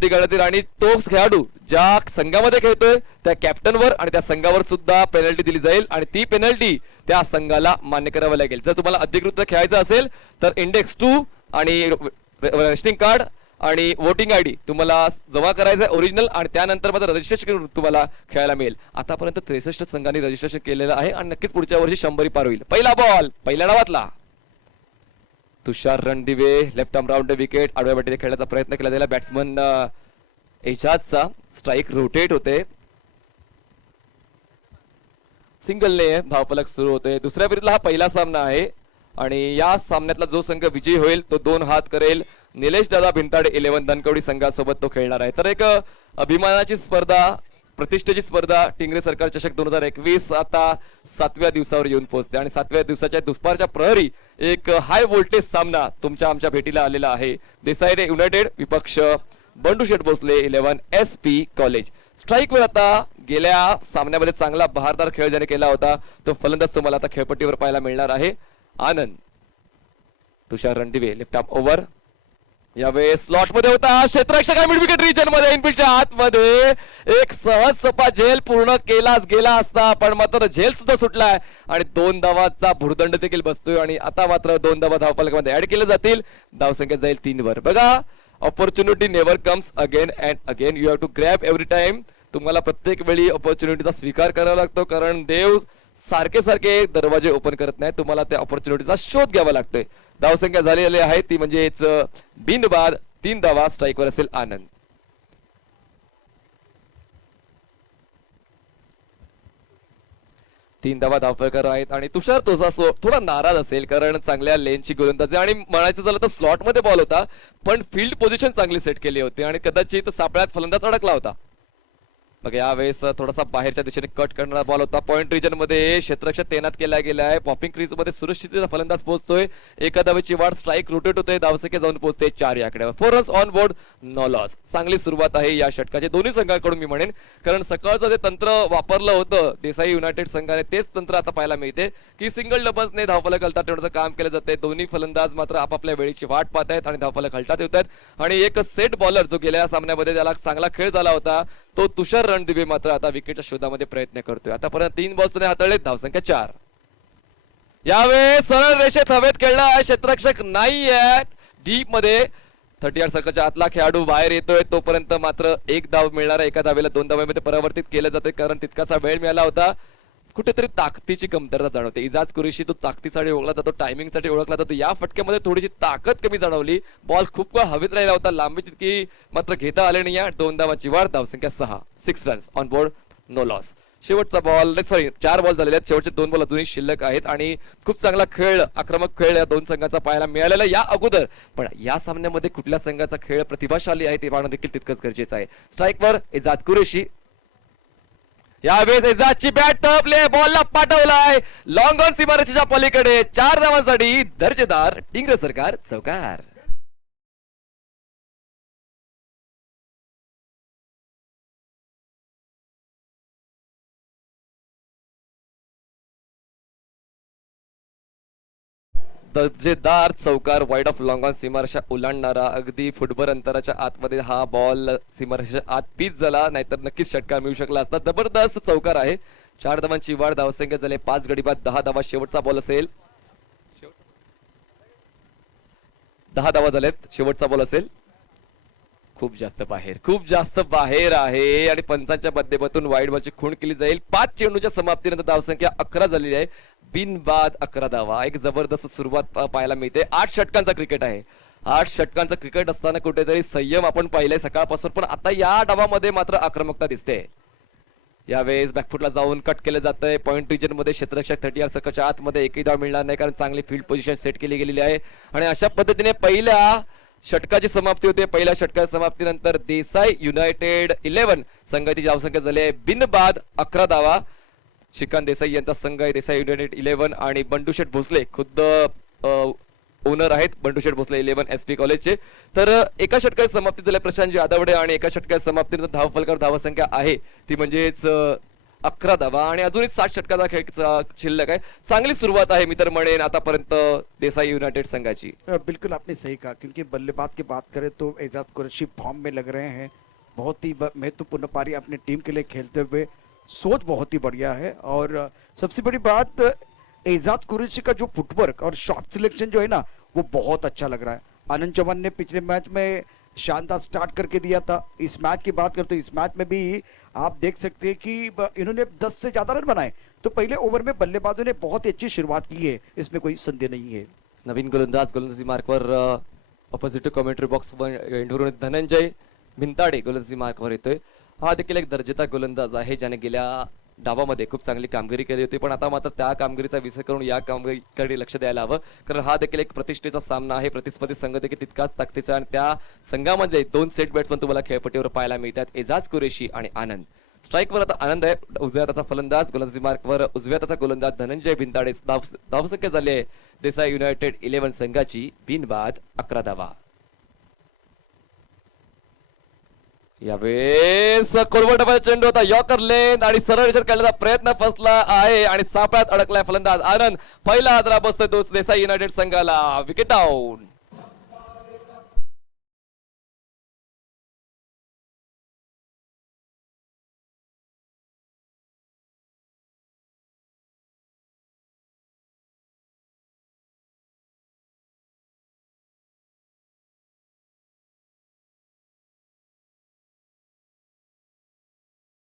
विनंती करण्यात येईल आणि तो खेळाडू ज्या संघामध्ये खेळतोय त्या कॅप्टनवर आणि त्या संघावर सुद्धा पेनल्टी दिली जाईल आणि ती पेनल्टी त्या संघाला मान्य करावी लागेल. जर तुम्हाला अधिकृत खेळायचं असेल तर इंडेक्स 2 आणि रेस्टिंग कार्ड आणि वोटिंग आयडी तुम्हाला जमा करायचं आहे ओरिजिनल आणि त्यानंतर मात्र रजिस्ट्रेशन करून तुम्हाला खेळायला मिळेल. आतापर्यंत 63 संघांनी रजिस्ट्रेशन केलेलं आहे आणि नक्कीच पुढच्या वर्षी 100 पार होईल. पहिला बॉल पहिल्या डावातला Tushar Randive left arm round wicket आडव्या वाटेने खेळण्याचा प्रयत्न केला गेला. बॅट्समन एजाजचा स्ट्राईक रोटेट होते. सिंगलने धावफलक सुरू होते. दुसऱ्या फेरीतला हा पहिला सामना आहे आणि या सामन्यातला जो संघ विजयी होईल तो 2 हात करेल निलेश दादा भिंताडे 11 धनकवडी संघासोबत तो खेळणार आहे. तर एक अभिमानाची स्पर्धा प्रतिष्ठेची स्पर्धा टिंगरे सरकार चषक 2021 आता 7व्या दिवसावर येऊन पोहोचते आणि 7व्या दिवसाच्या दुपारच्या प्रहरी एक हाय व्होल्टेज सामना तुमच्या आमच्या भेटीला आलेला आहे. देसाई युनायटेड विपक्ष बंडू शेठ भोसले 11 SP कॉलेज. स्ट्राईकवर आता गेल्या सामन्यामध्ये चांगला बहारदार खेळ ज्याने केला होता तो फलंदाज तुम्हाला आता खेळपट्टीवर पाहायला मिळणार आहे. आनंद Tushar Randive left arm over यावेळेस स्लॉट मध्ये होता. क्षेत्ररक्षक मिड विकेट रिजन मध्ये इनफिल्डच्या आतमध्ये एक सहज सपा झेल पूर्ण केलाच गेला असता पण मात्र झेल सुद्धा सुटलाय आणि 2 धावाचा भुर्दंड देखील बसतोय आणि आता मात्र 2 धावा धावफलकामध्ये ऍड केले जातील. धावसंख्या जाईल 3 वर. बघा opportunity never comes again and again. You have to grab every time. तुम्हाला प्रत्येक वेळी ऑपॉर्च्युनिटीचा स्वीकार करावा लागतो कारण देव सारखे सारखे दरवाजे ओपन करत नाही. तुम्हाला त्या ऑपॉर्च्युनिटीचा शोध घ्यावा लागतोय. धावसंख्या झालेली आहे ती म्हणजेच बिनबाद 3 धावा. स्ट्राईकवर असेल आनंद. तीन धावा धावफलकार आहेत आणि तुषार तोसा थोडा नाराज असेल कारण चांगल्या लेनची गोलंदाजी आणि म्हणायचं झालं तर स्लॉट मध्ये बॉल होता पण फील्ड पोझिशन चांगली सेट केली होती आणि कदाचित सापळ्यात फलंदाज अडकला होता. मग यावेळेस थोडासा बाहेरच्या दिशेने कट करणारा बॉल होता. पॉइंट रिजन मध्ये क्षेत्ररक्षक तैनात केला गेला आहे. पॉपिंग क्रीज मध्ये सुरक्षितरित्या फलंदाज पोहोचतोय. एका धावेची वाढ स्ट्राईक रोटेट होते. धावसंख्या जाऊन पोहोचते 4 या आकड्यावर. 4 runs on board no loss. चांगली सुरुवात आहे या षटकाची दोन्ही संघांकडून मी म्हणेन कारण सकाळचं जे तंत्र वापरलं होतं देसाई युनायटेड संघाने तेच तंत्र आता पाहायला मिळते की सिंगल डबल्सने धावफलक हलतात ठेवण्याचं काम केलं जाते. दोन्ही फलंदाज मात्र आपापल्या वेळीची वाट पाहत आहेत आणि धावफलक हलतात येत आहेत आणि एक सेट बॉलर जो गेल्या सामन्यामध्ये त्याला चांगला खेळ झाला होता तो तुषार रणदिवे मात्र आता विकेटच्या शोधामध्ये प्रयत्न करतोय. आतापर्यंत 3 बॉल्सने हाताळले. धावसंख्या 4. यावेळेस सरळ रेषेत हवेत खेळला आहे क्षेत्ररक्षक नाहीये. डीप मध्ये 30 सर्कलच्या आतला खेळाडू बाहेर येतोय तोपर्यंत मात्र 1 धाव मिळणार. एका धावेला 2 धावांमध्ये परावर्तित केलं जाते कारण तितकासा वेळ मिळाला होता. कुठेतरी ताकदीची कमतरता जाणवते. इजाज कुरेशी तो ताकदीसाठी ओळखला जातो टायमिंगसाठी ओळखला जातो. या फटक्यामध्ये थोडीशी ताकद कमी जाणवली. बॉल खूप वेळ हवेत राहिला होता लांबी तितकी मात्र घेता आले नाही. 2 धावांची वाढ. धावसंख्या 6. 6 runs on board no loss. शेवटचा बॉल 4 बॉल झालेले आहेत. शेवटचे 2 बॉल अजूनही शिल्लक आहेत आणि खूप चांगला खेळ आक्रमक खेळ या 2 संघांचा पाहायला मिळालेला या अगोदर पण या सामन्यामध्ये कुठल्या संघाचा खेळ प्रतिभाशाली आहे ते पाहणं देखील तितकंच गरजेचं आहे. स्ट्राईकवर इजाज कुरेशी. यावेळेस एजाजची बॅट टपले बॉलला पाठवलाय लॉंग ऑन सीमारेषेच्या पलीकडे 4 धावांसाठी दर्जेदार टिंगरे सरकार चौकार. दर्जेदार चौकार वाईड ऑफ लॉंग ऑन सीमारेषा ओलांडणारा अगदी फुटभर अंतराच्या आतमध्ये हा बॉल सीमारेषेच्या आत पीच झाला नाहीतर नक्कीच षटकार मिळू शकला असता. जबरदस्त चौकार आहे. 4 धावांची वाढ. धावसंख्या झाले 5 गडी बाद 10 धावा. शेवटचा बॉल असेल 10 धावा झालेत. शेवटचा बॉल असेल खूप जास्त बाहेर आहे आणि पंचांच्या माध्यमातून वाईड बॉलची खूण केली जाईल. 5 चेंडूच्या समाप्तीनंतर धावसंख्या 11 झालेली आहे. बिनबाद 11 धावा. एक जबरदस्त सुरुवात पाहायला मिळते. 8 षटकांचा क्रिकेट आहे. 8 षटकांचा क्रिकेट असताना कुठेतरी संयम आपण पाहिलाय सकाळपासून पण आता या डावामध्ये मात्र आक्रमकता दिसते. यावेळेस बॅकफुटला जाऊन कट केलं जातंय. पॉइंट रिजन मध्ये क्षेत्ररक्षक 30 सर्कलच्या आतमध्ये एकही धाव मिळणार नाही कारण चांगली फील्ड पोझिशन सेट केली गेलेली आहे आणि अशा पद्धतीने पहिल्या षटकाची समाप्ती होते. पहिल्या षटकाच्या समाप्तीनंतर देसाई युनायटेड 11 संघाची धावसंख्या झाली आहे बिनबाद 11 धावा. श्रीकांत देसाई यांचा संघ आहे देसाई युनायटेड 11 आणि बंडू शेठ भोसले खुद्द ओनर आहेत बंडू शेठ भोसले 11 SP कॉलेजचे. तर एका षटकाची समाप्ती झाली प्रशांत यादवडे आणि एका षटकाच्या समाप्तीनंतर धावफलकावर धावसंख्या आहे ती म्हणजेच 11 धावा आणि अजूनही 60 षटकाचा खेळ शिल्लक आहे. चांगली सुरुवात आहे मी तर म्हणेन आतापर्यंत देसाई युनाइटेड संघाची. बिल्कुल आपने सही कहा, क्योंकि बल्लेबाज की बात करें तो एजाज कुरैशी फॉर्म में लग रहे हैं, बहुत ही महत्वपूर्ण पारी अपनी टीम के लिए खेलते हुए, सोच बहुत ही बढ़िया है। और सबसे बड़ी बात, एजाज कुरैशी का जो फुटवर्क और शॉट सिलेक्शन जो है ना वो बहुत अच्छा लग रहा है। आनंद चौहान ने पिछले मैच में शानदार स्टार्ट करके दिया था। इस मैच की बात करते तो इस मैच में भी आप देख सकते हैं कि इन्होंने 10 से ज्यादा रन बनाए, तो पहले ओवर में बल्लेबाजों ने बहुत ही अच्छी शुरुआत की है, इसमें कोई संदेह नहीं है। नवीन गोलंदाजी मार्कवर opposite commentary box Dhananjay Bhintade गोलंदाजी मार्कवर येतोय. हा देखील एक दर्जेदार गोलंदाज आहे ज्याने गेल्या डावामध्ये खूप चांगली कामगिरी केली होती, पण आता मात्र त्या कामगिरीचा विसर करून या कामगिरीकडे लक्ष द्यायला हवं, कारण हा देखील एक प्रतिष्ठेचा सामना आहे. प्रतिस्पर्धी संघ देखील तितकाच ताकदीचा आणि त्या संघामध्ये 2 सेट बॅट्समन तुम्हाला खेळपट्टीवर पाहायला मिळतात, एजाज कुरैशी आणि आनंद. स्ट्राईकवर आता आनंद आहे, उजव्या हाताचा फलंदाज. गोलंदाजी मार्कवर उजव्या हाताचा गोलंदाज धनंजय भिंताडे. धावसंख्या झाली आहे देसाई युनायटेड 11 संघाची बिनबाद 11 धावा. यावेळेस कोलवटाचा चेंडू होता, यॉर्कर लेन आणि सरळ रेषेत काढण्याचा प्रयत्न फसला आहे आणि सापळ्यात अडकलाय फलंदाज आनंद. पहिला हादरा बसतोय तो देसाई युनायटेड संघाला. Wicket down.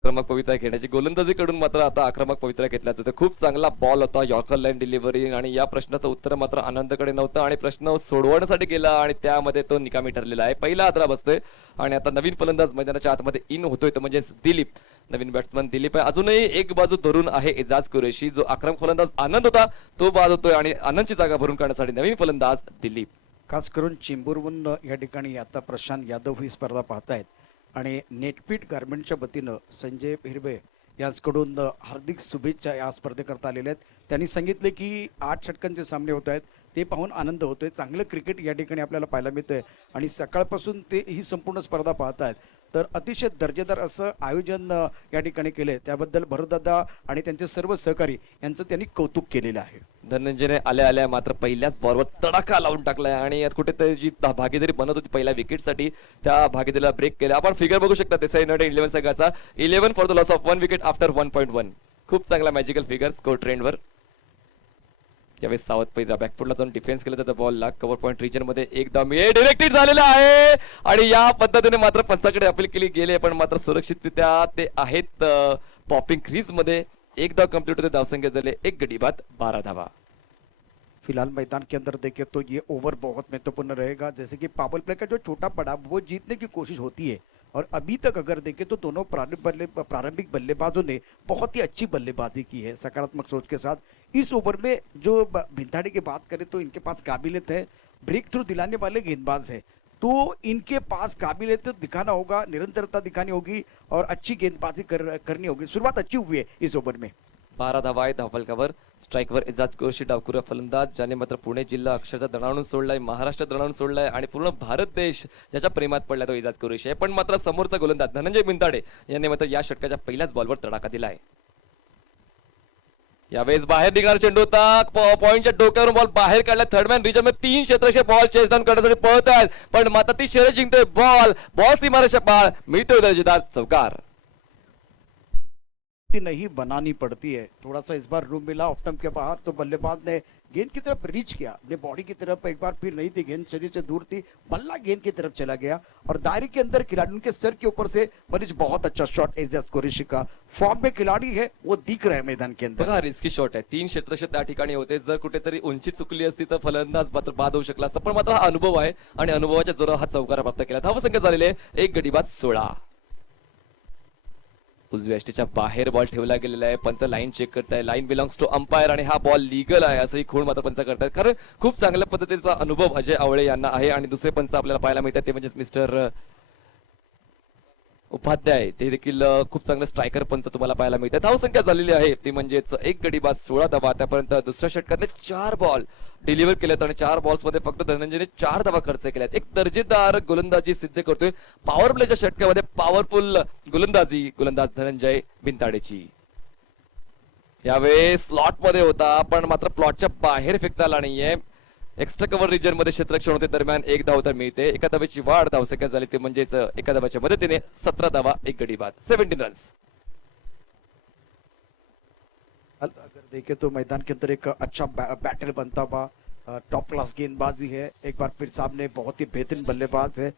आक्रमक पवित्रा घेण्याची गोलंदाजी कडून मात्र आता आक्रमक पवित्रा घेतला जातो. खूप चांगला बॉल होता, यॉर्कर लाईन डिलिव्हरी, आणि या प्रश्नाचं उत्तर मात्र आनंदकडे नव्हतं आणि प्रश्न सोडवण्यासाठी गेला आणि त्यामध्ये तो निकामी ठरलेला आहे. पहिला हादरा बसतोय आणि आता नवीन फलंदाज मैदानाच्या आतमध्ये इन होतोय, तो म्हणजे दिलीप. नवीन बॅट्समन दिलीप आहे. अजूनही एक बाजू धरून आहे एजाज कुरैशी. जो आक्रमक फलंदाज आनंद होता तो बाद होतोय आणि आनंदची जागा भरून काढण्यासाठी नवीन फलंदाज दिलीप. खास करून चेंबूरहून या ठिकाणी आता प्रशांत यादव ही स्पर्धा पाहतायत आणि नेटपीट गारमेंटच्या वतीनं संजय हिरवे यांच्याकडून हार्दिक शुभेच्छा या स्पर्धेकरता आलेल्या आहेत. त्यांनी सांगितले की 8 षटकांचे सामने होत आहेत, ते पाहून आनंद होतोय. चांगलं क्रिकेट या ठिकाणी आपल्याला पाहायला मिळतंय आणि सकाळपासून ते ही संपूर्ण स्पर्धा पाहतायत. तर अतिशय दर्जेदार असं आयोजन या ठिकाणी केलंय, त्याबद्दल भरतदादा आणि त्यांचे सर्व सहकारी यांचं त्यांनी कौतुक केलेलं आहे. धनंजयने आल्या आल्या मात्र पहिल्याच बॉलवर तडाखा लावून टाकलाय आणि यात कुठेतरी जी भागीदारी बनत होती पहिल्या विकेटसाठी त्या भागीदारीला ब्रेक केला. आपण फिगर बघू शकता देसाई युनायटेड 11 संघाचा. 11 for the loss of 1 wicket after 1.1. खूप चांगला मॅजिकल फिगर स्कोर ट्रेंडवर. यावेळेस सावध पहिला बॅकफुटला जाऊन डिफेन्स केलं जातं बॉलला. कव्हर पॉईंट रिजन मध्ये एकदा मी डिरेक्टेड झालेला आहे आणि या पद्धतीने मात्र पंचाकडे अपील केली गेले, पण मात्र सुरक्षितरित्या ते आहेत पॉपिंग क्रीज मध्ये. एकदा कंप्लीट होते, धावसंख्या झाले 1 गडी बाद 12 धावा. फिलहाल मैदान के अंदर देखें तो ये ओवर बहुत महत्वपूर्ण रहेगा, जैसे कि पावर प्ले का जो छोटा बड़ा वो जीतने की कोशिश होती है, और अभी तक अगर देखें तो दोनों प्रारंभिक बल्लेबाजों ने बहुत ही अच्छी बल्लेबाजी की है सकारात्मक सोच के साथ. इस ओवर में जो भिंताड़ी की बात करें तो इनके पास काबिलियत है, ब्रेक थ्रू दिलाने वाले गेंदबाज है, तो इनके पास काबिलियत दिखाना होगा, निरंतरता दिखानी होगी और अच्छी गेंदबाजी करनी होगी. शुरुआत अच्छी हुई है इस ओवर में. 12 धावा आहे धावफलकावर. स्ट्राईकवर एजाज कुरैशी डावखुरा फलंदाज, ज्याने मात्र पुणे जिल्हा अक्षरशः दणाणून सोडलाय, महाराष्ट्र दणाणून सोडलाय आणि पूर्ण भारत देश ज्याच्या प्रेमात पडला तो एजाज कुरैशी आहे. पण मात्र समोरचा गोलंदाज धनंजय भिंताडे यांनी मात्र या षटकाच्या पहिल्याच बॉलवर तडाखा दिलाय. यावेळेस बाहेर निघणार चेंडू होता, पॉइंटच्या डोक्यावरून बॉल बाहेर काढला. थर्डमॅन रिजन मध्ये 3 क्षेत्रक्षे बॉल चेस डाऊन करण्यासाठी पळत आहेत, पण मात्र ती शर्यत जिंकतोय. बॉल सीमारेषा पार मिळतोय दर्जेदार चौकार. नहीं बनानी पड़ती है. थोड़ा सा इस बार रूम मिला ऑफ स्टंप के बाहर, तो बल्लेबाज ने गेंद की तरफ रीच किया, अपने बॉडी की तरफ एक बार फिर नहीं थी, गेंद शरीर से दूर थी, बल्ला गेंद की तरफ चला गया और दायरे के अंदर खिलाड़ी उनके सर के ऊपर से मनीष बहुत अच्छा शॉट एजाज कुरैशी का. फॉर्म में खिलाड़ी है वो दिख रहा है मैदान के अंदर. बघा रिस्की शॉट आहे, 3 क्षेत्रक्षे त्या ठिकाणी होते. जर कुठेतरी उंची चुकली असती तर फलंदाज मात्र बाद होऊ शकला असता, पण मात्र हा अनुभव आहे आणि अनुभवाच्या जोरावर हा चौकार प्राप्त केला. धावसंख्या झालेले 1 गडी बाद 16. उजव्या यष्टीच्या बाहेर बॉल ठेवला गेलेला आहे. पंच लाईन चेक करताय, लाईन बिलॉंग्स टू अंपायर आणि हा बॉल लीगल आहे असंही खूण मात्र पंच करतायत, कारण खूप चांगल्या पद्धतीचा अनुभव अजय आवळे यांना आहे. आणि दुसरे पंच आपल्याला पाहायला मिळतात ते म्हणजे मिस्टर उपाध्याय, ते देखील खूप चांगले स्ट्रायकर पंच तुम्हाला पाहायला मिळतात. धावसंख्या झालेली आहे ती म्हणजेच 1 गडी बाद 16 धावा. आतापर्यंत दुसऱ्या षटकातले 4 बॉल डिलिव्हर केलेत आणि 4 बॉल्स मध्ये फक्त धनंजयने 4 धावा खर्च केल्यात. एक दर्जेदार गोलंदाजी सिद्ध करतोय. पॉवर प्लेच्या षटकामध्ये पॉवरफुल गोलंदाज धनंजय भिंताडेची. यावेळेस स्लॉट मध्ये होता पण मात्र प्लॉटच्या बाहेर फेकता आला नाहीये. एक्स्ट्रा कव्हर रिजन मध्ये क्षेत्ररक्षण होते दरम्यान एक धाव तर मिळते. एका धावेची वाढ धावसंख्या झाली ती म्हणजेच एका धावाच्या मदतीने 17 धावा एक गडी बाद 17 रन्स. अगर देखे तो मैदान के अंदर एक अच्छा बैटल बनता हुआ टॉप क्लास गेंदबाजी है. एक बार फिर सामने बहुत ही बेहतरीन बल्लेबाज है.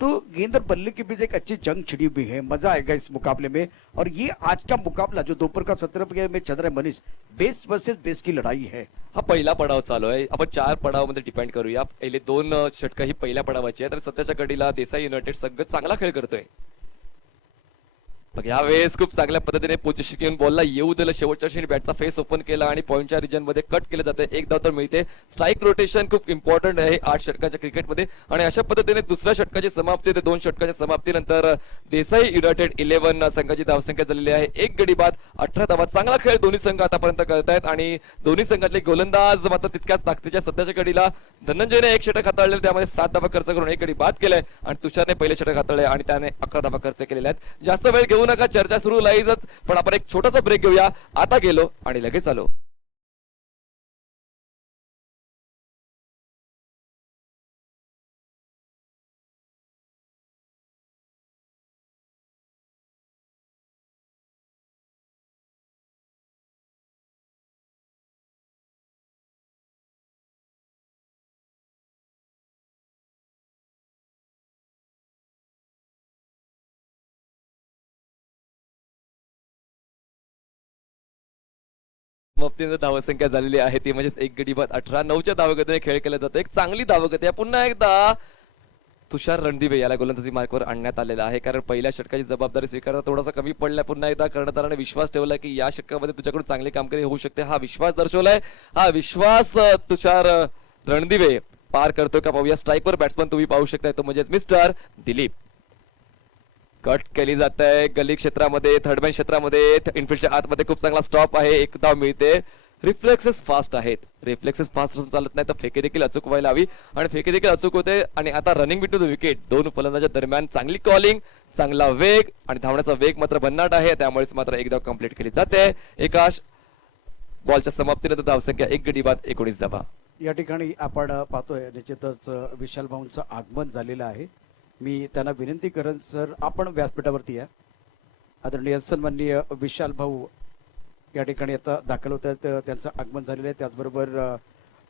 तो गेंद और बल्ले के बीच एक अच्छी जंग छिड़ी हुई है. मजा आएगा इस मुकाबले में. और ये आज का मुकाबला जो दोपहर का 17 में चल रहा है मनीष, बेस वर्सेस बेस की लड़ाई है. हा पहिला पडाव चालू आहे. आपण 4 पडावामध्ये डिपेंड करूया. पहिले 2 षटकं ही पहिल्या पडावाची आहेत. तर सध्याच्या घडीला देसाई युनायटेड संघ चांगला खेळ करतोय. यावेळेस खूप चांगल्या पद्धतीने पोझिशन घेऊन बॉलला येऊ दिलं. शेवटच्या क्षणी बॅटचा फेस ओपन केला आणि पॉइंटच्या रिजन मध्ये कट केलं जाते. एक धाव तर मिळते. स्ट्राईक रोटेशन खूप इम्पॉर्टंट आहे 8 षटकाच्या क्रिकेटमध्ये. आणि अशा पद्धतीने दुसऱ्या षटकाची समाप्ती ते 2 षटकाच्या समाप्तीनंतर देसाई युनायटेड 11 संघाची धावसंख्या झालेली आहे. एक गडी बाद 18 धावा. चांगला खेळ दोन्ही संघ आतापर्यंत करतायत आणि दोन्ही संघातले गोलंदाज मात्र तितक्याच ताकदीच्या. सध्याच्या घडीला धनंजयने एक षटक हाताळले त्यामध्ये 7 धावा खर्च करून एक गडी बाद केलाय आणि तुषारने पहिले षटक हाताळले आणि त्याने 11 धावा खर्च केलेले आहेत. जास्त वेळ घेऊ नका, चर्चा सुरू राहीलच पण आपण एक छोटासा ब्रेक घेऊया. आता गेलो आणि लगेच आलो. समाप्तीनंतर धावसंख्या झालेली आहे ती म्हणजेच एक गडी बाद 18. 9च्या धावगतीने खेळ केला जातो. एक चांगली धावगती आहे. पुन्हा एकदा तुषार रणदिवे याला गोलंदाजी मार्कवर आणण्यात आलेला आहे कारण पहिल्या षटकाची जबाबदारी स्वीकारता थोडासा कमी पडलाय. पुन्हा एकदा कर्णधाराने विश्वास ठेवलाय की या षटकामध्ये तुझ्याकडून चांगली कामगिरी होऊ शकते. हा विश्वास दर्शवलाय. हा विश्वास तुषार रणदिवे पार करतो का पाहूया. स्ट्राईकवर बॅट्समन तुम्ही पाहू शकताय तो म्हणजेच मिस्टर दिलीप. कट केली जात आहे गली क्षेत्रामध्ये, थर्डमॅन क्षेत्रामध्ये. इनफिल्डच्या आतमध्ये खूप चांगला स्टॉप आहे. एक धाव मिळते. रिफ्लेक्सेस फास्ट आहेत. रिफ्लेक्सेस फास्ट असून चालत नाही तर फेके देखील अचूक व्हायला हवी आणि फेके देखील अचूक होते. आणि आता रनिंग बिटू द विकेट 2 फलंदाजाच्या दरम्यान चांगली कॉलिंग, चांगला वेग आणि धावण्याचा वेग मात्र भन्नाट आहे. त्यामुळेच मात्र एक धाव कंप्लीट केली जाते. एकाश बॉलच्या समाप्तीनंतर धावसंख्या एक गडी बाद 19 धावा. या ठिकाणी आपण पाहतोय निश्चितच विशाल भाऊंचं आगमन झालेलं आहे. मी त्यांना विनंती करेन सर आपण व्यासपीठावरती या. आदरणीय सन्माननीय विशाल भाऊ या ठिकाणी आता दाखल होत आहेत. त्यांचं आगमन झालेलं आहे. त्याचबरोबर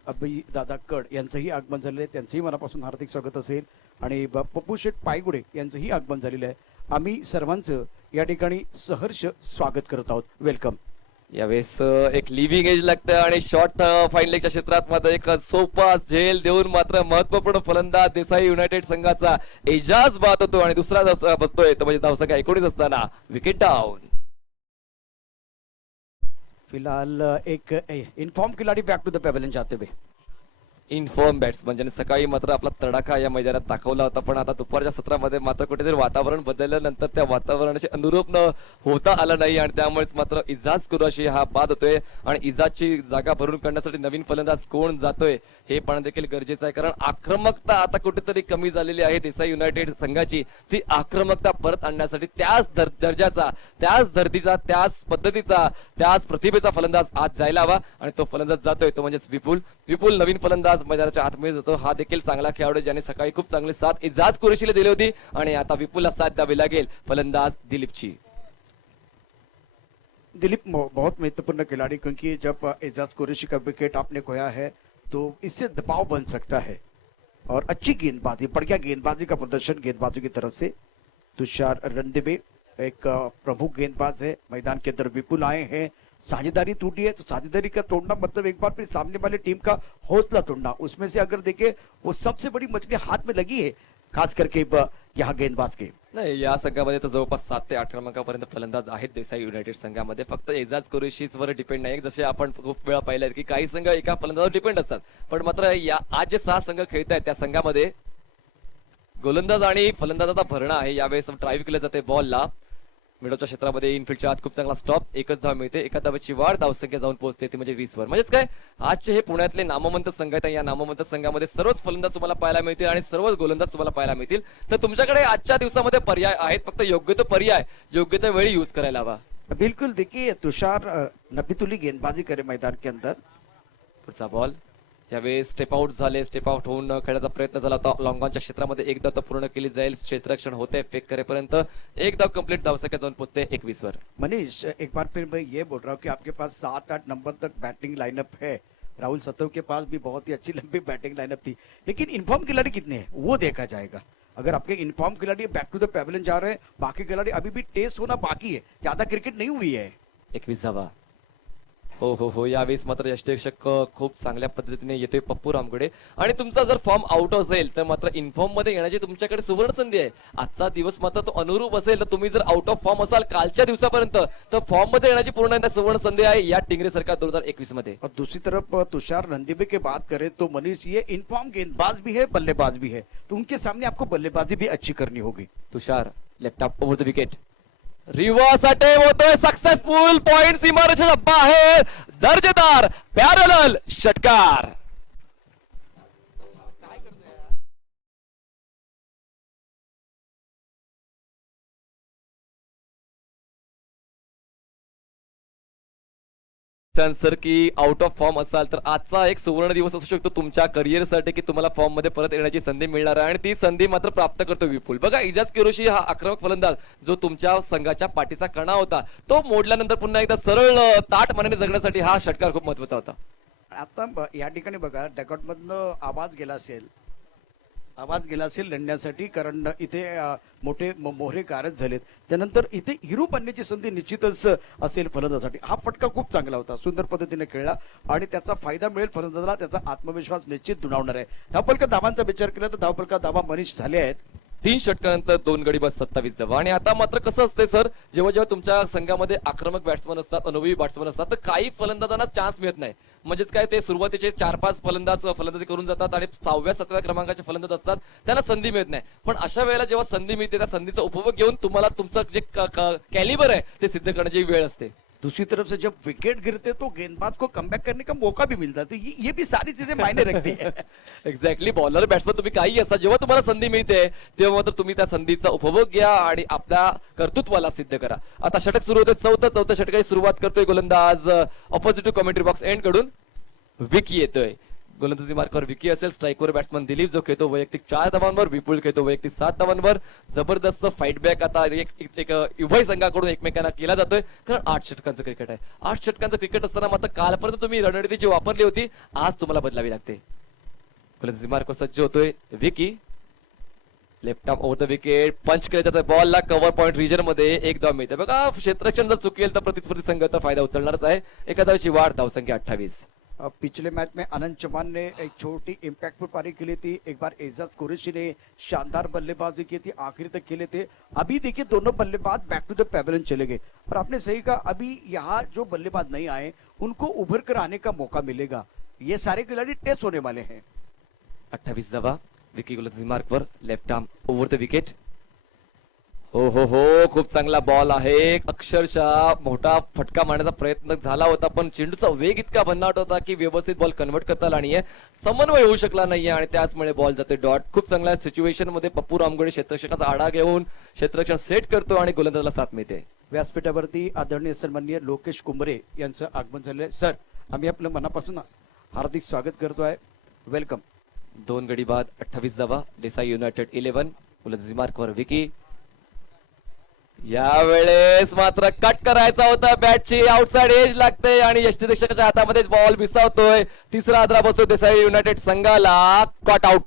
अभि दादा कड यांचंही आगमन झालेलं आहे. त्यांचंही मनापासून हार्दिक स्वागत असेल. आणि पप्पू शेठ पायगुडे यांचंही आगमन झालेलं आहे. आम्ही सर्वांचं या ठिकाणी सहर्ष स्वागत करत आहोत. वेलकम. यावेळेस एक लिव्हिंग एज लागतं आणि शॉर्ट फाईन लेगच्या क्षेत्रात मात्र एक सोपा झेल देऊन मात्र महत्वपूर्ण फलंदाज देसाई युनायटेड संघाचा एजाज बाद होतो आणि दुसरा बसतोय तो म्हणजे धावसंख्या 19 असताना विकेट डाऊन. फिलहाल एक इन्फॉर्म खिलाड़ी बैक टू द पेवेलियन जाते हुए. इनफॉर्म बॅट्समन ज्याने सकाळी मात्र आपला तडाखा या मैदानात दाखवला होता पण आता दुपारच्या सत्रामध्ये मात्र कुठेतरी वातावरण बदलल्यानंतर त्या वातावरणाचे अनुरूप न होता आलं नाही आणि त्यामुळेच मात्र इजाज कुराशी हा बाद होतोय. आणि इजाजची जागा भरून काढण्यासाठी नवीन फलंदाज कोण जातोय हे पण देखील गरजेचं आहे कारण आक्रमकता आता कुठेतरी कमी झालेली आहे देसाई युनायटेड संघाची. ती आक्रमकता परत आणण्यासाठी त्याच दर्जाचा, त्याच धर्तीचा, त्याच पद्धतीचा, त्याच प्रतिभेचा फलंदाज आज जायला हवा आणि तो फलंदाज जातोय तो म्हणजेच विपुल नवीन फलंदाज मैदानाच्या आतमध्ये जातो. हा देखील चांगला खेळाडू ज्याने सकाळी खूप चांगली साथ इजाज कुरेशीला दिली होती आणि आता विपुलला साथ द्यावी लागेल फलंदाज दिलीपची. दिलीप बहुत महत्वपूर्ण खिलाड़ी क्योंकि जब एजाज कुरैशी का विकेट आपने खोया है तो इससे दबाव बन सकता है. और अच्छी गेंदबाजी, बढ़िया गेंदबाजी का प्रदर्शन गेंदबाजों की तरफ से. तुषार रणदिवे एक प्रमुख गेंदबाज है. मैदान के अंदर विपुल आए हैं. साझेदारी टूटी है तो साझेदारी का तोड़ना मतलब एक बार फिर सामने वाले टीम का हौसला तोड़ना. उसमें से अगर देखे वो सबसे बड़ी मछली हाथ में लगी है खास करके यहाँ गेंदबाज के. नाही या संघामध्ये तर जवळपास 7 ते 8 क्रमांकापर्यंत फलंदाज आहेत देसाई युनायटेड संघामध्ये. फक्त एजाज कुरेशीवर डिपेंड नाही. जसे आपण खूप वेळा पाहिलं की काही संघ एका फलंदाजावर डिपेंड असतात पण मात्र या आज जे 6 संघ खेळत आहेत त्या संघामध्ये गोलंदाज आणि फलंदाजाचा भरणा आहे. यावेळेस ड्राईव्ह केलं जाते बॉलला मिडलच्या क्षेत्रामध्ये. इनफिल्डच्या आत खूप चांगला स्टॉप, एकच धाव मिळते. एका धावेची वाढ धावसंख्या जाऊन पोहोचते ती म्हणजे 20 वर. म्हणजेच काय आजचे हे पुण्यातले नामवंत संघ आहेत. या नामवंत संघामध्ये सर्वच फलंदाज तुम्हाला पाहायला मिळतील आणि सर्वच गोलंदाज तुम्हाला पाहायला मिळतील. तर तुमच्याकडे आजच्या दिवसामध्ये पर्याय आहेत. फक्त योग्य तो पर्याय योग्य त्या वेळी युज करायला हवा. बिल्कुल, देखिए तुषार नफीतुल्ली गेंदबाजी करे मैदान के अंदर. पुढचा बॉल यावेळी स्टेप आउट झाले, स्टेप आउट होऊन खेळायचा प्रयत्न झाला होता लॉंगॉनच्या क्षेत्रामध्ये. एक धाव तर पूर्ण केली जाईल, क्षेत्ररक्षण होते फेक करेपर्यंत. एक धाव कंप्लीट, धावसंख्या जाऊन पोहोचते 21 वर. मनीष, एक बार फिर मैं ये बोल रहा हूँ कि आपके पास 7-8 नंबर तक बैटिंग लाइनअप है. राहुल सतव के पास भी बहुत ही अच्छी लंबी बैटिंग लाइनअप थी, लेकिन इन्फॉर्म खिलाड़ी कितने हैं वो देखा जाएगा. अगर आपके इन्फॉर्म खिलाड़ी बैक टू द पेविलियन जा रहे हैं, बाकी खिलाड़ी अभी भी टेस्ट होना बाकी है, ज्यादा क्रिकेट नहीं हुई है. 21 धावा. हो यावेळेस मात्र यष्टिरक्षक खूप चांगल्या पद्धतीने येतोय पप्पू रामगुडे. आणि तुमचा जर फॉर्म आउट असेल तर मात्र इन्फॉर्म मध्ये येण्याची तुमच्याकडे सुवर्ण संधी आहे. आजचा दिवस मात्र तो अनुरूप असेल तर तुम्ही जर आउट ऑफ फॉर्म असाल कालच्या दिवसापर्यंत तर फॉर्म मध्ये येण्याची पूर्ण सुवर्ण संधी आहे या टिंगरे सरकार 2021 मध्ये. और दूसरी तरफ तुषार नंदीबे की बात करें तो मनीष, ये इन्फॉर्म गेंदबाज भी है, बल्लेबाज भी है, तो उनके सामने आपको बल्लेबाजी भी अच्छी करनी होगी. Tushar left up over the wicket. Reverse attempt होतोय, सक्सेसफुल. पॉइंट सीमारेषेच्या बाहेर, दर्जेदार पॅरलल षटकार. सर की आउट ऑफ फॉर्म असाल तर आजचा एक सुवर्ण दिवस असू शकतो तुमच्या करिअरसाठी की तुम्हाला फॉर्म मध्ये परत येण्याची संधी मिळणार आहे. आणि ती संधी मात्र प्राप्त करतो विपुल. बघा, इजाज किरोशी हा आक्रमक फलंदाज जो तुमच्या संघाच्या पाठीचा कणा होता, तो मोडल्यानंतर पुन्हा एकदा सरळ ताठ मनाने जगण्यासाठी हा षटकार खूप महत्वाचा होता. आता या ठिकाणी बघा, डॅकआउट मधनं आवाज गेला असेल लढण्यासाठी, कारण इथे मोठे मोहरे कारच झालेत. त्यानंतर इथे हिरो बनण्याची संधी निश्चितच असेल फलंदाजासाठी. हा फटका खूप चांगला होता, सुंदर पद्धतीने खेळला आणि त्याचा फायदा मिळेल फलंदाजाला. त्याचा आत्मविश्वास निश्चित दुणावणार आहे. धावफलका धावांचा विचार केला तर धावफलका धावा मनीष झाले आहेत. 3 षटकानंतर 2 गडी बस 27 धावा. आणि आता मात्र कसं असते सर, जेव्हा जेव्हा तुमच्या संघामध्ये आक्रमक बॅट्समन असतात, अनुभवी बॅट्समन असतात, तर काही फलंदाजांना चान्स मिळत नाही. म्हणजेच काय, ते सुरुवातीचे 4-5 फलंदाजी करून जातात आणि 6व्या-7व्या क्रमांकाचे फलंदाज असतात, त्यांना संधी मिळत नाही. पण अशा वेळेला जेव्हा संधी मिळते त्या संधीचा उपभोग घेऊन तुम्हाला तुमचं जे कॅलिबर आहे ते सिद्ध करण्याची वेळ असते. दूसरी तरफ से जब विकेट गिरते तो गेंदबाज को कमबैक करने का मौका भी मिलता है. तो ये भी सारी चीजें मायने रखती है. एक्झॅक्टली. बॉलर बॅट्समन तुम्ही काही असा, जेव्हा तुम्हाला संधी मिळते तेव्हा मात्र तुम्ही त्या संधीचा उपभोग घ्या आणि आपल्या कर्तृत्वाला सिद्ध करा. आता षटक सुरू होते, चौथ्या षटकाची सुरुवात करतोय गोलंदाज ऑपोजिट कॉमेंट्री बॉक्स एंड कडून विकी येतोय. गोलंदाजी मार्कावर विकी असेल, स्ट्राईकवर बॅट्समन दिलीप जो खेळतो वैयक्तिक 4 धावांवर, विपुल खेळतो वैयक्तिक 7 धावांवर. जबरदस्त फाईट बॅक आता एक उभय संघाकडून एकमेकांना केला जातोय, कारण 8 षटकांचं क्रिकेट आहे. 8 षटकांचं क्रिकेट असताना मात्र कालपर्यंत तुम्ही रणनीती जी वापरली होती आज तुम्हाला बदलावी लागते. गोलंदाजी मार्क सज्ज होतोय Vicky. Left arm over the wicket, पंच केल्या जातं बॉलला कव्हर पॉइंट रिजन मध्ये. एक धाव मिळते. बघा, क्षेत्ररक्षण जर चुकेल तर प्रतिस्पर्धी संघाचा फायदा उचलणारच आहे. एका धावाची वाढ, धावसंख्या 28. पिछले मैच में अनंत चौहान ने एक छोटी इम्पैक्टफुल पारी खेली थी, एक बार एजाज कुरैशी ने शानदार बल्लेबाजी की थी, आखिर तक खेले थे. अभी देखिए दोनों बल्लेबाज बैक टू द पेविलियन चले गए. और आपने सही कहा, अभी यहाँ जो बल्लेबाज नहीं आए उनको उभर कर आने का मौका मिलेगा. ये सारे खिलाड़ी टेस्ट होने वाले हैं. 28 धावा. विकी गोलंदाजी मार्कवर, left arm over the wicket. हो, खूप चांगला बॉल आहे. अक्षरशः मोठा फटका मारण्याचा प्रयत्न झाला होता, पण चेंडूचा वेग इतका भन्नाट होता की व्यवस्थित बॉल कन्व्हर्ट करता आला नाहीये, समन्वय होऊ शकला नाहीये आणि त्याचमुळे बॉल जातोय डॉट. खूप चांगल्या सिच्युएशन मध्ये पप्पू रामगुडे क्षेत्ररक्षकाचा आढा घेऊन क्षेत्ररक्षण सेट करतो आणि गोलंदाजाला साथ मिळते. व्यासपीठावरती आदरणीय सन्माननीय लोकेश कुंभरे यांचं आगमन झालंय. सर, आम्ही आपलं मनापासून हार्दिक स्वागत करतो आहे. वेलकम. 2 गडी बाद 28 धावा. देसाई युनायटेड 11. गोलंदाजी मार्कवर विकी. यावेळेस मात्र कट करायचा होता, बॅटची आउटसाइड एज लागते आणि यष्टिरक्षकाच्या हातामध्ये बॉल विसावतोय. तिसरा आदरा बसतो देसाई युनायटेड संघाला. Caught out.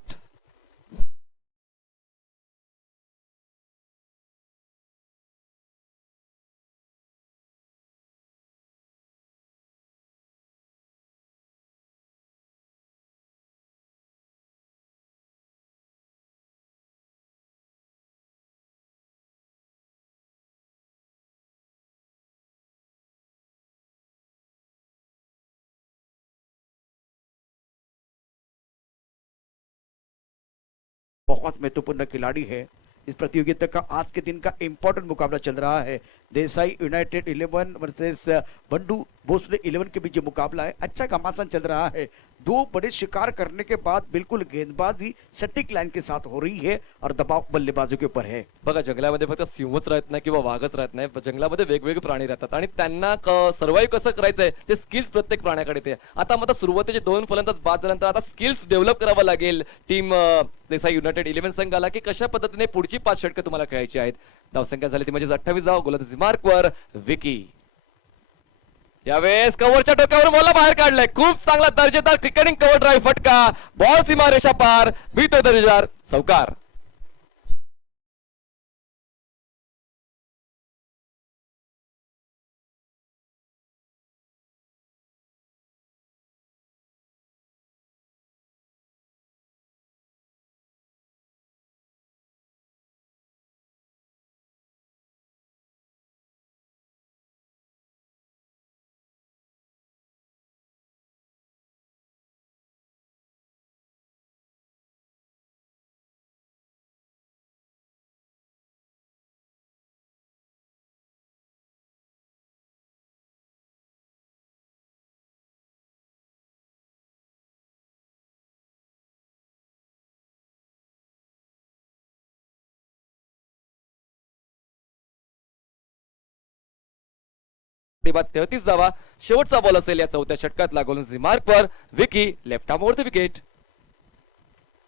बहुत महत्वपूर्ण खिलाड़ी है. इस प्रतियोगिता का आज के दिन का इंपॉर्टेंट मुकाबला चल रहा है. देसाई यूनाइटेड 11 वर्सेस बंडू भोसले 11 के बीच ये मुकाबला है। अच्छा घमासान चल रहा है। दो बड़े शिकार करने के बाद बिल्कुल गेंदबाजी सटीक लाइन के साथ हो रही है और दबाव बल्लेबाजों के ऊपर है। बघा जंगलामध्ये फक्त सिंहच राहत नाही किंवा वाघच राहत नाही, जंगलामध्ये वेगवेगळे प्राणी राहतात आणि त्यांना सर्वाईव्ह कसं करायचंय ते स्किल्स प्रत्येक प्राण्याकडे ते आता मात्र सुरुवातीचे 2 फलंदाज बाद झाल्यानंतर आता स्किल्स डेव्हलप करावं लागेल टीम देसाई युनायटेड 11 संघाला की कशा पद्धतीने पुढची 5 षटकं तुम्हाला खेळायची आहेत। धावसंख्या झाली ती म्हणजे 28 धाव, गोलंदाजी मार्कवर विकी। यावेळेस कव्हरच्या टोकावर बॉलला बाहेर काढलाय, खूप चांगला दर्जेदार क्रिकेटिंग कव्हर ड्राईव्ह फटका, बॉल सीमारेषा पार, भीतोय दर्जेदार चौकार। बाद 33 धावा, शेवटचा बॉल असेल या चौथ्या षटकातला, गोलंदाजी मार्कवर Vicky, left arm over the wicket.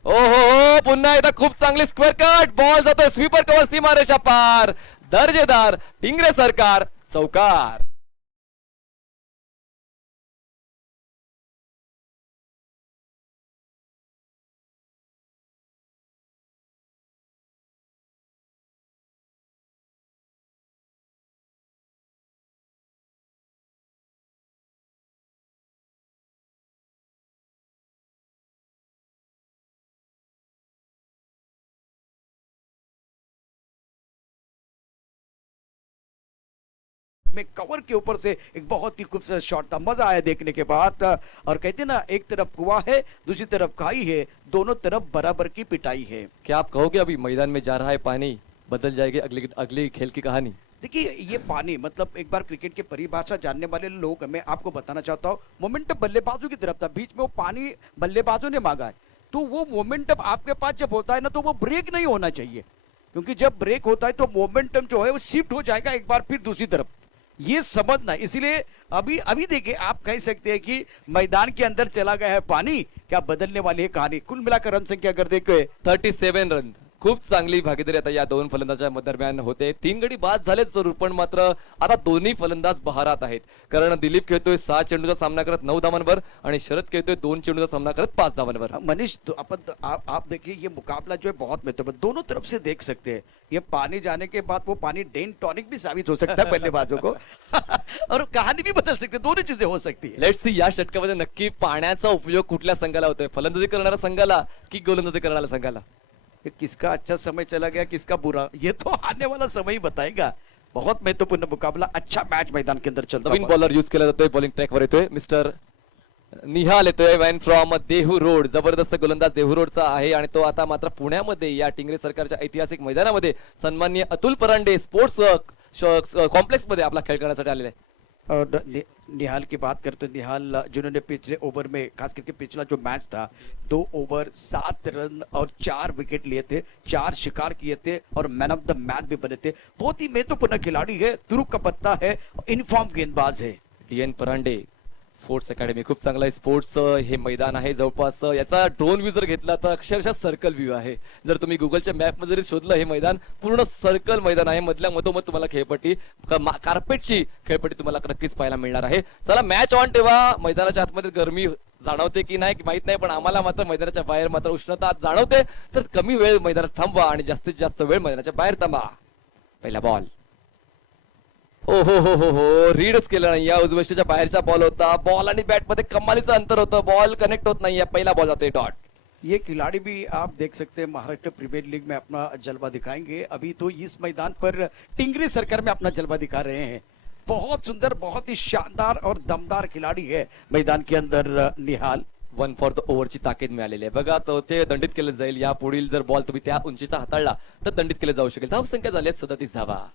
ओ हो पुन्हा एकदा खूप चांगली स्क्वेअर कट, बॉल जातोय स्वीपर कव्हर सीमारेषा पार, दर्जेदार टिंगरे सरकार चौकार। में कवर के ऊपर से एक बहुत ही खूबसूरत शॉट था, मजा आया देखने के बाद। और कहते हैं ना, एक तरफ कुआं है दूसरी तरफ खाई है, दोनों तरफ बराबर की पिटाई है। क्या आप कहोगे अभी मैदान में जा रहा है पानी, बदल जाएगी अगली अगली खेल की कहानी? देखिए ये पानी मतलब एक बार क्रिकेट की परिभाषा जानने वाले लोग, मैं आपको बताना चाहता हूँ, मोमेंटम बल्लेबाजों की तरफ था, बीच में वो पानी बल्लेबाजों ने मांगा है। तो वो मोमेंटम आपके पास जब होता है ना, तो वो ब्रेक नहीं होना चाहिए, क्योंकि जब ब्रेक होता है तो मोमेंटम जो है वो शिफ्ट हो जाएगा एक बार फिर दूसरी तरफ, ये समझना। इसीलिए अभी अभी देखिए, आप कह सकते हैं कि मैदान के अंदर चला गया है पानी, क्या बदलने वाली है कहानी। कुल मिलाकर रन संख्या अगर देखे 37 रन, खूप चांगली भागीदारी आता या दोन फलंदाजांच्या दरम्यान होते। 3 गडी बाद झालेच जरूर, पण मात्र आता दोन्ही फलंदाज बहारात आहेत, कारण दिलीप खेळतोय 6 चेंडूचा सामना करत 9 धावांवर आणि शरद खेळतोय 2 चेंडूचा सामना करत 5 धावांवर। मनीष तो आप देखिए ये मुकाबला जो है बहुत महत्वपूर्ण, दोनों तरफ से देख सकते हैं। ये पानी जाने के बाद वो पानी डेन टॉनिक भी साबित हो सकता है बल्लेबाजों को और कहानी भी बदल सकती है, दोनों चीजें हो सकती है। लेट्स सी या षटकामध्ये नक्की पाण्याचा उपयोग कुठल्या संघाला होतोय, फलंदाजी करणाऱ्या संघाला की गोलंदाजी करणाऱ्या संघाला? कि किसका अच्छा समय चला गया किसका बुरा, ये तो आने वाला समय ही बताएगा। बहुत महत्वपूर्ण मुकाबला, अच्छा मैच मैदान के अंदर चलता नवीन बॉलर यूज केला जातोय, बॉलिंग ट्रॅकवर येतोय मिस्टर निहाल येतोय, वॅन फ्रॉम देहू रोड, जबरदस्त गोलंदाज देहू रोडचा आहे आणि तो आता मात्र पुण्यामध्ये या टिंगरे सरकारच्या ऐतिहासिक मैदानामध्ये सन्माननीय अतुल परांडे स्पोर्ट्स कॉम्प्लेक्स मध्ये आपला खेळ करण्यासाठी आलेला आहे। और निहाल की बात करते, निहाल जिन्होंने पिछले ओवर में, खास करके पिछला जो मैच था, 2 ओवर 7 रन और 4 विकेट लिए थे, 4 शिकार किए थे और मैन ऑफ द मैच भी बने थे। बहुत ही महत्वपूर्ण खिलाड़ी है, तुरुप का पत्ता है, इनफॉर्म गेंदबाज है। DN परांडे स्पोर्ट्स अकॅडमी, खूप चांगला स्पोर्ट्स हे मैदान आहे, जवळपास याचा ड्रोन व्ह्यू जर घेतला तर अक्षरशः सर्कल व्ह्यू आहे। जर तुम्ही गुगलच्या मॅप मध्ये जरी शोधलं, हे मैदान पूर्ण सर्कल मैदान आहे, मधल्या मधोमध तुम्हाला खेळपट्टी, कार्पेटची खेळपट्टी तुम्हाला नक्कीच पाहायला मिळणार आहे। चला मॅच ऑन ठेवा, मैदानाच्या आतमध्ये गरमी जाणवते की नाही माहित नाही, पण आम्हाला मात्र मैदानाच्या बाहेर मात्र उष्णता जाणवते, तर कमी वेळ मैदानात थांबवा आणि जास्तीत जास्त वेळ मैदानाच्या बाहेर थांबा। पहिला बॉल, ओ हो रीडच केलं नाही, या उजवष्टीच्या बाहेरचा बॉल होता, बॉल आणि बॅट मध्ये कमालीचं अंतर होतं, बॉल कनेक्ट होत नाही, पहिला बॉल जातोय डॉट। ये खिलाड़ी भी आप देख सकते हैं महाराष्ट्र प्रीमियर लीग में अपना जलवा दिखाएंगे, अभी तो इस मैदान पर टिंगरे सरकार में अपना जलवा दिखा रहे हैं। बहुत सुंदर, बहुत ही शानदार और दमदार खिलाड़ी है मैदान के अंदर निहाल। 1 फॉर द ओव्हरची ताकीद मिळालेली आहे बघा, तो ते दंडित केलं जाईल, या पुढील जर बॉल तुम्ही त्या उंचीचा हाताळला तर दंडित केलं जाऊ शकेल। धाव संख्या झाली 37 धावा।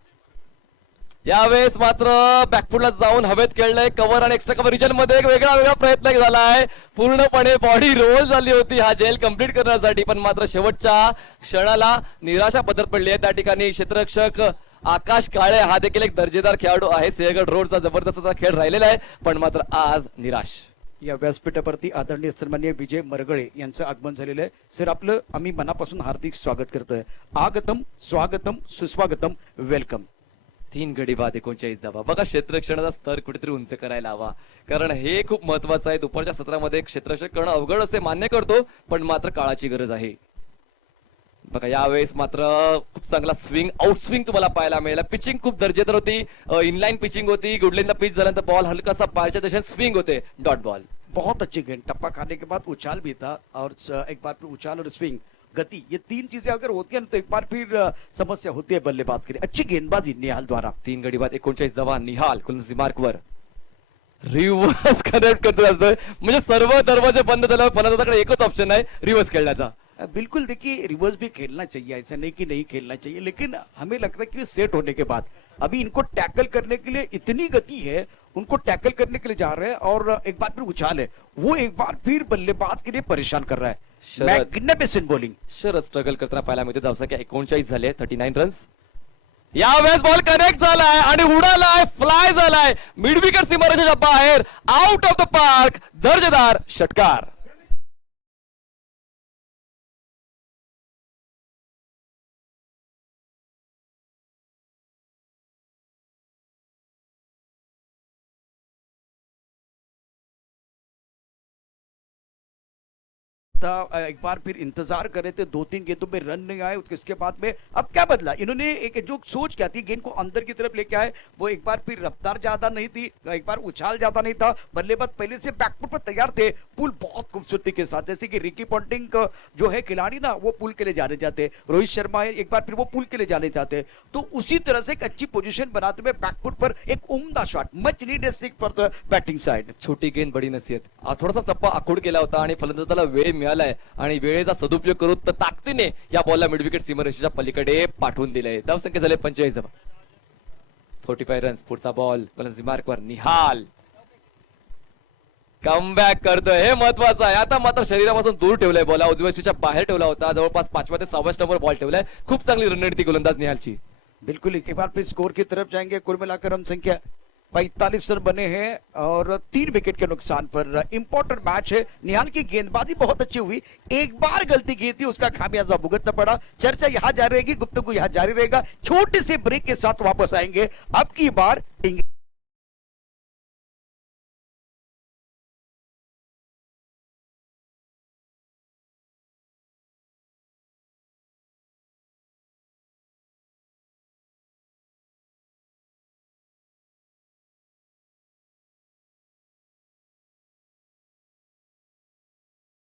यावेळेस मात्र बॅकफुटला जाऊन हवेत खेळलंय, कव्हर आणि एक्स्ट्रा कव्हर रिजन मध्ये एक वेगळा प्रयत्न झालाय. पूर्णपणे बॉडी रोल झाली होती हा झेल कंप्लीट करण्यासाठी, पण मात्र शेवटच्या क्षणाला निराशा पदर पडली आहे त्या ठिकाणी. क्षेत्ररक्षक आकाश काळे हा देखील एक दर्जेदार खेळाडू आहे. सिंहगड रोडचा जबरदस्त असा खेळ राहिलेला आहे, पण मात्र आज निराश. या व्यासपीठावरती आदरणीय सन्माननीय विजय मरगळे यांचं आगमन झालेलं आहे. सर, आपलं आम्ही मनापासून हार्दिक स्वागत करतोय. आगतम, स्वागतम, सुस्वागतम, वेलकम. 3 गडी बाद 39 धावा. बघा, क्षेत्ररक्षणाचा स्तर कुठेतरी उंच करायला हवा, कारण हे खूप महत्वाचं आहे. दुपारच्या सत्रामध्ये क्षेत्ररक्षक करणं अवघड असते, मान्य करतो, पण मात्र काळाची गरज आहे. बघा, यावेळेस मात्र खूप चांगला स्विंग आउट स्विंग तुम्हाला पाहायला मिळाला. पिचिंग खूप दर्जेदार होती, इनलाइन पिचिंग होती. गुडलेनला पिच झाल्यानंतर बॉल हलकासा पायाच्या दिशेने स्विंग होते, डॉट बॉल. बहुत अच्छी गेंद, टप्पा खाने के बाद उछाल भी था और एक बार फिर उछाल और स्विंग, गति, ये तीन चीजें अगर होती है तो एक बार फिर समस्या होती है बल्लेबाज के लिए. अच्छी गेंदबाजी निहाल द्वारा. 3 गडी बाद 39 धावा. निहाल कुलंदाजी मार्कवर रिव्हर्स कनेक्ट करतो असतोय. म्हणजे सर्व दरवाजे बंद झाल्यावर फलंदाजाकडे एकच ऑप्शन आहे, रिव्हर्स खेळण्याचा. बिल्कुल, देखिए रिवर्स भी खेलना चाहिए, ऐसा नहीं कि नहीं खेलना चाहिए, लेकिन हमें लगता है कि सेट होने के बाद अभी इनको टैकल करने के लिए इतनी गति है, उनको टैकल करने के लिए जा रहे हैं और एक बार फिर उछाल है, वो एक बार फिर बल्लेबाज के लिए परेशान कर रहा है. Magnificent bowling. शरद स्ट्रगल करताना पाहायला मिळते. धावसंख्या 39 झाले, 39 रन्स. यावेळेस बॉल कनेक्ट झालाय आणि उडालाय, फ्लाय झालाय मिड विकेट सीमारेषेच्या बाहेर, आउट ऑफ द पार्क. दर्जेदार षटकार. एक बार फिर इंतजार करे थे, 2-3 गेंदों में रन नहीं आए. उसके बाद में अब क्या बदला इन्होंने, एक जो सोच क्या थी, गेंद को अंदर की तरफ लेके आए. वो एक बार फिर रफ्तार ज्यादा नहीं थी, एक बार उछाल ज्यादा नहीं था. बल्लेबाज पहले से बैकफुट पर तैयार थे. पुल बहुत खूबसूरती के साथ, जैसे कि रिकी पॉन्टिंग जो है खिलाड़ी ना, वो पुल के लिए जाने जाते. रोहित शर्मा है, एक बार फिर वो पुल के लिए जाने जाते. तो उसी तरह से एक अच्छी पोजीशन बनाते हुए बैकफुट पर एक उम्दा shot, much needed six for the batting side. छोटी गेंद बडी नसीहत. थोडासा टप्पा आखूड केला होता आणि फलंदाजाला वेळ मिळालाय आणि वेळेचा सदुपयोग करून ताकदीने या बॉलला मिड विकेट सीमारेषेच्या पलीकडे पाठवून दिले. धावसंख्या झाले 45 धावा. 45 रन्स. पुढचा बॉल गोलंदाजी मार्कवर. निहाल कमबॅक करतोय, हे महत्वाचं आहे. आता मात्र शरीरापासून दूर ठेवलाय बॉल, उजव्या बाहेर ठेवला होता. जवळपास 5व्या ते 6व्या स्टंपवर बॉल ठेवलाय. खूप चांगली रणनीती ती गोलंदाज निहालची. बिल्कुल, एक बार फिर स्कोर की तरफ जाएंगे. कुल मिलाकर हम संख्या 45 रन बने हैं और 3 विकेट के नुकसान पर. इंपॉर्टेंट मैच है. निहाल की गेंदबाजी बहुत अच्छी हुई, एक बार गलती की थी, उसका खामियाजा भुगतना पड़ा. चर्चा यहां जारी रहेगी, गुफ्तगू यहां जारी रहेगा. छोटे से ब्रेक के साथ वापस आएंगे. अब की बार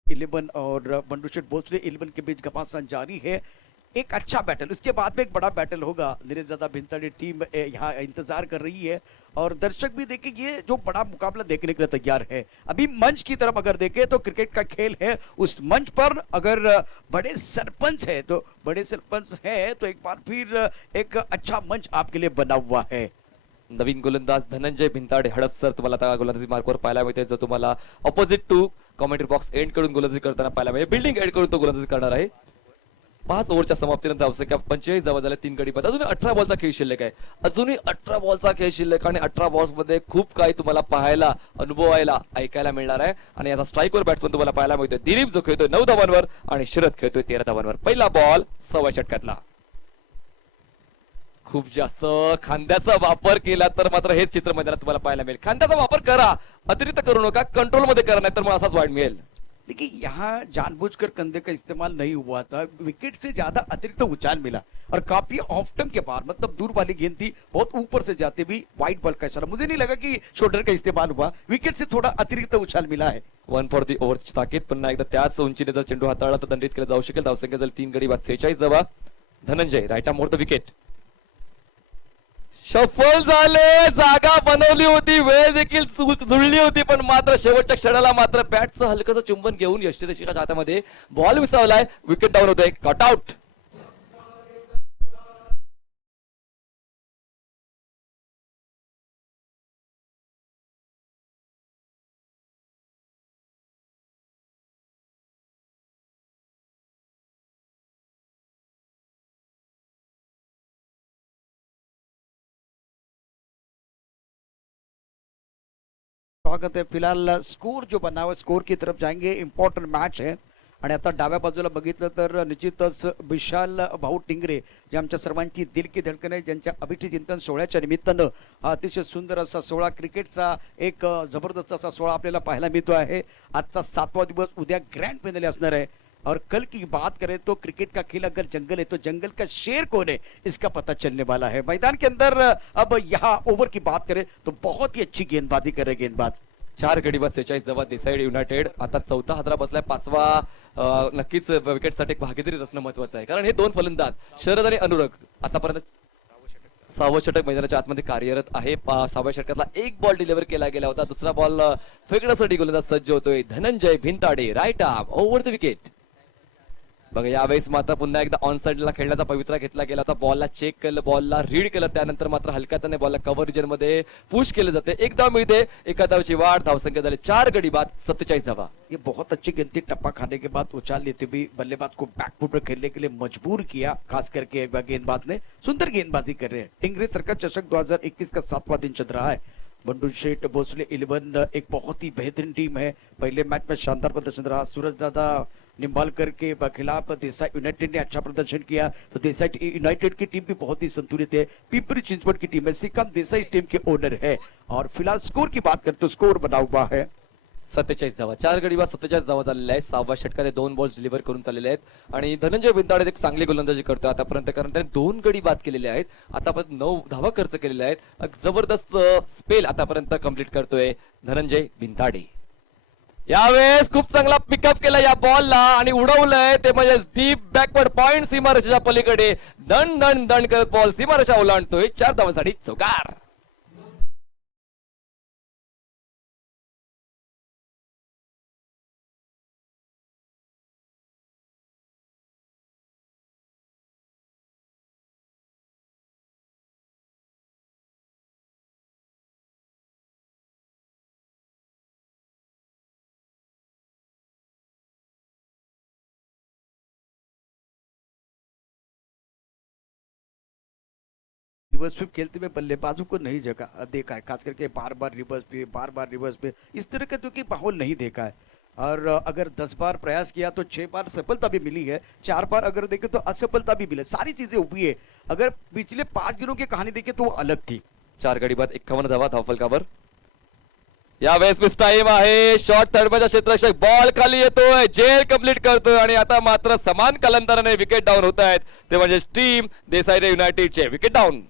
इलेवन और बंडू भोसले 11 के बीच घमासान जारी है. एक अच्छा बैटल, उसके बाद में एक बड़ा बैटल होगा. नीरज भिंताड़ी टीम यहाँ इंतजार कर रही है और दर्शक भी देखें, ये जो बड़ा मुकाबला देखने के लिए तैयार है. अभी मंच की तरफ अगर देखें तो क्रिकेट का खेल है, उस मंच पर अगर बड़े सरपंच है तो एक बार फिर एक अच्छा मंच आपके लिए बना हुआ है. नवीन गोलंदाज धनंजय भिंताडे हडपसर तुम्हाला आता गोलंदाजी मार्कवर पाहायला मिळते, जो तुम्हाला opposite to commentary box end कडून गोलंदाजी करताना पाहायला मिळेल. बिल्डिंग एंड कडून तो गोलंदाजी करणार आहे. 5 ओव्हरच्या समाप्तीनंतर धावसंख्या 45 धावा झाल्या. 3 गडी बाद. अजूनही 18 बॉलचा खेळ शिल्लक आहे. अजूनही 18 बॉलचा खेळ शिल्लक आणि 18 बॉल्स मध्ये खूप काही तुम्हाला पाहायला, अनुभवायला, ऐकायला मिळणार आहे. आणि आता स्ट्राईकवर बॅट्समन तुम्हाला पाहायला मिळतोय दिलीप, जो खेळतोय 9 धावांवर आणि शरद खेळतोय 13 धावांवर. पहिला बॉल 6व्या षटकातला. खूप जास्त खांद्याचा वापर केला तर मात्र हेच चित्र मैदानात तुम्हाला पाहायला मिळेल. खांद्याचा वापर करा, अतिरिक्त करू नका, कंट्रोल मध्ये करा, नाही तर मग असाच वाईट मिळेल. देखिए, यहाँ जानबूझकर कंधे का इस्तेमाल नहीं हुआ था. विकेट से ज्यादा अतिरिक्त उछाल मिला और काफी ऑफ टर्म के पार, मतलब दूर वाली गेंद थी, बहुत ऊपर से जाते भी वाइड बॉल का इशारा. मुझे नहीं लगा कि शोल्डर का इस्तेमाल हुआ. विकेट से थोड़ा अतिरिक्त उछाल मिला है. 1 फॉर दी ओव्हरची ताकीद. पुन्हा एकदा त्याच उंचीने जर चेंडू हाताळला तर दंडित केला जाऊ शकेल. धावसंख्या झाली 3 गडी बाद 46 धावा. Dhananjay right more the wicket. सफल झाले, जागा बनवली होती, वेळ देखील जुळली होती, पण मात्र शेवटच्या क्षणाला मात्र बॅटचं हलकसं चुंबन घेऊन यष्टीरक्षकाच्या हातामध्ये बॉल विसावलाय. विकेट डाऊन होतोय. Cut out. स्वागत आहे. फिलहाल स्कोर जो बनावा स्कोर की तरफ जाएंगे. इम्पॉर्टंट मॅच आहे आणि आता डाव्या बाजूला बघितलं तर निश्चितच विशाल भाऊ टिंगरे जे आमच्या सर्वांची दिल की धडकन आहे, ज्यांच्या अभिष्ट चिंतन सोहळ्याच्या निमित्तानं अतिशय सुंदर असा सोहळा, क्रिकेटचा एक जबरदस्त असा सोहळा आपल्याला पाहायला मिळतो आहे. आजचा 7वा दिवस, उद्या ग्रँड फायनल असणार है. और कल की बात करें तो क्रिकेट का खेल अगर जंगल है तो जंगल का शेर कौन है इसका पता चलने वाला है. मैदान के अंदर अब यहाँ ओवर की बात करें तो बहुत ही अच्छी गेंदबाजी कर रहे गेंदबाज. 4 गडी बाद 46 धावा देसाई युनायटेड. आता 4था हादरा बसलाय, 5वा नक्कीच विकेटसाठी एक भागीदारी असणं महत्वाचं आहे, कारण हे 2 फलंदाज शरद आणि अनुराग आतापर्यंत 6वं षटक मैदानाच्या आतमध्ये कार्यरत आहे. 6व्या षटकातला एक बॉल डिलिव्हर केला गेला होता. दुसरा बॉल फेकण्यासाठी गोलंदाज सज्ज होतोय Dhananjay Bhintade, right arm over the wicket. बघा यावेळेस मात्र पुन्हा एकदा ऑन साइडला खेळण्याचा पवित्रा घेतला गेला होता. बॉलला चेक केलं, बॉलला रीड केलं, त्यानंतर मात्र हलक्या त्याने बॉलला कव्हर रिजन मध्ये पुश केले जाते. एक धाव मिळते, एका धावची वाढ, धावसंख्या झाली 4 गडी बाद 47 धावा. ये बहुत अच्छी गेंद थी. टप्पा खाने के बाद उछाल लेते भी बल्लेबाज को बैकफुट पर खेलने के लिए मजबूर किया, खास करके एक बार गेंदबाज ने सुंदर गेंदबाजी कर रहे हैं. टिंगरे सरकार चषक 2021 का 7वां दिन चल रहा है. बंडू शेठ भोसले 11 एक बहुत ही बेहतरीन टीम है. पहले मैच में शानदार प्रदर्शन रहा. सूरज दादा निम्बालकर के खिलाफ देसाई यूनाइटेड ने अच्छा प्रदर्शन किया. तो देसाई यूनाइटेड की टीम भी बहुत ही संतुलित है. पिंपरी चिंचवड की टीम है. श्रीकांत देसाई टीम के ओनर है. और फिलहाल स्कोर की बात करते तो स्कोर बना हुआ है 47 धावा. 4 गडी बाद 47 धावा झालेल्या आहेत. 6व्या षटकात 2 बॉल्स डिलिव्हर करून चाललेले आहेत आणि धनंजय बिंदाडे एक चांगली गोलंदाजी करतोय आतापर्यंत, कारण त्याने 2 गडी बाद केलेले आहेत. आतापर्यंत 9 धावा खर्च केलेल्या आहेत. जबरदस्त स्पेल आतापर्यंत कंप्लीट करतोय धनंजय बिंदाडे. यावेळेस खूप चांगला पिकअप केला या बॉलला आणि उडवलंय ते म्हणजे डीप बॅकवर्ड पॉइंट, सीमारेषेच्या पलीकडे दण दण दण करत बॉल सीमारेषा ओलांडतोय. 4 धावांसाठी चौकार. रिवर्स स्वीप खेलते हुए बल्लेबाजों को नहीं देखा है, खास करके बार बार रिवर्स पे इस तरह का तो कि माहौल नहीं देखा है. और अगर 10 बार प्रयास किया तो 6 बार सफलता भी मिली है, 4 बार अगर देखें तो असफलता भी मिली. सारी चीजें हुई है. अगर पिछले 5 दिनों की कहानी देखें तो वो अलग थी. 4 गडी बाद 51 धावा धावफलकावर. यावेळेस मिस टाइम आहे. शॉर्ट थर्डच्या क्षेत्ररक्षक बॉल खाली येतोय, जेल कंप्लीट करतोय आणि आता मात्र समान कालांतराने विकेट डाऊन होत आहेत. ते म्हणजे टीम देसाई युनायटेडचे विकेट डाऊन.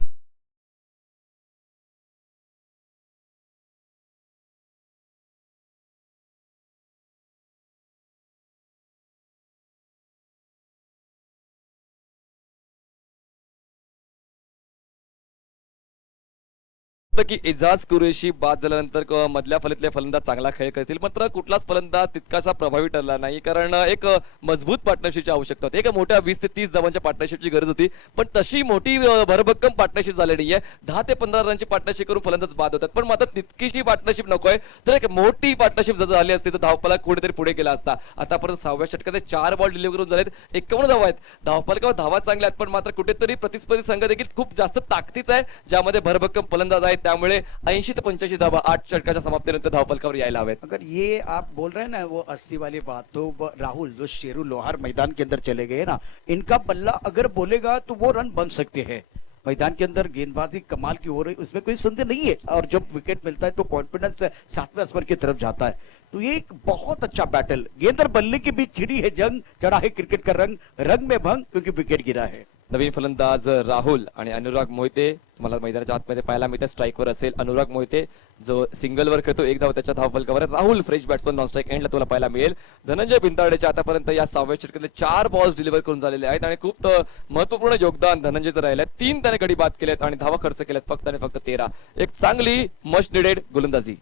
की एजाज कुरेशी बाद झाल्यानंतर मधल्या फलीतले फलंदाज चांगला खेळ करतील, मात्र कुठलाच फलंदाज तितकासा प्रभावी ठरला नाही, कारण एक मजबूत पार्टनरशिपची आवश्यकता होती. एक मोठ्या 20 ते 30 धावांच्या पार्टनरशिपची गरज होती, पण तशी मोठी भरभक्कम पार्टनरशिप झाली नाहीये. 10 ते 15 रनची पार्टनरशिप करून फलंदाज बाद होतात, पण मात्र तितकीशी पार्टनरशिप नकोय. तर एक मोठी पार्टनरशिप जर झाली असती तर धावफलक कुठेतरी पुढे गेला असता. आतापर्यंत 6व्या षटकात 4 बॉल डिलिव्हर करून झालेत, 51 धावा आहेत. धावफलकावर धावा चांगल्या आहेत, पण मात्र कुठेतरी प्रतिस्पर्धी संघ देखील खूप जास्त ताकदीचा आहे, ज्यामध्ये भरभक्कम फलंदाज आहेत. त्यामुळे 80 ते 85 धावा 8 षटकाच्या समाप्तीनंतर धावफलकावर यायला हवेत. अगर ये आप बोल रहे हैं ना वो 80 वाली बात, तो राहुल जो शेरू लोहार मैदान के अंदर चले गए ना, इनका बल्ला अगर बोलेगा तो वो रन बन सकते हैं. मैदान के अंदर गेंदबाजी कमाल की हो रही, उसमें कोई संदेह नहीं है. और जब विकेट मिलता है तो कॉन्फिडेंस 7वें ओवर की तरफ जाता है. तो ये एक बहुत अच्छा बैटल, गेंद और बल्ले के बीच छिड़ी है जंग, चढ़ा है क्रिकेट का रंग, रंग में भंग क्योंकि विकेट गिरा है. नवीन फलंदाज राहुल आणि अनुराग मोहिते मला मैदानाच्या आतमध्ये पाहायला मिळते. स्ट्राईकवर असेल अनुराग मोहिते, जो सिंगलवर खेळतो, 1 धाव त्याच्या धावफलकावर. Rahul fresh batsman non strike एंडला तुला पाहायला मिळेल. धनंजय बिंदाडेचे आतापर्यंत या 6व्या षटकातले 4 बॉल्स डिलिव्हर करून झालेले आहेत आणि खूप महत्वपूर्ण योगदान धनंजयचं राहिलं आहे. 3 त्याने गडी बाद केलेत आणि धावा खर्च केल्यात फक्त आणि फक्त 13. एक चांगली मस्ट निडेड गोलंदाजी.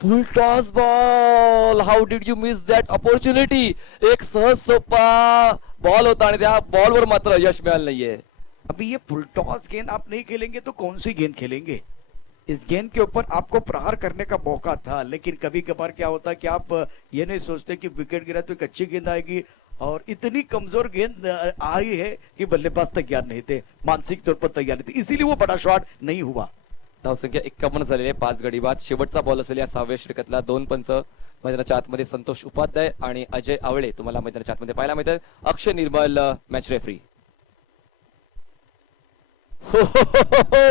Full toss ball, how did you miss that opportunity. एक सहज सोपा बॉल होता आणि त्या बॉलवर मात्र यश मिळालं नाहीये. अभी ये फुल टॉस गेंद आप नहीं खेलेंगे तो कौन सी गेंद खेलेंगे. इस गेंद के ऊपर आपको प्रहार करने का मौका था, लेकिन कभी कभार क्या होता है कि आप ये नहीं सोचते कि विकेट गिरा तो एक अच्छी गेंद आएगी, और इतनी कमजोर गेंद आ रही है कि बल्लेबाज तैयार नहीं थे, मानसिक तौर पर तैयार नहीं थे, इसीलिए वो बड़ा शॉट नहीं हुआ. धावसंख्या 51 झालेली आहे, 5 गडी बाद. शेवटचा बॉल असेल या 6व्या षटकातला. 2 पंच मैदानाच्या आतमध्ये संतोष उपाध्याय आणि अजय आवळे तुम्हाला मैदानाच्या आतमध्ये पाहायला मिळतात. अक्षय निर्मल मॅच रेफरी.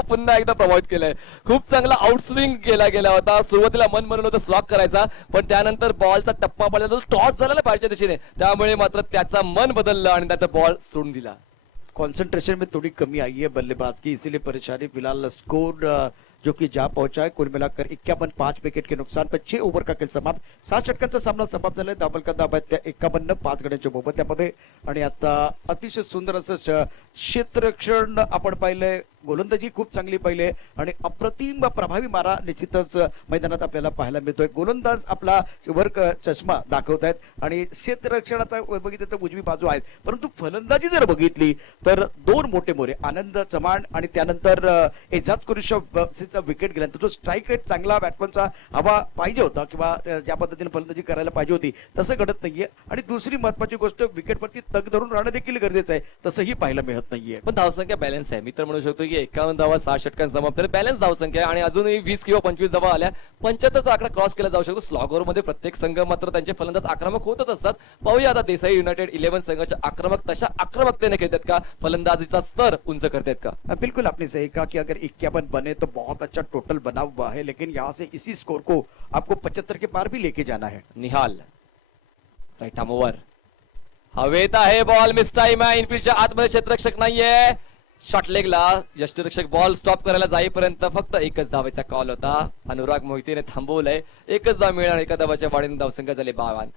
पुन्हा एकदा प्रभावित केलंय. खूप चांगला आउटस्विंग केला गेला होता. सुरुवातीला मन म्हणून होतं स्लॉक करायचा, पण त्यानंतर बॉलचा टप्पा पडला, टॉस झाला पाहिजे दिशेने, त्यामुळे मात्र त्याचा मन बदललं आणि त्याचा बॉल सोडून दिला. कंसंट्रेशन में थोड़ी कमी आई है बल्लेबाज की, इसीलिए परेशानी. फिलहाल स्कोर जो कि जा पहुंचा है, कुल मिलाकर 51, 5 विकेट के नुकसान पर 6 ओव्हर का खेळ समाप्त. 7 षटकांचा सामना समाप्त झालाय. धावल का दाब त्या 51, 5 गड्यांच्या मोबदल्यामध्ये. आणि आता अतिशय सुंदर असं क्षेत्ररक्षण आपण पाहिलंय. गोलंदाजी खूप चांगली पाहिली आणि अप्रतिम प्रभावी मारा निश्चितच मैदानात आपल्याला पाहायला मिळतोय. गोलंदाज आपला वर्क चष्मा दाखवत आहेत आणि क्षेत्ररक्षणाचा बघितलं तर उजवी बाजू आहे, परंतु फलंदाजी जर बघितली तर 2 मोठे मोरे आनंद चव्हाण आणि त्यानंतर एजाज कुरेशीचा विकेट गेल्यानंतर जो स्ट्राईक रेट चांगला बॅट्समनचा हवा पाहिजे होता किंवा ज्या पद्धतीने फलंदाजी करायला पाहिजे होती तसं घडत नाहीये. आणि दुसरी महत्वाची गोष्ट, विकेटवरती तग धरून राहणं देखील गरजेचं आहे, तसंही पाहायला मिळत नाहीये. पण धावसंख्या बॅलन्स आहे. मी तर म्हणू शकतो की 51 धावा 6 षटकांत समाप्त. बॅलन्स धावसंख्या आहे आणि अजूनही 20 किंवा 25 धावा आल्या. 75चा आकडा क्रॉस केला जाऊ शकतो. स्लॉग ओव्हर मध्ये प्रत्येक संघ मात्र त्यांचे फलंदाज आक्रमक होतच असतात. पाहूया आता देसाई युनायटेड 11 संघाच्या तशा आक्रमकतेने खेळतात का, फलंदाजीचा स्तर उंच करतात का? बिल्कुल आपने सही कहा कि अगर 51 बने तो बहुत अच्छा टोटल बना हुआ है, लेकिन यहाँ से इसी स्कोर को आपको 75 के पार भी लेके जाना है. निहाल राईट आर्म ओव्हर. हवेत आहे बॉल. मिस टाइम आहे. इनफिल्डच्या आतमध्ये क्षेत्ररक्षक नाहीये. शॉट लेगला यष्टिरक्षक बॉल स्टॉप करायला जाईपर्यंत फक्त एकच धावेचा कॉल होता. अनुराग मोहितेने थांबवलंय. एकच धाव मिळणार. एका धावाच्या वाढीने धावसंख्या झाली 52.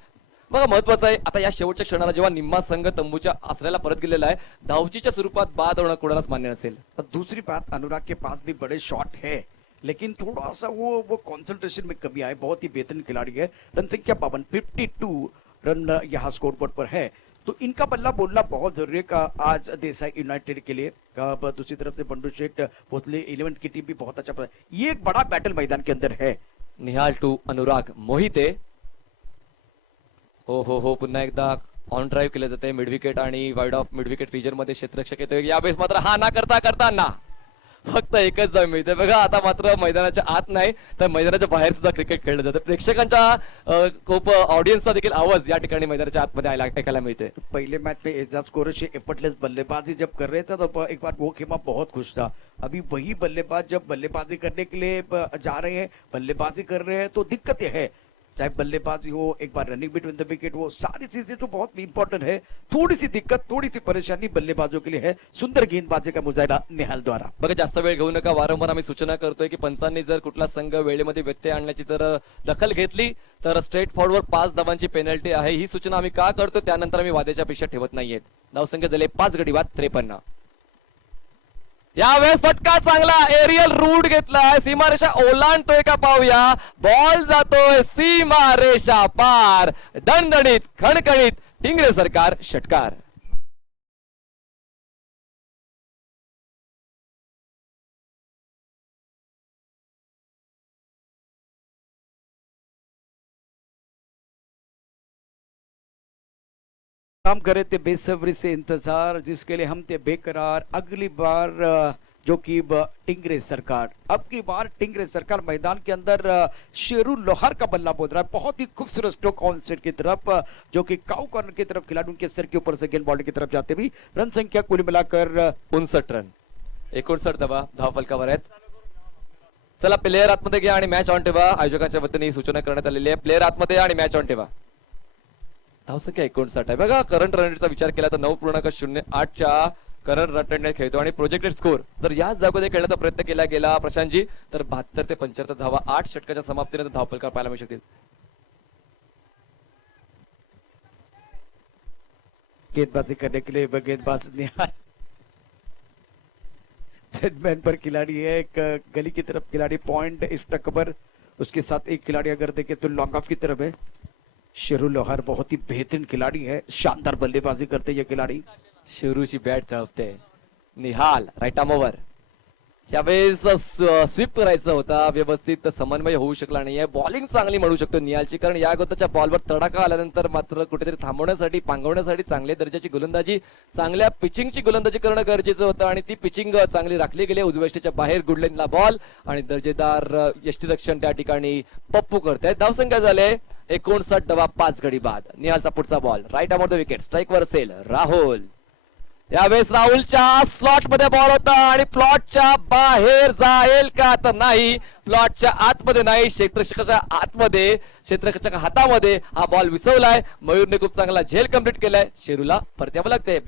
बघा महत्वाचं आहे आता या शेवटच्या क्षणाला जेव्हा निम्मा संघ तंबूच्या आसऱ्याला परत गेलेला आहे, धावचीच्या स्वरूपात बाद होणं कोणालाच मान्य नसेल. दूसरी बात, अनुराग के पास भी बड़े शॉट है, लेकिन थोड़ा सा वो कंसंट्रेशन में कमी है. बहुत ही बेहतरीन खिलाड़ी है. रन संख्या 52, 52 रन यहाँ स्कोर बोर्ड पर है. तो इनका बल्ला बोलना बहुत जरूरी है का आज देसाई यूनाइटेड के लिए. अब दूसरी तरफ से बंडू शेठ भोसले 11 की टीम भी बहुत अच्छा. ये एक बड़ा बैटल मैदान के अंदर है. निहाल टू अनुराग मोहिते. हो पुन्हा एकदा ऑन ड्राईव्ह केलं जाते. मिड विकेट आणि wide of mid wicket region मध्ये क्षेत्ररक्षक येतोय. यावेळेस मात्र हा ना करता ना फक्त एकच धाव मिळते. बघा आता मात्र मैदानाच्या आत नाही तर मैदानाच्या बाहेर सुद्धा क्रिकेट खेळलं जातं. प्रेक्षकांच्या खूप ऑडियन्सचा देखील आवाज या ठिकाणी मैदानाच्या आतमध्ये ऐकायला मिळते. पहले मैच में एजाज कुरैशी एफर्टलेस बल्लेबाजी जब कर रहे थे तो एक बार वो खेमा बहुत खुश था. अभी वही बल्लेबाज जब बल्लेबाजी करने के लिए जा रहे हैं, बल्लेबाजी कर रहे हैं तो दिक्कतें है. चाहे बल्लेबाजी हो, एक बार रनिंग बिटवीन द विकेट हो, सारी चीजें तो बहुत इंपॉर्टेंट है. थोड़ी सी दिक्कत, थोड़ी सी परेशानी बल्लेबाजों के लिए है. सुंदर गेंदबाजी का मुजाहिरा निहाल द्वारा. बघा जास्त वेळ घेऊ नका. वारंवार आम्ही सूचना करतोय की पंचांनी जर कुठला संघ वेळेमध्ये व्यत्यय आणण्याची तर दखल घेतली तर स्ट्रेट फॉरवर्ड 5 धावांची पेनल्टी आहे. ही सूचना आम्ही का करतो त्यानंतर आम्ही वादाच्या अपेक्षा ठेवत नाहीयेत. धावसंख्या झाले 5 गडी बाद 53. यावेळेस फटका चांगला एरियल रूट घेतलाय. सीमारेषा ओलांडतोय का पाहूया. बॉल जातोय सीमारेषा पार. दणदणीत खणखणीत टिंगरे सरकार षटकार. काम करे थे बेसब्री से इंतजार, जिसके लिए हम थे बेकरार. अगली बार जो कि टिंगरे सरकार, अब की बार टिंगरे सरकार मैदान के अंदर शेरू लोहार का बल्ला बोल रहा है. बहुत ही खूबसूरत स्ट्रोक ऑन सेट की तरफ, जो कि काउ कॉर्नर की तरफ खिलाड़ी उनके सर के ऊपर से गेंद बॉल की तरफ जाते हुए. रन संख्या कुल मिलाकर 59 रन. 59 धावफलकावर आहेत. चला प्लेयर आतमध्ये घ्या आणि मॅच ऑन ठेवा. आयोजकांच्या वतीने ही सूचना करण्यात आलेली आहे. प्लेयर आतमध्ये आणि मॅच ऑन ठेवा. धावसंख्या 59 आहे. बघा करंट रन रेटचा विचार केला तर 9.08च्या करंट रन रेट खेळतो आणि प्रोजेक्टेड स्कोर जर याच जागेमध्ये खेळण्याचा प्रयत्न केला गेला प्रशांतजी तर 72 ते 75 धावा 8 षटकाच्या समाप्तीनंतर धावफलकार पाहायला मिळू शकतील. गेंदबाजी करने के लिए गेंदबाज निहाल मैन पर खिलाड़ी है. एक गली की तरफ खिलाड़ी पॉइंट इस पर, उसके साथ एक खिलाड़ी अगर देखें तो लॉन्ग ऑफ की तरफ है. शेरू लोहार बहुत ही बेहतरीन खिलाड़ी है. शानदार बल्लेबाजी करते ये खिलाड़ी. शेरूची बॅट तळपते. निहाल राईट आर्म ओव्हर. यावेळेस स्वीप करायचा होता, व्यवस्थित समन्वय होऊ शकला नाहीये. बॉलिंग चांगली म्हणू शकतो निहालची, कारण या अगोदरच्या बॉलवर तडाखा आल्यानंतर मात्र कुठेतरी थांबवण्यासाठी, पांगवण्यासाठी चांगल्या दर्जाची गोलंदाजी, चांगल्या पिचिंगची गोलंदाजी करणं गरजेचं होतं आणि ती पिचिंग चांगली राखली गेली. उजव्या बाहेर गुडलेनला बॉल आणि दर्जेदार यष्टीरक्षण त्या ठिकाणी पप्पू करतायत. धावसंख्या झाले 59 गडी बाद. निहालचा पुढचा ball right about the wicket, स्ट्राईकवर असेल राहुल. यावेळेस राहुलच्या स्लॉट मध्ये बॉल होता आणि प्लॉटच्या बाहेर जाईल का, तर नाही, प्लॉटच्या आतमध्ये नाही, क्षेत्ररक्षकाच्या आतमध्ये, क्षेत्ररक्षकाच्या हातामध्ये हा बॉल विसवलाय. मयूरने खूप चांगला झेल कंप्लीट केलाय. शेरूला परत्यावं लागते.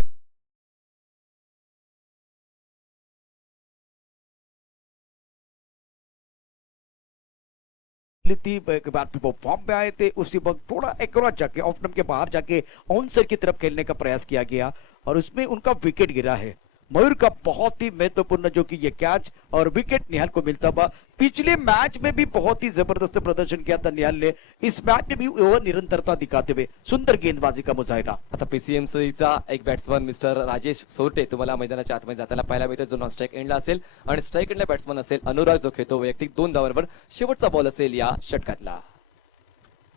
थी एक बार वो फॉर्म में आए थे, उसी वक्त थोड़ा एक्रोच जाके ऑफ स्टंप के बाहर जाके ऑनसर की तरफ खेलने का प्रयास किया गया और उसमें उनका विकेट गिरा है. मयूर का बहुत ही महत्वपूर्ण जो कि ये कैच और विकेट निहाल को मिलता हुआ. पिछले मैच में भी बहुत ही जबरदस्त प्रदर्शन किया था निहाल ने. इस मैच में भी वो निरंतरता दिखाते हुए सुंदर गेंदबाजी का मुजाहिरा. आता पीसीएमसीचा एक बॅट्समन मिस्टर राजेश सोरटे तुम्हाला मैदानाच्या आतमध्ये जाताना पाहायला मिळतो, जो नॉन स्ट्राईक एंडला असेल आणि स्ट्राईक एंडला बॅट्समन असेल अनुराग, जो खेळतो वैयक्तिक 2 धावांवर. शेवटचा बॉल असेल या षटकातला.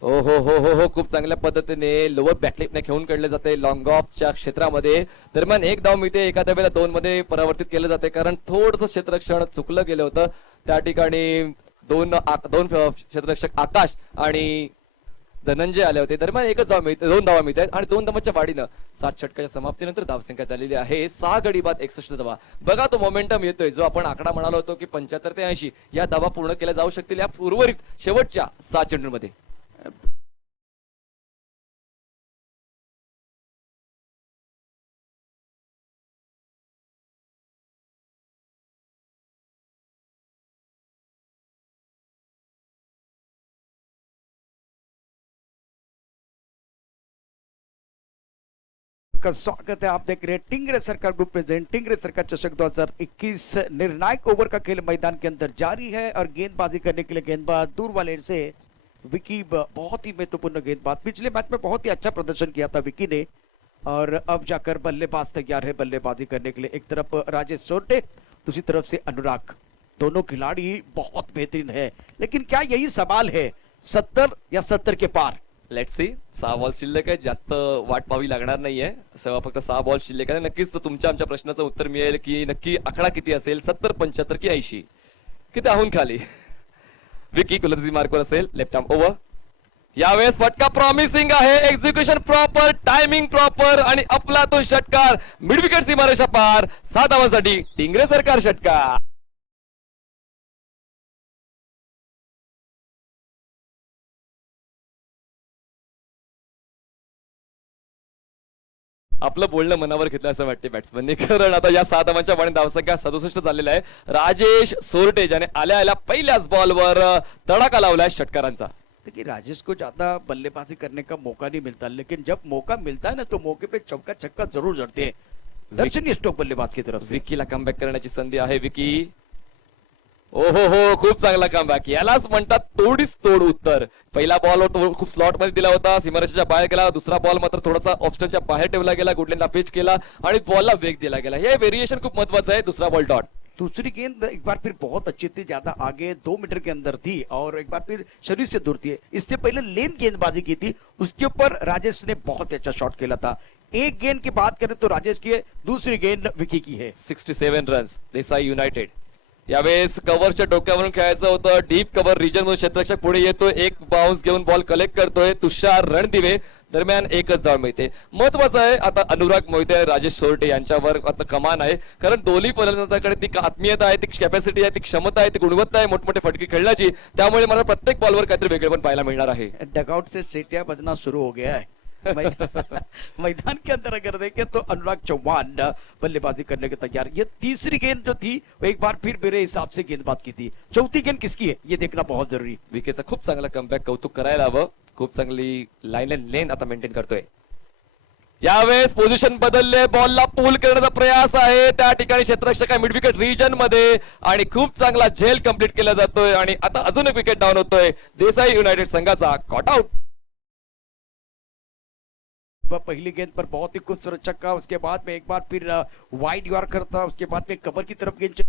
हो हो हो हो हो खूप चांगल्या पद्धतीने लोअर बॅकलिपने खेळून काढले जाते लॉंग ऑफच्या क्षेत्रामध्ये. दरम्यान 1 धाव मिळते, एखाद्या वेळेला 2 मध्ये परावर्तित केलं जाते, कारण थोडंसं क्षेत्ररक्षण चुकलं गेलं होतं त्या ठिकाणी. दोन क्षेत्ररक्षक आकाश आणि धनंजय आले होते. दरम्यान 1च धाव मिळते, 2 धावा मिळतात आणि 2 धावांच्या वाढीनं 7 षटकाच्या समाप्तीनंतर धावसंख्या झालेली आहे 6 गडी बाद 61 धावा. बघा तो मोमेंटम येतोय, जो आपण आकडा म्हणालो होतो की 75 ते 80 या धावा पूर्ण केल्या जाऊ शकतील या उर्वरित शेवटच्या 7 चेंडूंमध्ये. का स्वागत है. आप देख रहे हैं टिंगरे सरकार ग्रुप प्रेजेंट टिंगरे सरकार चषक 2021. निर्णायक ओवर का खेल मैदान के अंदर जारी है और गेंदबाजी करने के लिए गेंदबाज दूर वाले एंड से विकी, बहुत ही महत्वपूर्ण गेंदबाज. पिछले मैच में बहुत ही अच्छा प्रदर्शन किया था विकी ने और अब जाकर बल्लेबाज तैयार है बल्लेबाजी करने के लिए. एक तरफ राजेश सोरटे, दूसरी तरफ से अनुराग. दोनों खिलाड़ी बहुत बेहतरीन है, लेकिन क्या यही सवाल है 70 या 70 के पार. Let's see. 6 बॉल शिल्लक आहे, जास्त वाट पाहावी लागणार नाहीये. फक्त 6 बॉल शिल्लक आहे. नक्कीच तुमच्या आमच्या प्रश्नाचं उत्तर मिळेल की नक्की आकडा किती असेल, 70, 75 की 80, किती आहून खाली. विकी कुलरची मार्कवर असेल. Left arm over. यावेळेस फटका प्रॉमिसिंग आहे, एक्झिक्युशन प्रॉपर, टायमिंग प्रॉपर आणि आपला तो षटकार मिड विकेट सीमारेषा पार. 7 धावांसाठी टिंगरे सरकार षटकार. आपलं बोलणं मनावर घेतलं असं वाटते बॅट्समनने, कारण आता या 6 धावांच्या वाढीने धावसंख्या 67 झालेला आहे. राजेश सोरटे ज्याने आल्या पहिल्याच बॉलवर तडाखा लावलाय षटकारांचा. देखिए राजेश को ज्यादा बल्लेबाजी करने का मौका नहीं मिलता, लेकिन जब मौका मिलता है ना तो मौके पे चौका छक्का जरूर जड़ते हैं. दर्शनीय स्ट्रोक बल्लेबाज की तरफ से. विकीला कमबॅक करण्याची संधी आहे. विकी, ओहो हो खूप चांगला कमबॅक. यालाच म्हणतात तोडीस तोड उत्तर. पहिला बॉल खूप स्लॉट मध्ये दिला होता, सीमारेषेच्या बाहेर गेला. दुसरा बॉल मात्र थोडासा ऑप्शनच्या बाहेर ठेवला गेला, गुडलेनला पिच केला आणि बॉलला वेग दिला गेला. हे व्हेरिएशन खूप महत्वाचं आहे. दुसरा बॉल डॉट. दूसरी गेंद एक बार फिर बहुत अच्छी थी, ज्यादा आगे 2 मीटर के अंदर थी और एक बार फिर शरीर से दूर थी. इससे पहले लेन गेंदबाजी की थी, उसके ऊपर राजेश ने बहुत अच्छा शॉट खेला था. एक गेंद की बात करें तो राजेश की है, दूसरी गेंद विकी की है. 67 रन्स देसाई युनायटेड. यावेळेस कव्हरच्या डोक्यावरून खेळायचं होतं. डीप कव्हर रिजन मधून क्षेत्ररक्षक पुढे येतोय, एक बाउन्स घेऊन बॉल कलेक्ट करतोय तुषार रणदिवे. दरम्यान 1च धाव मिळते. महत्वाचं आहे आता अनुराग मोहिते, राजेश सोरटे यांच्यावर आता कमान आहे, कारण दोन्ही फलंदाजांकडे ती आत्मीयता आहे, ती कॅपॅसिटी आहे, ती क्षमता आहे, ती गुणवत्ता आहे मोठमोठे फटके खेळण्याची. त्यामुळे मला प्रत्येक बॉलवर काहीतरी वेगळेपण पाहायला मिळणार आहे. डगआउट से सीटियां बजना शुरू हो गया है. मैदान के अंदर अगर देखें तो अनुराग चौहान बल्लेबाजी करने के तैयार. ये तीसरी गेंद जो थी वो एक बार फिर मेरे हिसाब से गेंदबाज की थी. चौथी गेंद किसकी है ये देखना बहुत जरूरी. विकेचा खूप चांगला कमबॅक, कौतुक करायला हवं. खूप चांगली लाईन अँड लेन आता मेंटेन करतोय. यावेळेस पोझिशन बदलले, बॉलला पूल करण्याचा प्रयास आहे. त्या ठिकाणी क्षेत्ररक्षक आहे मिड विकेट रिजन मध्ये आणि खूप चांगला झेल कंप्लीट केला जातोय आणि आता अजून एक विकेट डाऊन होतोय देसाई युनायटेड संघाचा. Caught out. पहली गेंद पर बहुत ही खूबसूरत छक्का, उसके बाद में एक बार फिर वाइड यॉर्कर था, उसके बाद में कवर की तरफ गेंद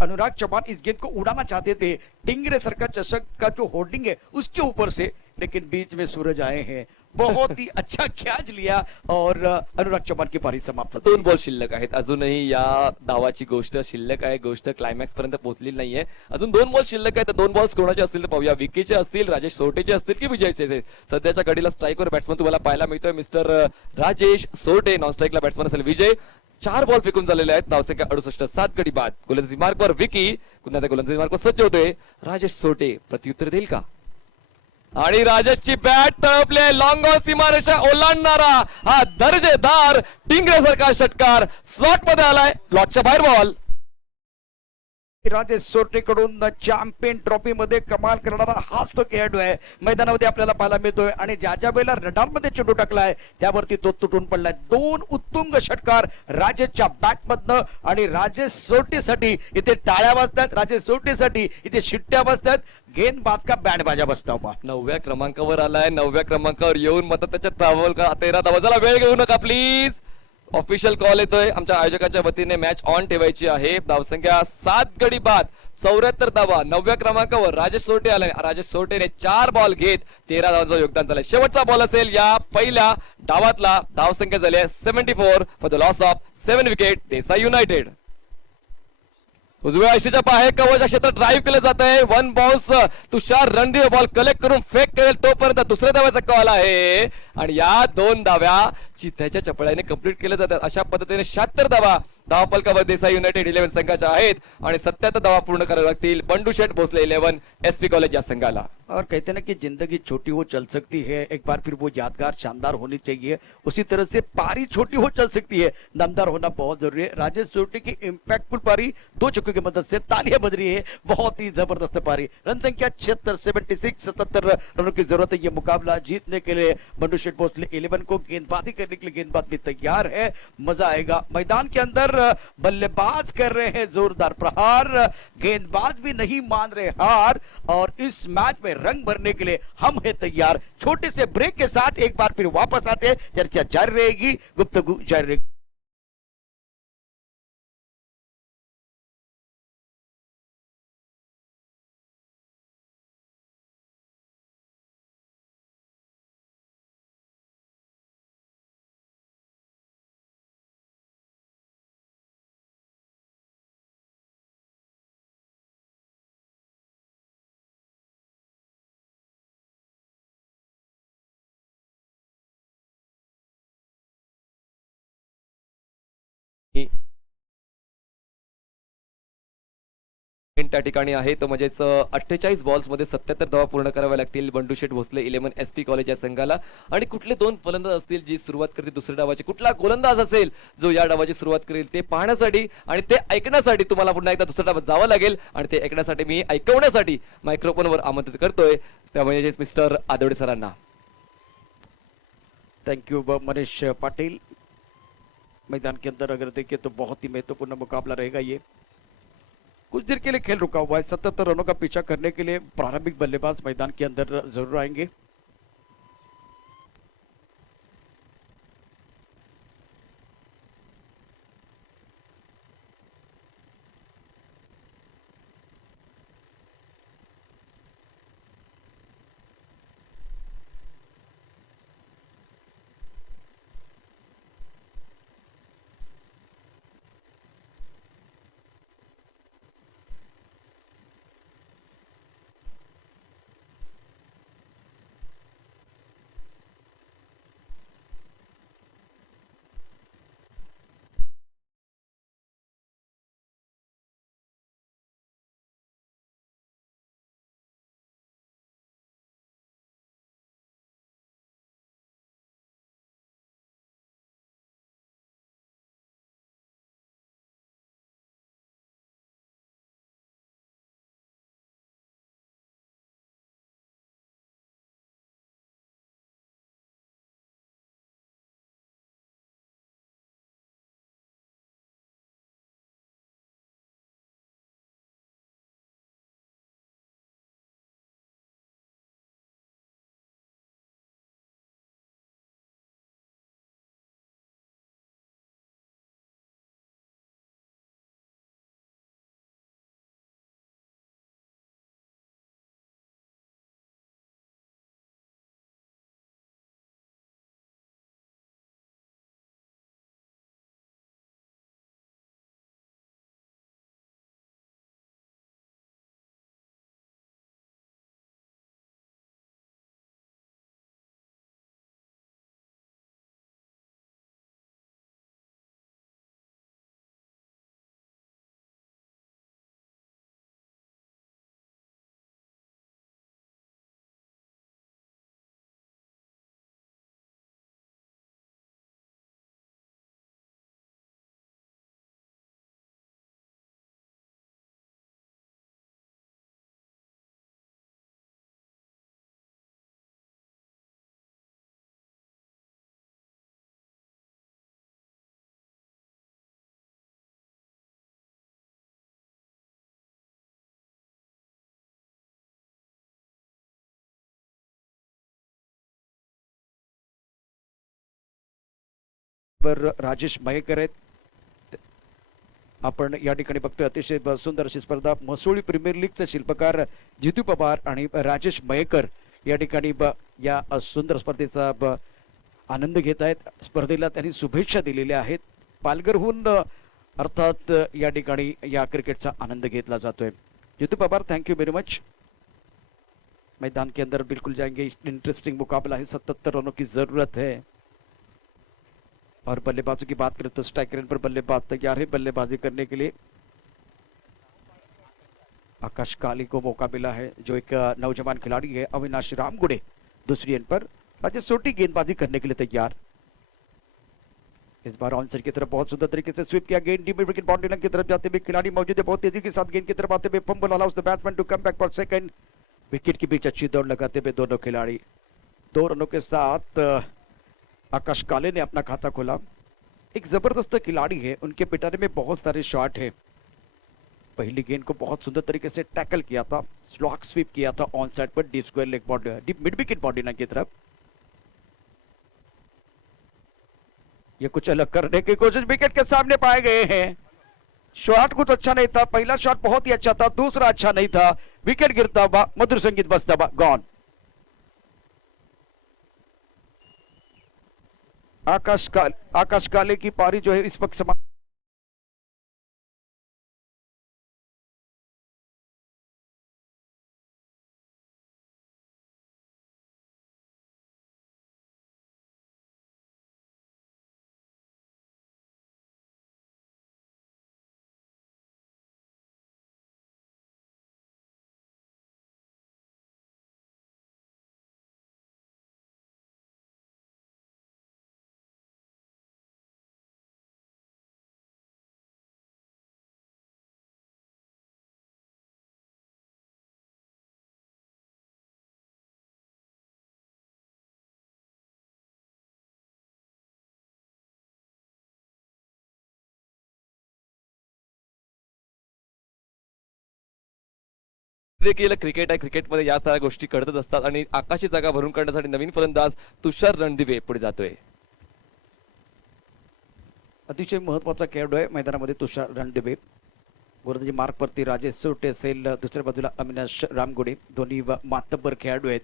अनुराग चौहान इस गेंद को उड़ाना चाहते थे टिंगरे सर का चषक का जो होर्डिंग है उसके ऊपर से, लेकिन बीच में सूरज आए हैं, बहुत ही अच्छा कैच लिया और अनुराग चौहान की पारी समाप्त होती 2 बॉल शिल्लक आहेत. अजूनही या डावाची गोष्ट शिल्लक आहे. गोष्ट क्लायमॅक्स पर्यंत पोहोचलेली नाहीये. अजून 2 बॉल शिल्लक आहेत. 2 बॉल्स कोणाचे असतील तर पाहूया. विकीचे असतील, राजेश सोरटेचे असतील की विजयचे. सध्याच्या घडीला स्ट्राईकवर बॅट्समन तुम्हाला पाहायला मिळतोय मिस्टर राजेश सोरटे. नॉन स्ट्राईकला बॅट्समन असेल विजय. 4 बॉल फेकून झालेले आहेत. धावसंख्या 68. 7 गडी बाद. गोलंदाजी मार्कवर विकी. पुन्हा त्या गोलंदाजी मार्कवर सज्ज होतोय राजेश सोरटे. प्रत्युत्तर देईल का? आणि राजेशची बॅट तळपले. लॉंग ऑन सीमारेषा ओलांडणारा हा दर्जेदार टिंगरेसारखा षटकार स्लॉट मध्ये आलाय. प्लॉटच्या बाहेर बॉल. राजेश सोरटेकडून चॅम्पियन ट्रॉफी मध्ये कमाल करणारा हाच तो खेळाडू आहे मैदानामध्ये आपल्याला पाहायला मिळतोय. आणि ज्या ज्या वेळेला रडारमध्ये चेंडू टाकलाय त्यावरती तो तुटून पडलाय. 2 उत्तुंग षटकार राजेशच्या बॅटमधनं. आणि राजेश सोरटेसाठी इथे टाळ्या वाजतात, राजेश सोरटेसाठी इथे शिट्ट्या वाजतात. गेंदबाज का बँड बाजा बसता हुआ 9व्या क्रमांकावर आलाय. 9व्या क्रमांकावर येऊन मत त्याच्यात ट्रॅव्हल का 13 धावा. चला वेळ घेऊ नका प्लीज. ऑफिशियल कॉल येतोय. आमच्या आयोजकाच्या वतीने मॅच ऑन ठेवायची आहे. धावसंख्या 7 गडी बाद. 74 धावा. 9व्या क्रमांकावर राजेश सोरटे आले. राजेश सोरटेने 4 बॉल घेत 13 धावांचं योगदान झालंय. शेवटचा बॉल असेल या पहिल्या डावातला. धावसंख्या झाली आहे 74 फॉर द लॉस ऑफ 7 विकेट देसाई युनायटेड. उजव्या यष्टीच्या बाहेर कवच क्षेत्रात ड्राईव्ह केलं जात आहे. 1 बाउन्स. तुषार रणदिवे बॉल कलेक्ट करून फेक करेल तोपर्यंत दुसऱ्या धाव्याचा कॉल आहे. आणि या 2 धाव्या चित्त्याच्या चपळाने कंप्लीट केल्या जातात. अशा पद्धतीने 76 धावा धावफलकावर देसाई युनायटेड 11 संघाच्या आहेत. आणि 77 धावा पूर्ण कराव्या लागतील बंडू शेठ भोसले 11 एसपी कॉलेज या संघाला. और कहते हैं ना कि जिंदगी छोटी हो चल सकती है, एक बार फिर वो यादगार शानदार होनी चाहिए. उसी तरह से पारी छोटी हो चल सकती है, दमदार होना बहुत जरूरी है. राजेश सोरटे की इंपैक्टफुल पारी 2 छक्कों की मदद से तालियां बज रही है. बहुत ही जबरदस्त पारी. रन संख्या 76, 76, 77 रनों की जरूरत है ये मुकाबला जीतने के लिए. बंडू शेठ भोसले 11 को गेंदबाजी करने के लिए गेंदबाज भी तैयार है. मजा आएगा. मैदान के अंदर बल्लेबाज कर रहे हैं जोरदार प्रहार. गेंदबाज भी नहीं मान रहे हार. और इस मैच में रंग भरने के लिए हम हैं तैयार. छोटे से ब्रेक के साथ एक बार फिर वापस आते हैं. चर्चा जारी रहेगी, गुफ्तगू जारी रहेगी. त्या ठिकाणी आहे तो म्हणजेच 48 बॉल्स मध्ये 77 धावा पूर्ण कराव्या लागतील बंडू शेठ भोसले 11 एसपी कॉलेज या संघाला. आणि कुठले 2 फलंदाज असतील जी सुरुवात करतील दुसऱ्या डावाची, कुठला गोलंदाज असेल जो या डावाची सुरुवात करेल ते पाहण्यासाठी आणि ते ऐकण्यासाठी तुम्हाला पुन्हा एकदा दुसऱ्या डावात जावं लागेल. आणि ते ऐकण्यासाठी मी ऐकवण्यासाठी मायक्रोफोनवर आमंत्रित करतोय त्या म्हणजे मिस्टर आदवडे सरांना. थैंक यू मनीष पाटिल. मैदान के अंदर अगर देखें तो बहुत ही महत्वपूर्ण मुकाबला रहेगा ये. कुछ देर के लिए खेल रुका हुआ है. 77 रनों का पीछा करने के लिए प्रारंभिक बल्लेबाज मैदान के अंदर जरूर आएंगे. वर राजेश मयेकर आहेत. आपण या ठिकाणी बघतोय अतिशय सुंदर अशी स्पर्धा. मसोळी प्रीमियर लीगचे शिल्पकार जितू पवार आणि राजेश मयेकर या ठिकाणी या सुंदर स्पर्धेचा आनंद घेत आहेत. स्पर्धेला त्यांनी शुभेच्छा दिलेल्या आहेत. पालघरहून अर्थात या ठिकाणी या क्रिकेटचा आनंद घेतला जातोय. जितू Pawar, thank you very much. मैदान के अंदर बिल्कुल जाएंगे. इंटरेस्टिंग मुकाबला है. 77 रनों की जरूरत है. और बल्लेबाजों की बात करें तो स्ट्राइकर पर बल्लेबाज तैयार है बल्लेबाजी करने के लिए. आकाश काली को मौका मिला है, जो एक नौजवान खिलाड़ी है. अविनाश रामगुड़े दूसरी एंड पर. राजेश सोटी गेंदबाजी करने के लिए तैयार. इस बार ऑनसाइड की तरफ बहुत सुंदर तरीके से स्वीप किया. गेंद डीप विकेट बाउंड्री लाइन की तरफ जाते हुए खिलाड़ी मौजूद है. बहुत तेजी के साथ गेंद की तरफ आते हुए fumble allows the batsman to come back for second. Wicket के बीच अच्छी दौड़ लगाते हुए दोनों खिलाड़ी. 2 रनों के साथ आकाश काले ने अपना खाता खोला. एक जबरदस्त खिलाड़ी है. उनके पिटारे में बहुत सारे शॉट है. पहली गेंद को बहुत सुंदर तरीके से टैकल किया था. स्लॉक स्वीप किया था ऑन साइड पर D square leg border deep mid wicket boundary line की तरफ. ये कुछ अलग करने की कोशिश विकेट के सामने पाए गए हैं. शॉट कुछ अच्छा नहीं था. पहला शॉट बहुत ही अच्छा था, दूसरा अच्छा नहीं था. विकेट गिरता हुआ, मधुर संगीत बजता हुआ, गॉन. आकाश काले की पारी जो है इस वक्त समाप्त. देखील क्रिकेट आहे. क्रिकेटमध्ये या साऱ्या गोष्टी घडतच असतात आणि आकाशी जागा भरून काढण्यासाठी नवीन फलंदाज तुषार रणदिवे पुढे जातोय. अतिशय महत्वाचा खेळाडू आहे मैदानामध्ये तुषार रणदिवे. गोलंदाजी मार्कवरती राजेश सोटे असेल, दुसऱ्या बाजूला अविनाश रामगुडे. दोन्ही मातब्बर खेळाडू आहेत.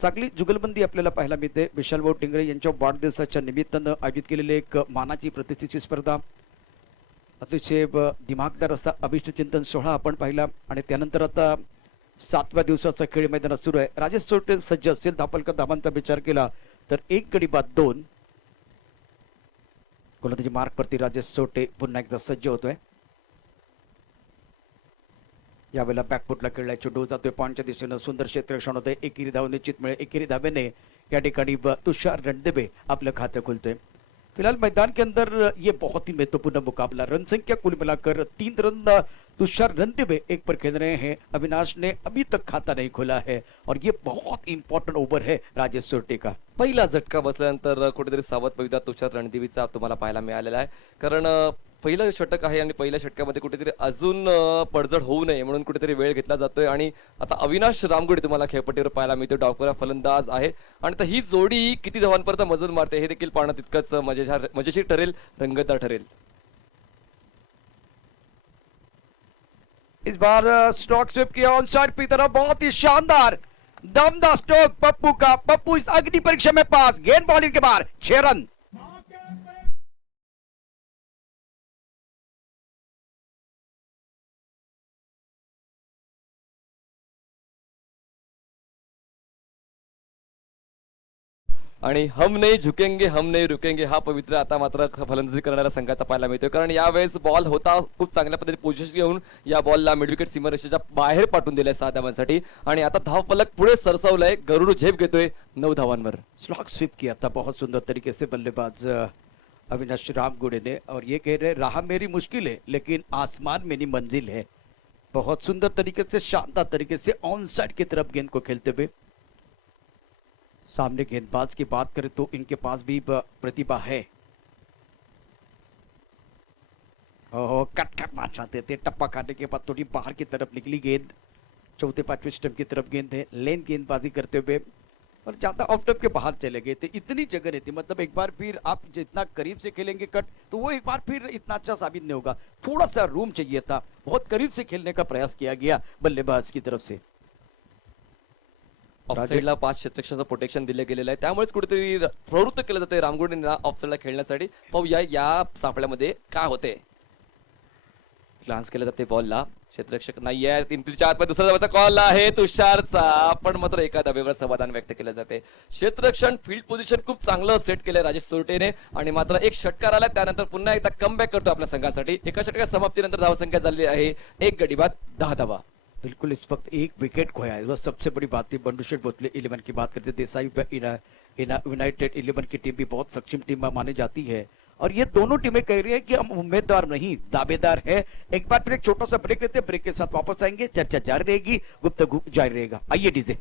चांगली जुगलबंदी आपल्याला पाहायला मिळते. विशाल भाऊ टिंगरे यांच्या वाढदिवसाच्या निमित्तानं आयोजित केलेले एक मानाची प्रतिष्ठेची स्पर्धा. अतिशय दिमागदार असा अभिष्ट चिंतन सोहळा आपण पाहिला. आणि त्यानंतर आता 7व्या दिवसाचा खेळ मैदानात सुरू आहे. राजेश सोटे सज्ज असेल. धापलकर धावांचा विचार केला तर 1 गडी बाद 2. गोलंदाजी मार्कवरती राजेश सोटे पुन्हा एकदा सज्ज होतोय. यावेळेला बॅकफुटला खेळलाय. चेंडू जातोय पॉइंटच्या दिशेनं. सुंदर क्षेत्ररक्षण होतंय. एकेरी धाव निश्चित मिळेल. एकेरी धावेने या ठिकाणी तुषार रणदिवे आपलं खातं खोलतोय. फिलहाल मैदान के अंदर ये बहुत ही महत्वपूर्ण मुकाबला. रन संख्या कुल मिलाकर 3 रन तुषार रणदिवे 1 पर खेल रहे हैं. अविनाश ने अभी तक खाता नहीं खोला है और ये बहुत इंपॉर्टेंट ओवर है राजेश सोटे का. पहिला झटका बसल्यानंतर कुठेतरी सावध पवित्रा तुषार रणदिवेचा तुम्हाला पाहायला मिळालेला आहे. कारण पहिलं षटक आहे आणि पहिल्या षटकामध्ये कुठेतरी अजून पडझड होऊ नये म्हणून कुठेतरी वेळ घेतला जातोय. आणि आता अविनाश रामगुडे तुम्हाला खेळपट्टीवर पाहायला मिळतो. डावखोरा फलंदाज आहे आणि आता ही जोडी किती धावांपर्यंत मजल मारते हे देखील पाहणं तितकंच मजेशीर ठरेल, रंगतदार ठरेल. इस बार स्ट्रोक स्वीप किया ऑन साइड की तरफ. बहुत ही शानदार दमदार स्ट्रोक पप्पू का. पप्पू इस अग्नि परीक्षा में पास. गेंद बॉलिंग के बाहर 6 रन. आणि हम नाही झुकेंगे हम नाही रुकेंगे हा पवित्र आता मात्र फलंदाजी करणाऱ्या संघाचा पाहायला मिळतोय. कारण यावेळेस बॉल होता खूप चांगल्या पद्धतीने पोझिशन घेऊन या बॉलला मिड विकेट सीमारेषेच्या बाहेर पाठवून दिलाय 6 धावांसाठी. आणि आता धावफलक पुढे सरसावलाय. गरुड झेप घेतोय 9 धावांवर. स्लॉक स्वीप किया था बहुत सुंदर तरीके से बल्लेबाज अविनाश रामगुडे ने. और ये कह रहे राह मेरी मुश्किल है लेकिन आसमान मेरी मंजिल है. बहुत सुंदर तरीके से, शानदार तरीके से ऑन साइड की तरफ गेंद को खेलते हुए. सामने गेंदबाज की बात करें तो इनके पास भी प्रतिभा है. कट करना चाहते थे. टप्पा खाने के बाद थोड़ी बाहर की तरफ निकली गेंद. चौथे 5वें स्टंप की तरफ गेंद है. लेन गेंदबाजी करते हुए और ज्यादा ऑफ टर्म के बाहर चले गए थे, इतनी जगह नहीं थी। मतलब एक बार फिर आप जितना करीब से खेलेंगे कट, तो वो एक बार फिर इतना अच्छा साबित नहीं होगा। थोड़ा सा रूम चाहिए था, बहुत करीब से खेलने का प्रयास किया गया बल्लेबाज की तरफ से। ऑफसाईडला 5 क्षेत्ररक्षणाचं प्रोटेक्शन दिलं गेलेलं आहे, त्यामुळेच कुठेतरी प्रवृत्त केलं जाते रामगुडेंना ऑफसाईडला खेळण्यासाठी. पाहूया या सापळ्यामध्ये काय होते. ग्लान्स केलं जाते बॉलला, क्षेत्ररक्षक नाहीये, पिंपरीच्या आतमध्ये दुसरा धावाचा कॉल आहे तुषारचा, पण मात्र एका धावेवर समाधान व्यक्त केलं जाते. क्षेत्ररक्षण फील्ड पोझिशन खूप चांगलं सेट केलंय राजेश सोरटेने, आणि मात्र एक षटकार आला, त्यानंतर पुन्हा एकदा कमबॅक करतो आपल्या संघासाठी. एका षटकार समाप्तीनंतर धावसंख्या झाली आहे 1 गडी बाद 10 धावा. बिल्कुल, इस वक्त एक विकेट खोया है, वो सबसे बड़ी बात थी। बंडू शेठ भोसले 11 की बात करते, देसाई यूनाइटेड 11 की टीम भी बहुत सक्षम टीम मानी जाती है, और ये दोनों टीमें कह रही है कि हम उम्मीदवार नहीं दावेदार है। एक बार फिर एक छोटा सा ब्रेक लेते हैं, ब्रेक के साथ वापस आएंगे, चर्चा जारी रहेगी, गुफ्तगू जारी रहेगा। आइए डीजे।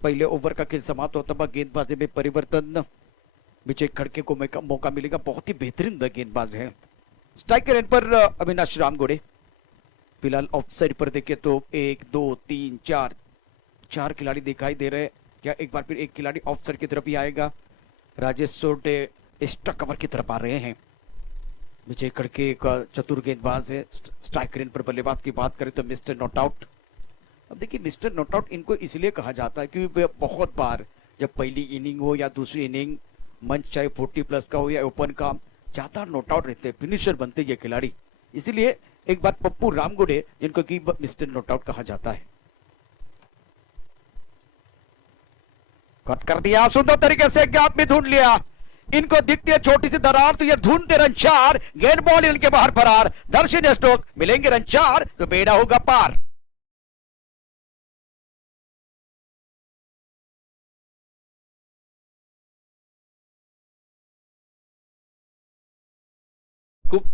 पहले ओवर का खेल समाप्त होता हुआ गेंदबाजी में परिवर्तन, विजय खड़के को मौका मिलेगा, बहुत ही बेहतरीन गेंदबाज है। स्ट्राइकर एंड पर अविनाश रामगोड़े। फिलहाल ऑफ साइड पर देखिए तो 1 2 3 4 खिलाड़ी दिखाई दे रहे हैं। क्या एक बार फिर एक खिलाड़ी ऑफ साइड की तरफ ही आएगा? राजेश सोरटे एक्स्ट्रा कवर की तरफ आ रहे हैं। विजय खड़के का चतुर गेंदबाज है। स्ट्राइकर एंड पर बल्लेबाज की बात करें तो मिस्टर नॉट आउट। अब देखिए मिस्टर नॉट आउट इनको इसलिए कहा जाता है क्योंकि वे बहुत बार जब पहली इनिंग हो या दूसरी इनिंग, मंच चाहे 40+ का हो या ओपन का, ज्यादा नॉट आउट रहते हैं, फिनिशर बनते ये खिलाड़ी। इसीलिए एक बार पप्पू रामगुड़े जिनको कि मिस्टर नॉट आउट कहा जाता है। कट कर दिया, सुंदर तरीके से गैप में ढूंढ लिया। इनको दिखती है छोटी सी दरार, तो ये ढूंढते रन 4, गेंद बॉल इनके बाहर फरार। दर्शन स्टोक मिलेंगे रन 4 तो बेड़ा होगा पार। खूप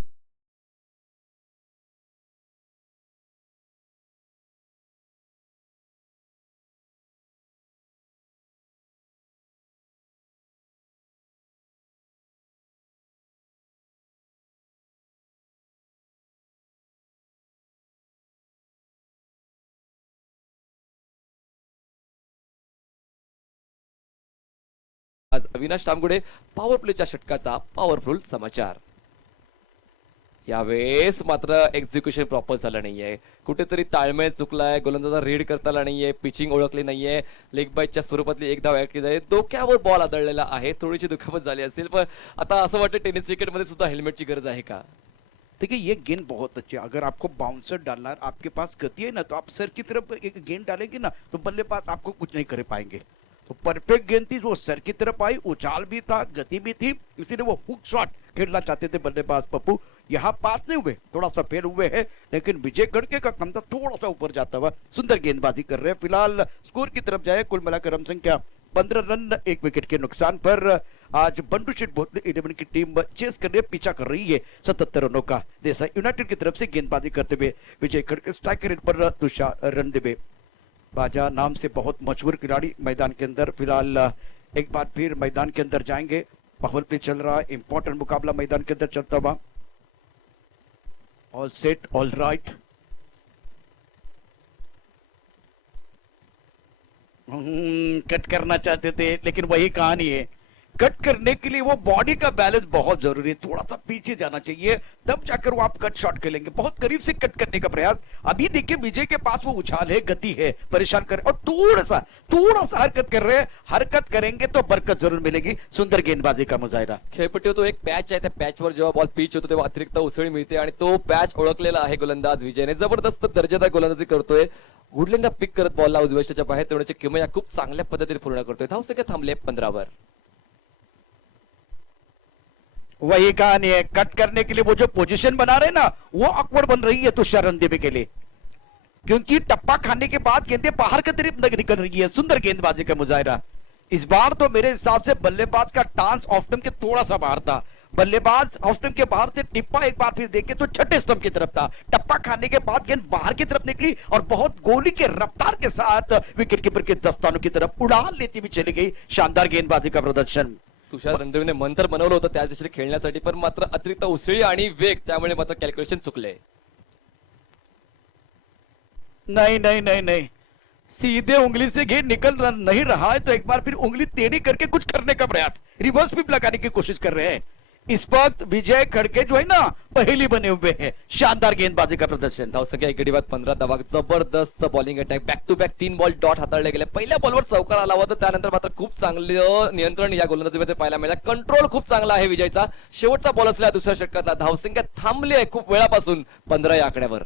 आज अविनाश रामगुडे पॉवर प्लेच्या षटकाचा पॉवरफुल समाचार. यावेळेस मात्र एक्झिक्युशन प्रॉपर झालं नाहीये, कुठेतरी ताळमेळ चुकलाय, गोलंदाजा रीड करता आला नाहीये, पिचिंग ओळखली नाहीये, लेग बाईच्या स्वरूपातली एक धाव ऍड केली आहे, डोक्यावर बॉल आदळलेला आहे, थोडीशी दुखापत झाली असेल, पण आता असं वाटतं टेनिस क्रिकेटमध्ये सुद्धा हेल्मेटची गरज आहे का? देखिए ये गेंद बहुत अच्छी है। अगर आपको बाउंसर डालना है, आपके पास गति है ना, तो आप सर की तरफ एक गेंद डालेंगे ना तो बल्लेबाज आपको कुछ नहीं कर पाएंगे। तो परफेक्ट गेंद थी, वो सर की तरफ आई, उछाल भी था, गति भी थी, इसीलिए वो हुक शॉट खेलना चाहते थे बल्लेबाज पप्पू। यहाँ पास नहीं हुए, थोड़ा सा फेल हुए हैं, लेकिन विजय खड़के का कम था, थोड़ा सा ऊपर जाता हुआ सुंदर गेंदबाजी कर रहे हैं। फिलहाल स्कोर की तरफ जाए, कुल मिलाकर रन संख्या 15 रन 1 विकेट के नुकसान पर आज बंडू शेठ भोसले 11 की टीम चेस कर रही है, पीछा कर रही है 77 रनों का। देसाई यूनाइटेड की तरफ से गेंदबाजी करते हुए विजय खड़के, स्ट्राइकर पर तुषार रणदिवे। बाजा नाम से बहुत मशहूर खिलाड़ी मैदान के अंदर फिलहाल एक बार फिर मैदान के अंदर जाएंगे। पावर प्ले चल रहा है, इंपॉर्टेंट मुकाबला मैदान के अंदर चलता हुआ। All set, all right. Cut करना चाहते थे लेकिन वही कहानी है, कट करने के लिए वो बॉडी का बैलेंस बहुत जरूरी है, थोड़ा सा पीछे जाना चाहिए, तब जाकर वो आप कट शॉट खेलेंगे। बहुत करीब से कट करने का प्रयास। अभी देखिए विजय के पास वो उछाल है, गति है, परेशान कर, और थोड़ा सा हरकत कर रहे हैं। हरकत करेंगे तो बरकत जरूर मिलेगी। सुंदर गेंदबाजी का मुजाहिरा। खेळपट्टीवर तो एक पॅच आहे, त्या पॅचवर जेव्हा बॉल पिच होतो तेव्हा अतिरिक्त उसळी मिळते, आणि तो पॅच ओळखलेला आहे गोलंदाज विजयने. जबरदस्त दर्जेदार गोलंदाजी करतोय, गुडलेंदा पिक करत बॉलला उजव्याच्या बाहेर तेवढ्याची किमया खूप चांगल्या पद्धतीने पूर्ण करतोय. धावसंख्या थांबले 15 वर. वही कहानी है, कट करने के लिए वो जो पोजीशन बना रहे ना, वो ऑकवर्ड बन रही है तुषार रणदीवे के लिए, क्योंकि टप्पा खाने के बाद गेंदें बाहर की तरफ निकल रही है। सुंदर गेंदबाजी का मुजाहिरा। इस बार तो मेरे हिसाब से बल्लेबाज का टांस ऑफ टर्म के थोड़ा सा बाहर था, बल्लेबाज ऑफ स्टंप के बाहर से टिप्पा एक बार फिर देखे तो छठे स्तंभ की तरफ था। टप्पा खाने के बाद गेंद बाहर की तरफ निकली और बहुत गोली के रफ्तार के साथ विकेट कीपर के दस्तानों की तरफ उड़ान लेती हुई चली गई। शानदार गेंदबाजी का प्रदर्शन। तुषार रणदेवीने मंत्र बनवलं होतं त्याच दिशेने खेळण्यासाठी, पण मात्र अतिरिक्त उसळी आणि वेग त्यामुळे मात्र कॅल्क्युलेशन चुकले. नहीं नहीं नहीं नहीं, सीधे उंगली से गेंद निकल नहीं रहा है तो एक बार फिर उंगली टेढ़ी करके कुछ करने का प्रयास, रिवर्स स्वीप लगाने की कोशिश कर रहे हैं. इस वक्त विजय खड़के जो है ना पहली बने हुए हैं. शानदार गेंदबाजी का प्रदर्शन. धावसंख्या एक गडी बाद 15 धावा. जबरदस्त bowling attack. Back to back 3 ball dot हाताळले गेले. पहिल्या बॉलवर चौकार आला होता, त्यानंतर मात्र खूप चांगलं नियंत्रण या गोलंदाजीमध्ये पाहायला मिळालं. कंट्रोल खूप चांगला आहे विजयचा. शेवटचा बॉल असला दुसऱ्या षटकातला. धावसंख्या थांबली आहे खूप वेळापासून 15 या आकड्यावर.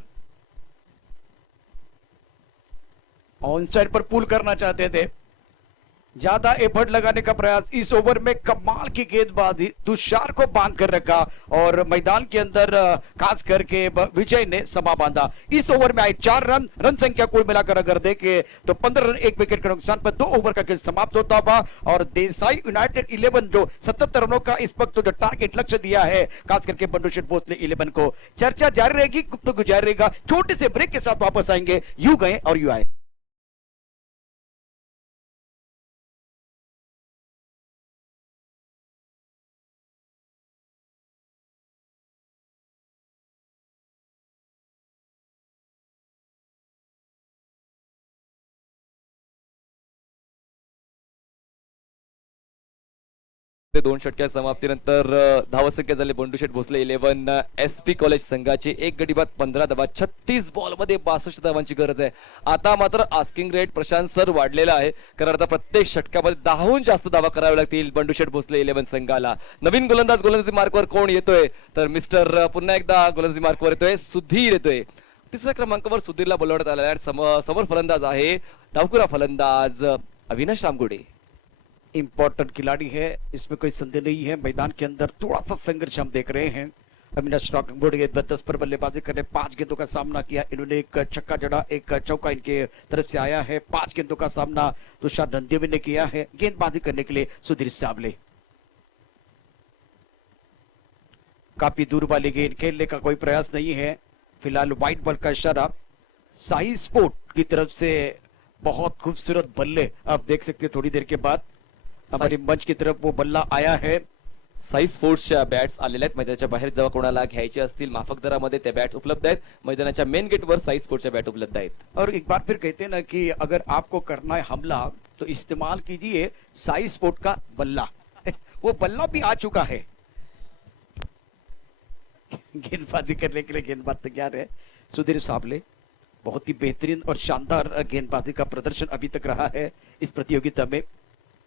ऑन साइड पर पुल करना चाहते थे, ज्यादा एफर्ट लगाने का प्रयास. इस ओवर में कमाल की गेंदबाजी, तुषार को बांध कर रखा और मैदान के अंदर खास करके विजय ने समा बांधा. इस ओवर में आए 4 रन. रन संख्या कुल मिलाकर अगर देखें तो 15 रन 1 विकेट के नुकसान पर 2 ओवर का खेल समाप्त होता हुआ. और देसाई यूनाइटेड 11 जो 77 रनों का इस वक्त जो टारगेट लक्ष्य दिया है खास करके बंडू शेठ भोसले 11 को. चर्चा जारी रहेगी, तो गुजारी रहेगा. छोटे से ब्रेक के साथ वापस आएंगे. यू गए और यू आए. ते 2 षटक्या समाप्तीनंतर धावसंख्या झाली बंडू शेठ भोसले 11 एसपी कॉलेज संघाची. एक गडी बाद 15 धावा. 36 बॉल मध्ये 62 धावांची गरज आहे. आता मात्र आस्किंग रेट प्रशांत सर वाढलेला आहे, कारण आता प्रत्येक षटकामध्ये 10हून जास्त धावा कराव्या लागतील बंडू शेठ भोसले 11 संघाला. नवीन गोलंदाजी मार्कवर कोण येतोय तर मिस्टर पुन्हा एकदा गोलंदाजी मार्कवर येतोय सुधीर येतोय. तिसऱ्या क्रमांकावर सुधीरला बोलवण्यात आलेला आहे. समोर फलंदाज आहे डावखुरा फलंदाज अविनाश रामगुडे. इंपॉर्टेंट खिलाड़ी है, इसमें कोई संदेह नहीं है. मैदान के अंदर थोड़ा सा संघर्ष हम देख रहे हैं. अविनाश रामगुडे 10 पर बल्लेबाजी करने 5 गेंदों का सामना किया. इन्होंने एक छक्का जड़ा, एक चौका इनके तरफ से आया है. 5 गेंदों का सामना तुषार रणदेवी ने किया है. गेंदबाजी करने के लिए सुधीर सावले. काफी दूर वाली गेंद खेलने का कोई प्रयास नहीं है. फिलहाल व्हाइट बॉल का इशारा साई स्पोर्ट की तरफ से. बहुत खूबसूरत बल्ले आप देख सकते हैं. थोड़ी देर के बाद हमारी मंच की तरफ वो बल्ला आया है. साई स्पोर्ट्सच्या बॅट्स आलेल्या आहेत. मैदानाच्या बाहेर जेव्हा कोणाला घ्यायचे असतील माफक दरामध्ये त्या बॅट्स उपलब्ध आहेत. मैदानाच्या मेन गेटवर साई स्पोर्ट्सच्या बॅट उपलब्ध आहेत. और एक बार फिर कहते हैं ना कि अगर आपको करना है हमला तो इस्तेमाल कीजिए साई स्पोर्ट का बल्ला. वो बल्ला भी आ चुका है. गेंदबाजी करने के लिए गेंदबाज तैयार है. सुधीर सावले बहुत ही बेहतरीन और शानदार गेंदबाजी का प्रदर्शन अभी तक रहा है इस प्रतियोगिता में.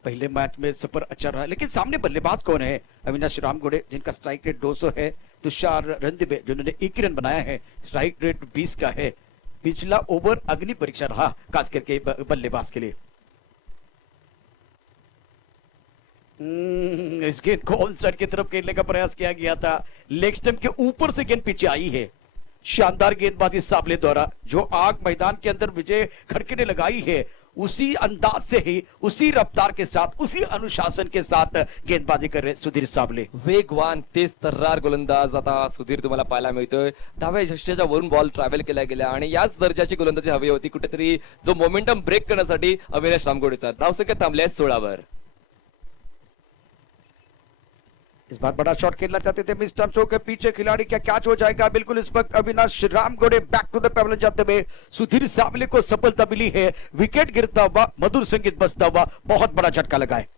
पहले मैच में सफर अच्छा रहा, लेकिन सामने बल्लेबाज कौन है? अविनाश रामगुडे जिनका स्ट्राइक रेट 200 है. तुषार रणदेवे जिन्होंने 1 रन बनाया है. स्ट्राइक रेट 20 का है. पिछला ओवर अग्नि परीक्षा रहा खास करके बल्लेबाज के लिए. इस गेंद को ऑन साइड की तरफ खेलने का प्रयास किया गया था. लेग स्टंप के ऊपर से गेंद पीछे आई है. शानदार गेंदबाजी सावले द्वारा. जो आग मैदान के अंदर विजय खड़के ने लगाई है उसी अंदाज से ही, उसी रफ्तार के साथ, उसी अनुशासन के साथ गेंदबाजी कर रहे सुधीर सावले. वेगवान तेज तर्रार गोलंदाज आता सुधीर तुम्हाला पाहायला मिळतोय. डाव्या यष्टीच्या वरून बॉल ट्रॅव्हल केला गेला आणि याच दर्जाची गोलंदाजी हवी होती कुठेतरी जो मोमेंटम ब्रेक करण्यासाठी अविनाश रामगुडेचा. धावसंख्या थांबली आहे 16 वर. इस बार बड़ा शॉट खेलना चाहते थे मिस्टर शो के पीछे खिलाड़ी. क्या कैच हो जाएगा? बिल्कुल. इस वक्त Avinash Ramgude back to the pavilion जाते हुए सुधीर सावले को सफलता मिली है. विकेट गिरता हुआ, मधुर संगीत बजता हुआ, बहुत बड़ा झटका लगा है.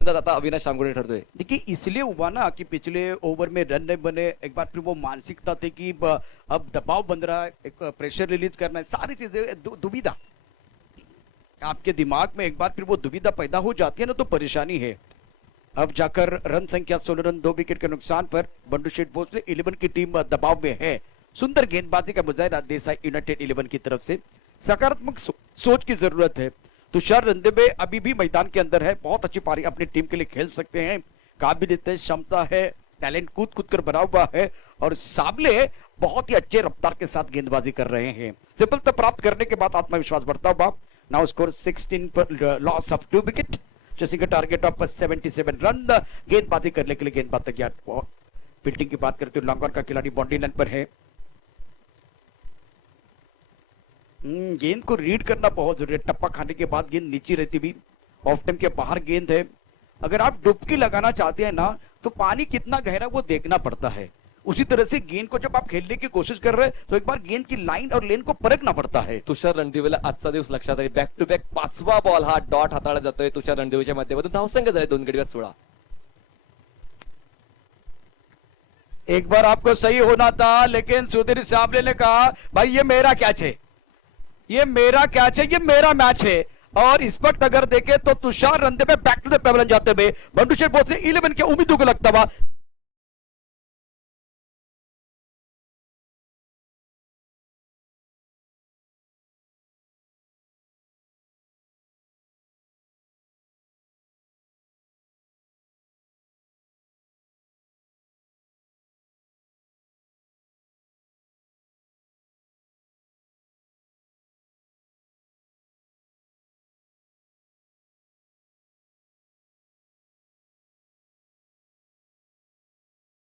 आता अविनाश रामगुडे ठरतोय. देखिए इसलिए हुआ ना कि पिछले ओवर में रन नहीं बने. एक बार फिर वो मानसिकता थी कि अब दबाव बन रहा है, एक प्रेशर रिलीज करना है, सारी चीजें दुविधा आपके दिमाग में एक बार फिर वो दुविधा पैदा हो जाती है ना तो परेशानी है. अब जाकर रन संख्या 16 रन 2 विकेट के नुकसान पर बंडू शेठ भोसले 11 की टीम दबाव में है। सुंदर गेंदबाजी का मुजाहिरा देसाई यूनाइटेड 11 की तरफ से। सकारात्मक सोच की जरूरत है। तुषार रंदेबे अभी भी मैदान के अंदर है, बहुत अच्छी पारी अपनी टीम के लिए खेल सकते हैं, काबिलियत है, क्षमता है, टैलेंट कूद कूद कर बना हुआ है और साबले बहुत ही अच्छे रफ्तार के साथ गेंदबाजी कर रहे हैं। सफलता प्राप्त करने के बाद आत्मविश्वास बढ़ता हुआ। नाउ स्कोर 16 पर लॉस ऑफ 2 विकेट, चेसिंग का टारगेट ऑफ 77 रन। गेंदबाजी करने के लिए गेंदबाज तैयार। फील्डिंग की बात करते हुए लॉन्ग ऑन का खिलाड़ी बाउंड्री लाइन पर है। गेंद को रीड करना बहुत जरूरी है। टप्पा खाने के बाद गेंद नीचे रहती भी, ऑफ टाइम के बाहर गेंद है। अगर आप डुबकी लगाना चाहते हैं ना तो पानी कितना गहरा वो देखना पड़ता है। उसी तरह से गेंद को जब आप खेलने की कोशिश कर रहे हैं तो एक बार गेंद की लाइन और लेन को परखना पड़ता है। तुषार रणदिवेला आजचा दिवस लक्षात आहे। बॅक टू बॅक 5वा बॉल हा डॉट हाताळला जातोय तुषार रणदिवेच्या माध्यमातून। धावसंख्या झाले 2 गडी 16। एक बार आपको सही होना था लेकिन सुधीर साबले ने कहा भाई ये मेरा कैच है, ये मेरा कैच है, ये मेरा मैच है। और इस वक्त अगर देखें तो तुषार रंदेबे बैक टू द पेवलन जाते हुए बंडू शेठ भोसले 11 के उम्मीदों को लगता हुआ।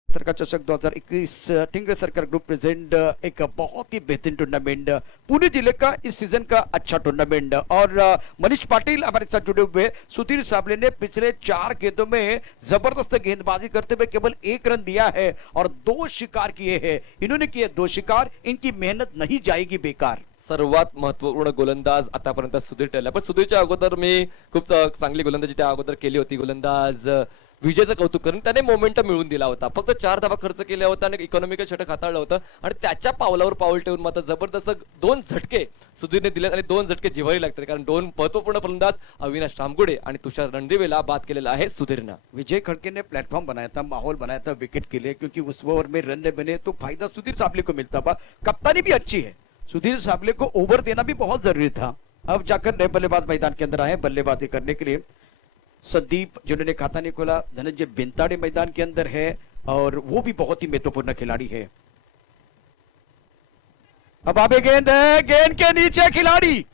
सरकार चषक 2021 टिंगर सरकार ग्रुप प्रेजेंट एक बहुत ही बेहतरीन टूर्नामेंट, पुणे जिले का इस सीजन का अच्छा टूर्नामेंट। और मनीष पाटिल हमारे साथ जुड़े हुए। सुधीर साबले ने पिछले 4 गेंदों में जबरदस्त गेंदबाजी करते हुए केवल 1 रन दिया है और 2 शिकार किए हैं। इन्होंने किए 2 शिकार, इनकी मेहनत नहीं जाएगी बेकार। सर्वात महत्वपूर्ण गोलंदाज आतापर्यंत सुधीर ठरला, पण सुधीरच्या अगोदर मी खूप चांगली गोलंदाजी त्या अगोदर केली होती। गोलंदाज विजयचं कौतुक करून त्याने मोमेंटम मिळवून दिला होता। फक्त 4 धावा खर्च केल्या होता आणि इकॉनॉमिकल षटक हाताळलं होतं आणि त्याच्या पावलावर पाऊल ठेवून मात्र जबरदस्त 2 झटके सुधीरने दिले आणि 2 झटके जिव्हारी लागतात, कारण 2 महत्वपूर्ण फलंदाज अविनाश रामगुडे आणि तुषार रणदिवेला बाद केलेला आहे सुधीरनं। विजय खड़के ने प्लेटफॉर्म बनाया था, माहौल बनाया था विकेट के लिए, क्योंकि उस ओवर में रन बने तो फायदा सुधीर साबले को मिलता था। कप्तानी भी अच्छी है, सुधीर साबले को ओवर देना भी बहुत जरूरी था। अब जाकर नए बल्लेबाज मैदान के अंदर आए बल्लेबाजी करने के लिए। संदीप जिन्होंने खाता नहीं खोला, धनंजय बिंताड़े मैदान के अंदर है और वो भी बहुत ही महत्वपूर्ण खिलाड़ी है। अब आगे गेंद है, गेंद के नीचे खिलाड़ी।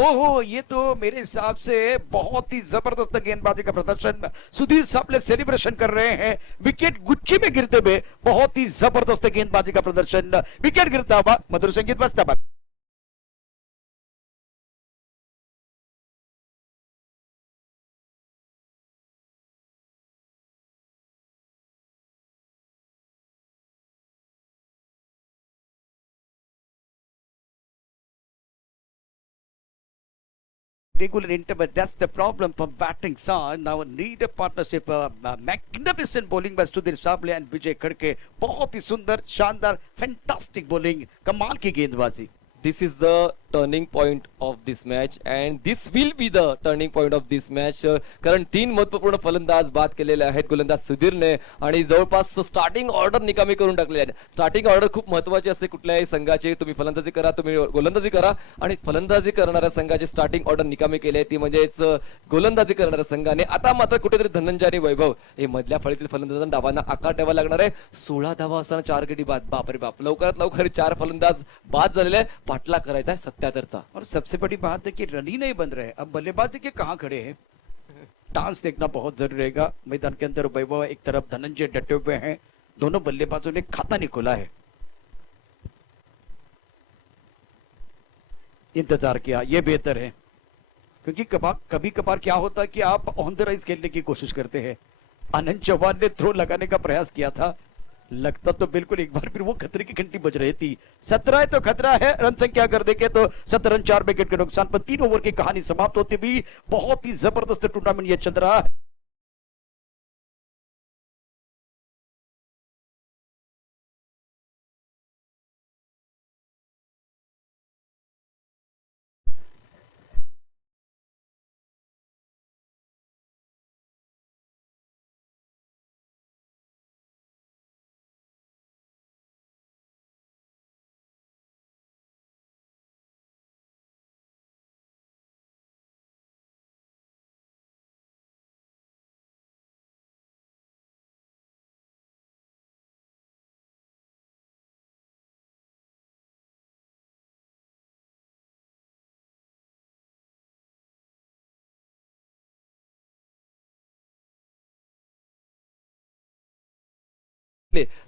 ओहो, ये तो मेरे हिसाब से बहुत ही जबरदस्त गेंदबाजी का प्रदर्शन। सुधीर साबले सेलिब्रेशन कर रहे हैं विकेट गुच्छी में गिरते हुए। बहुत ही जबरदस्त गेंदबाजी का प्रदर्शन, विकेट गिरता हुआ मधुर संगीत बजता हुआ। Regular interval, that's the problem for batting side. Now need a partnership. Magnificent bowling by Sudhir Sable and Vijay Khadke. बहुत ही सुंदर, शानदार, फैंटास्टिक बॉलिंग, कमाल की गेंदबाजी। This is the turning point of this match and this will be the turning point of this match, कारण 3 महत्वपूर्ण फलंदाज बाद केलेले आहेत गोलंदाज सुधीरने आणि जवळपास स्टार्टिंग ऑर्डर निकामी करून टाकलेली आहे। स्टार्टिंग ऑर्डर खूप महत्वाची असते कुठल्याही संघाची। तुम्ही फलंदाजी करा, तुम्ही गोलंदाजी करा आणि फलंदाजी करणाऱ्या संघाची स्टार्टिंग ऑर्डर निकामी केली आहे ती म्हणजेच गोलंदाजी करणाऱ्या संघाने। आता मात्र कुठेतरी धनंजय आणि वैभव हे मधल्या फळीतील फलंदाजांना डावांना आकार ठेवावा लागणार आहे। 16 धावा असताना 4 गडी बाद, बापरे बाप, लवकरात लवकर 4 फलंदाज बाद झालेले, पाठला करायचा आहे 77चा। और सबसे बड़ी बात है कि रन ही नहीं बन रहे, अब बल्लेबाजी के कहां खड़े हैं, डांस देखना बहुत जरूरी रहेगा। मैदान के अंदर वैभव एक तरफ, धनंजय डटे हुए हैं, दोनों बल्लेबाजों ने खाता नहीं खोला है, इंतजार किया, ये बेहतर है। क्योंकि कभी कभार क्या होता है कि आप ऑन द राइज खेलने की कोशिश करते हैं। आनंद चौहान ने थ्रो लगाने का प्रयास किया था, लगता तो बिल्कुल एक बार फिर वो खतरे की घंटी बज रही थी। 17 है तो खतरा है। रन संख्या अगर देखें तो 17 रन 4 विकेट के नुकसान पर 3 ओवर की कहानी समाप्त होती भी। बहुत ही जबरदस्त टूर्नामेंट ये चल रहा है।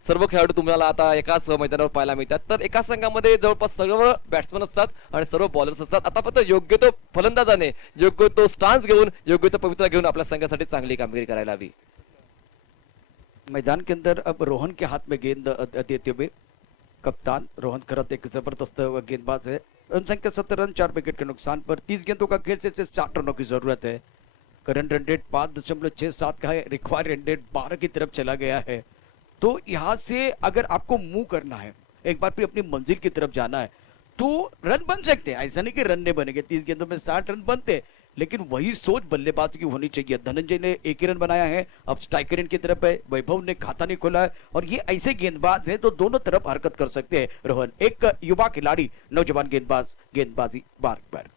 सर्व खेळाडू तुम्हाला आता एकाच मैदानावर पाहायला मिळतात. तर एका संघामध्ये जवळपास सर्व बॅट्समन असतात आणि सर्व बॉलर्स असतात. आता फक्त योग्य तो फलंदाजाने योग्य तो स्टान्स घेऊन योग्य तो पवित्रा घेऊन आपल्या संघासाठी चांगली कामगिरी करायला हवी. मैदान के अंदर अब रोहन के हाथ में गेंद देते हुए कप्तान रोहन खरत एक जबरदस्त गेंदबाज है. रन संख्या 70 रन 4 विकेट के नुकसान पर 30 गेंदों का खेल से 60 रनों की जरूरत है. करंट रन रेट 5.67 का है. रिक्वायर रन रेट 12 की तरफ चला गया है. तो यहाँ से अगर आपको मूव करना है, एक बार फिर अपनी मंजिल की तरफ जाना है, तो रन बन सकते हैं. ऐसा नहीं कि रन नहीं बनेंगे. 30 गेंदों में 60 रन बनते, लेकिन वही सोच बल्लेबाज की होनी चाहिए. धनंजय ने एक ही रन बनाया है, अब स्ट्राइकर की तरफ है. वैभव ने खाता नहीं खोला है और ये ऐसे गेंदबाज हैं तो दोनों तरफ हरकत कर सकते हैं. रोहन एक युवा खिलाड़ी, नौजवान गेंदबाज, गेंदबाजी बार बार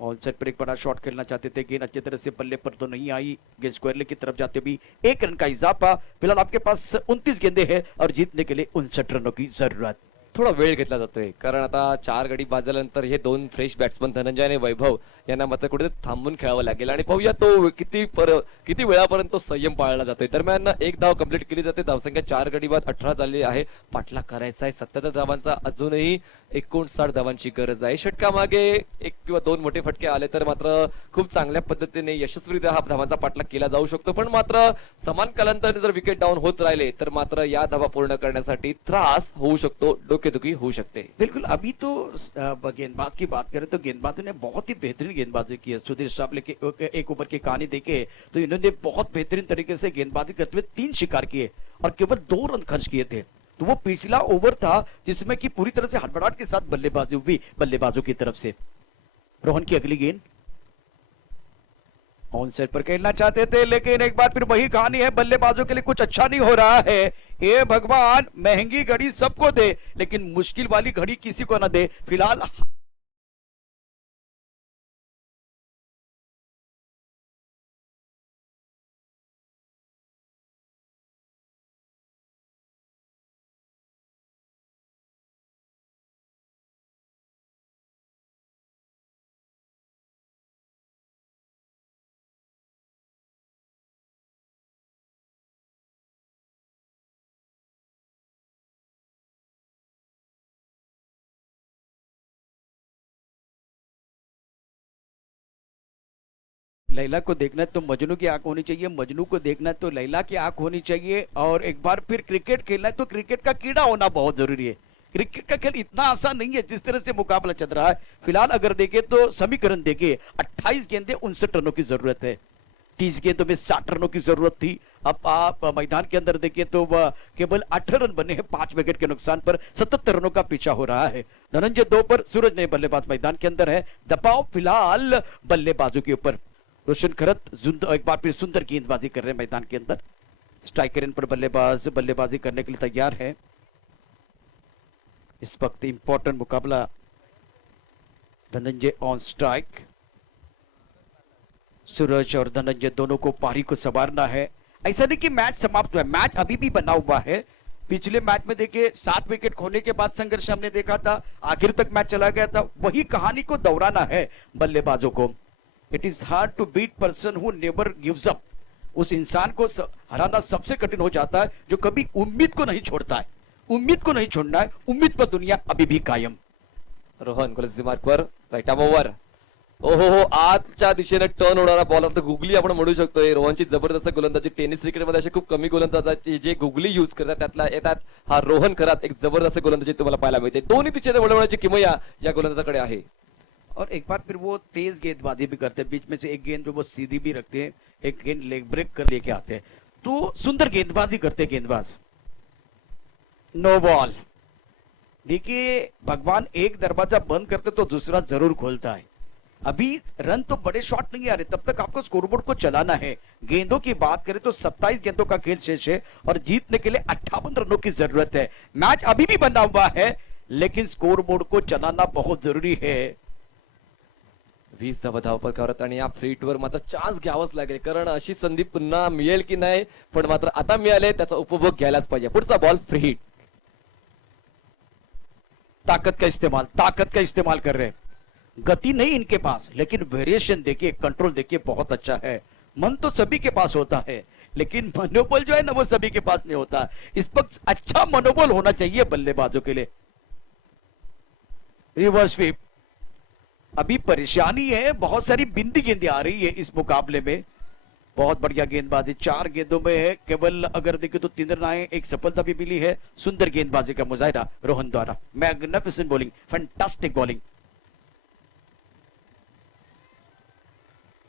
ऑन सेट पर एक बड़ा शॉट खेलना चाहते थे. गेंद अच्छी तरह से बल्ले पर तो नहीं आई. गेंद स्क्वायरले की तरफ जाते भी 1 रन का इजाफा. फिलहाल आपके पास 29 गेंदे हैं और जीतने के लिए 59 रनों की जरूरत. थोडा वेळ घेतला जातोय कारण आता 4 गडी बाजल्यानंतर हे 2 फ्रेश बॅट्समन धनंजय आणि वैभव यांना मात्र कुठेतरी थांबून खेळावं लागेल आणि पाहूया तो किती वेळापर्यंत तो संयम पाळला जातोय. दरम्यान एक धाव कंप्लीट केली जाते. धावसंख्या 4 गडी बाद 18 झाली आहे. पाठलाग करायचा आहे 77 धावांचा. अजूनही 59 धावांची गरज आहे. षटकामागे 1 किंवा 2 मोठे फटके आले तर मात्र खूप चांगल्या पद्धतीने यशस्वीरित्या हा धावांचा पाठलाग केला जाऊ शकतो. पण मात्र समान कालांतराने जर विकेट डाऊन होत राहिले तर मात्र या धावा पूर्ण करण्यासाठी त्रास होऊ शकतो, डोकेदुखी होऊ शकते. बिल्कुल. अभी तो गेंदबाज की बात करें तो गेंदबाजों ने बहुत ही बेहतरीन गेंदबाजी की है. सुधीर साबले के एक ओवर की कहानी देखे तो इन्होंने बहुत बेहतरीन तरीके से गेंदबाजी करते हुए 3 शिकार किए और केवल 2 रन खर्च किए थे. तो वो पिछला ओवर था जिसमें कि पूरी तरह से हड़बड़ाहट के साथ बल्लेबाजी हुई बल्लेबाजों की तरफ से. रोहन की अगली गेंद ऑन सेट पर खेलना चाहते थे, लेकिन एक बार फिर वही कहानी है. बल्लेबाजों के लिए कुछ अच्छा नहीं हो रहा है. ये भगवान महंगी घड़ी सबको दे लेकिन मुश्किल वाली घड़ी किसी को ना दे. फिलहाल लैला को देखना है तो मजनू की आंख होनी चाहिए, मजनू को देखना है तो लैला की आंख होनी चाहिए. और एक बार फिर क्रिकेट खेलना है तो क्रिकेट का कीड़ा होना बहुत जरूरी है. क्रिकेट का खेल इतना आसान नहीं है जिस तरह से मुकाबला चल रहा है. फिलहाल अगर देखें तो समीकरण देखें 28 गेंदे 59 रनों की जरूरत है. 30 गेंदों में 60 रनों की जरूरत थी. अब आप मैदान के अंदर देखिए तो केवल 8 रन बने हैं 5 विकेट के नुकसान पर. 77 रनों का पीछा हो रहा है. धनंजय 2 पर, सूरज ने बल्लेबाज मैदान के अंदर है. दबाव फिलहाल बल्लेबाजों के ऊपर. रोशन खरत एक बार फिर सुंदर गेंदबाजी कर रहे हैं मैदान के अंदर. स्ट्राइकर पर बल्लेबाजी करने के लिए तैयार है. इस वक्त इंपॉर्टेंट मुकाबला. Dhananjay on strike. सूरज और धनंजय दोनों को पारी को संवारना है. ऐसा नहीं कि मैच समाप्त हुआ है, मैच अभी भी बना हुआ है. पिछले मैच में देखिए 7 विकेट खोने के बाद संघर्ष हमने देखा था, आखिर तक मैच चला गया था. वही कहानी को दोहराना है बल्लेबाजों को. It is hard to beat person who never gives up. उस इंसान को हराना सबसे कठिन हो जाता है जो कभी उम्मीद को नहीं छोड़ता है. उम्मीद को नहीं छोड़ना है. उम्मीद पर दुनिया अभी भी कायम. रोहन गोलंदाजी मार्कवर राईट आर्म ओव्हर. ओहो आजच्या दिशेने टर्न होणारा बॉल आता गुगली आपण म्हणू शकतोय. रोहनची जबरदस्त गोलंदाजी. टेनिस क्रिकेटमध्ये असे खूप कमी गोलंदाज आहेत जे गुगली यूज करतात, त्यातला येतात हा रोहन खरात एक जबरदस्त गोलंदाजी तुम्हाला पाहायला मिळते. दोन्ही दिशेने वळवण्याची किमया या गोलंदाजाकडे आहे. और एक बार फिर वो तेज गेंदबाजी भी करते हैं. बीच में से एक गेंद जो वो सीधी भी रखते हैं, एक गेंद लेग ब्रेक कर लेके आते हैं. तो सुंदर गेंदबाजी करते हैं गेंदबाज. No ball. देखिए भगवान एक दरवाजा बंद करते तो दूसरा जरूर खोलता है. अभी रन तो बड़े शॉट नहीं आ रहे, तब तक आपको स्कोरबोर्ड को चलाना है. गेंदों की बात करें तो 27 गेंदों का खेल शेष है और जीतने के लिए 58 रनों की जरूरत है. मैच अभी भी बना हुआ है लेकिन स्कोरबोर्ड को चलाना बहुत जरूरी है. 20 धावा धावपकावरत आणि या फ्री हिट वर मात्र चान्स घ्यावाच लागेल कारण अशी संधी पुन्हा मिळेल की नाही, पण मात्र आता मिळाले त्याचा उपभोग घ्यायलाच पाहिजे. पुढचा बॉल फ्री हिट. ताकत का इस्तेमाल कर रहे हैं. गति नहीं इनके पास लेकिन वेरिएशन देखिए, कंट्रोल देखिए बहुत अच्छा है. मन तो सभी के पास होता है लेकिन मनोबल जो है ना वो सभी के पास नहीं होता। इस वक्त अच्छा मनोबल होना चाहिए बल्लेबाजों के लिए। रिवर्स स्वीप, अभी परेशानी है, बहुत सारी बिंदी गेंदें आ रही है इस मुकाबले में। बहुत बढ़िया गेंदबाजी, 4 गेंदों में है केवल अगर देखे तो 3 रन आए, एक सफलता भी मिली है। सुंदर गेंदबाजी का मुजाहिरा रोहन द्वारा, मैग्निफिसेंट बॉलिंग, फैंटास्टिक बॉलिंग।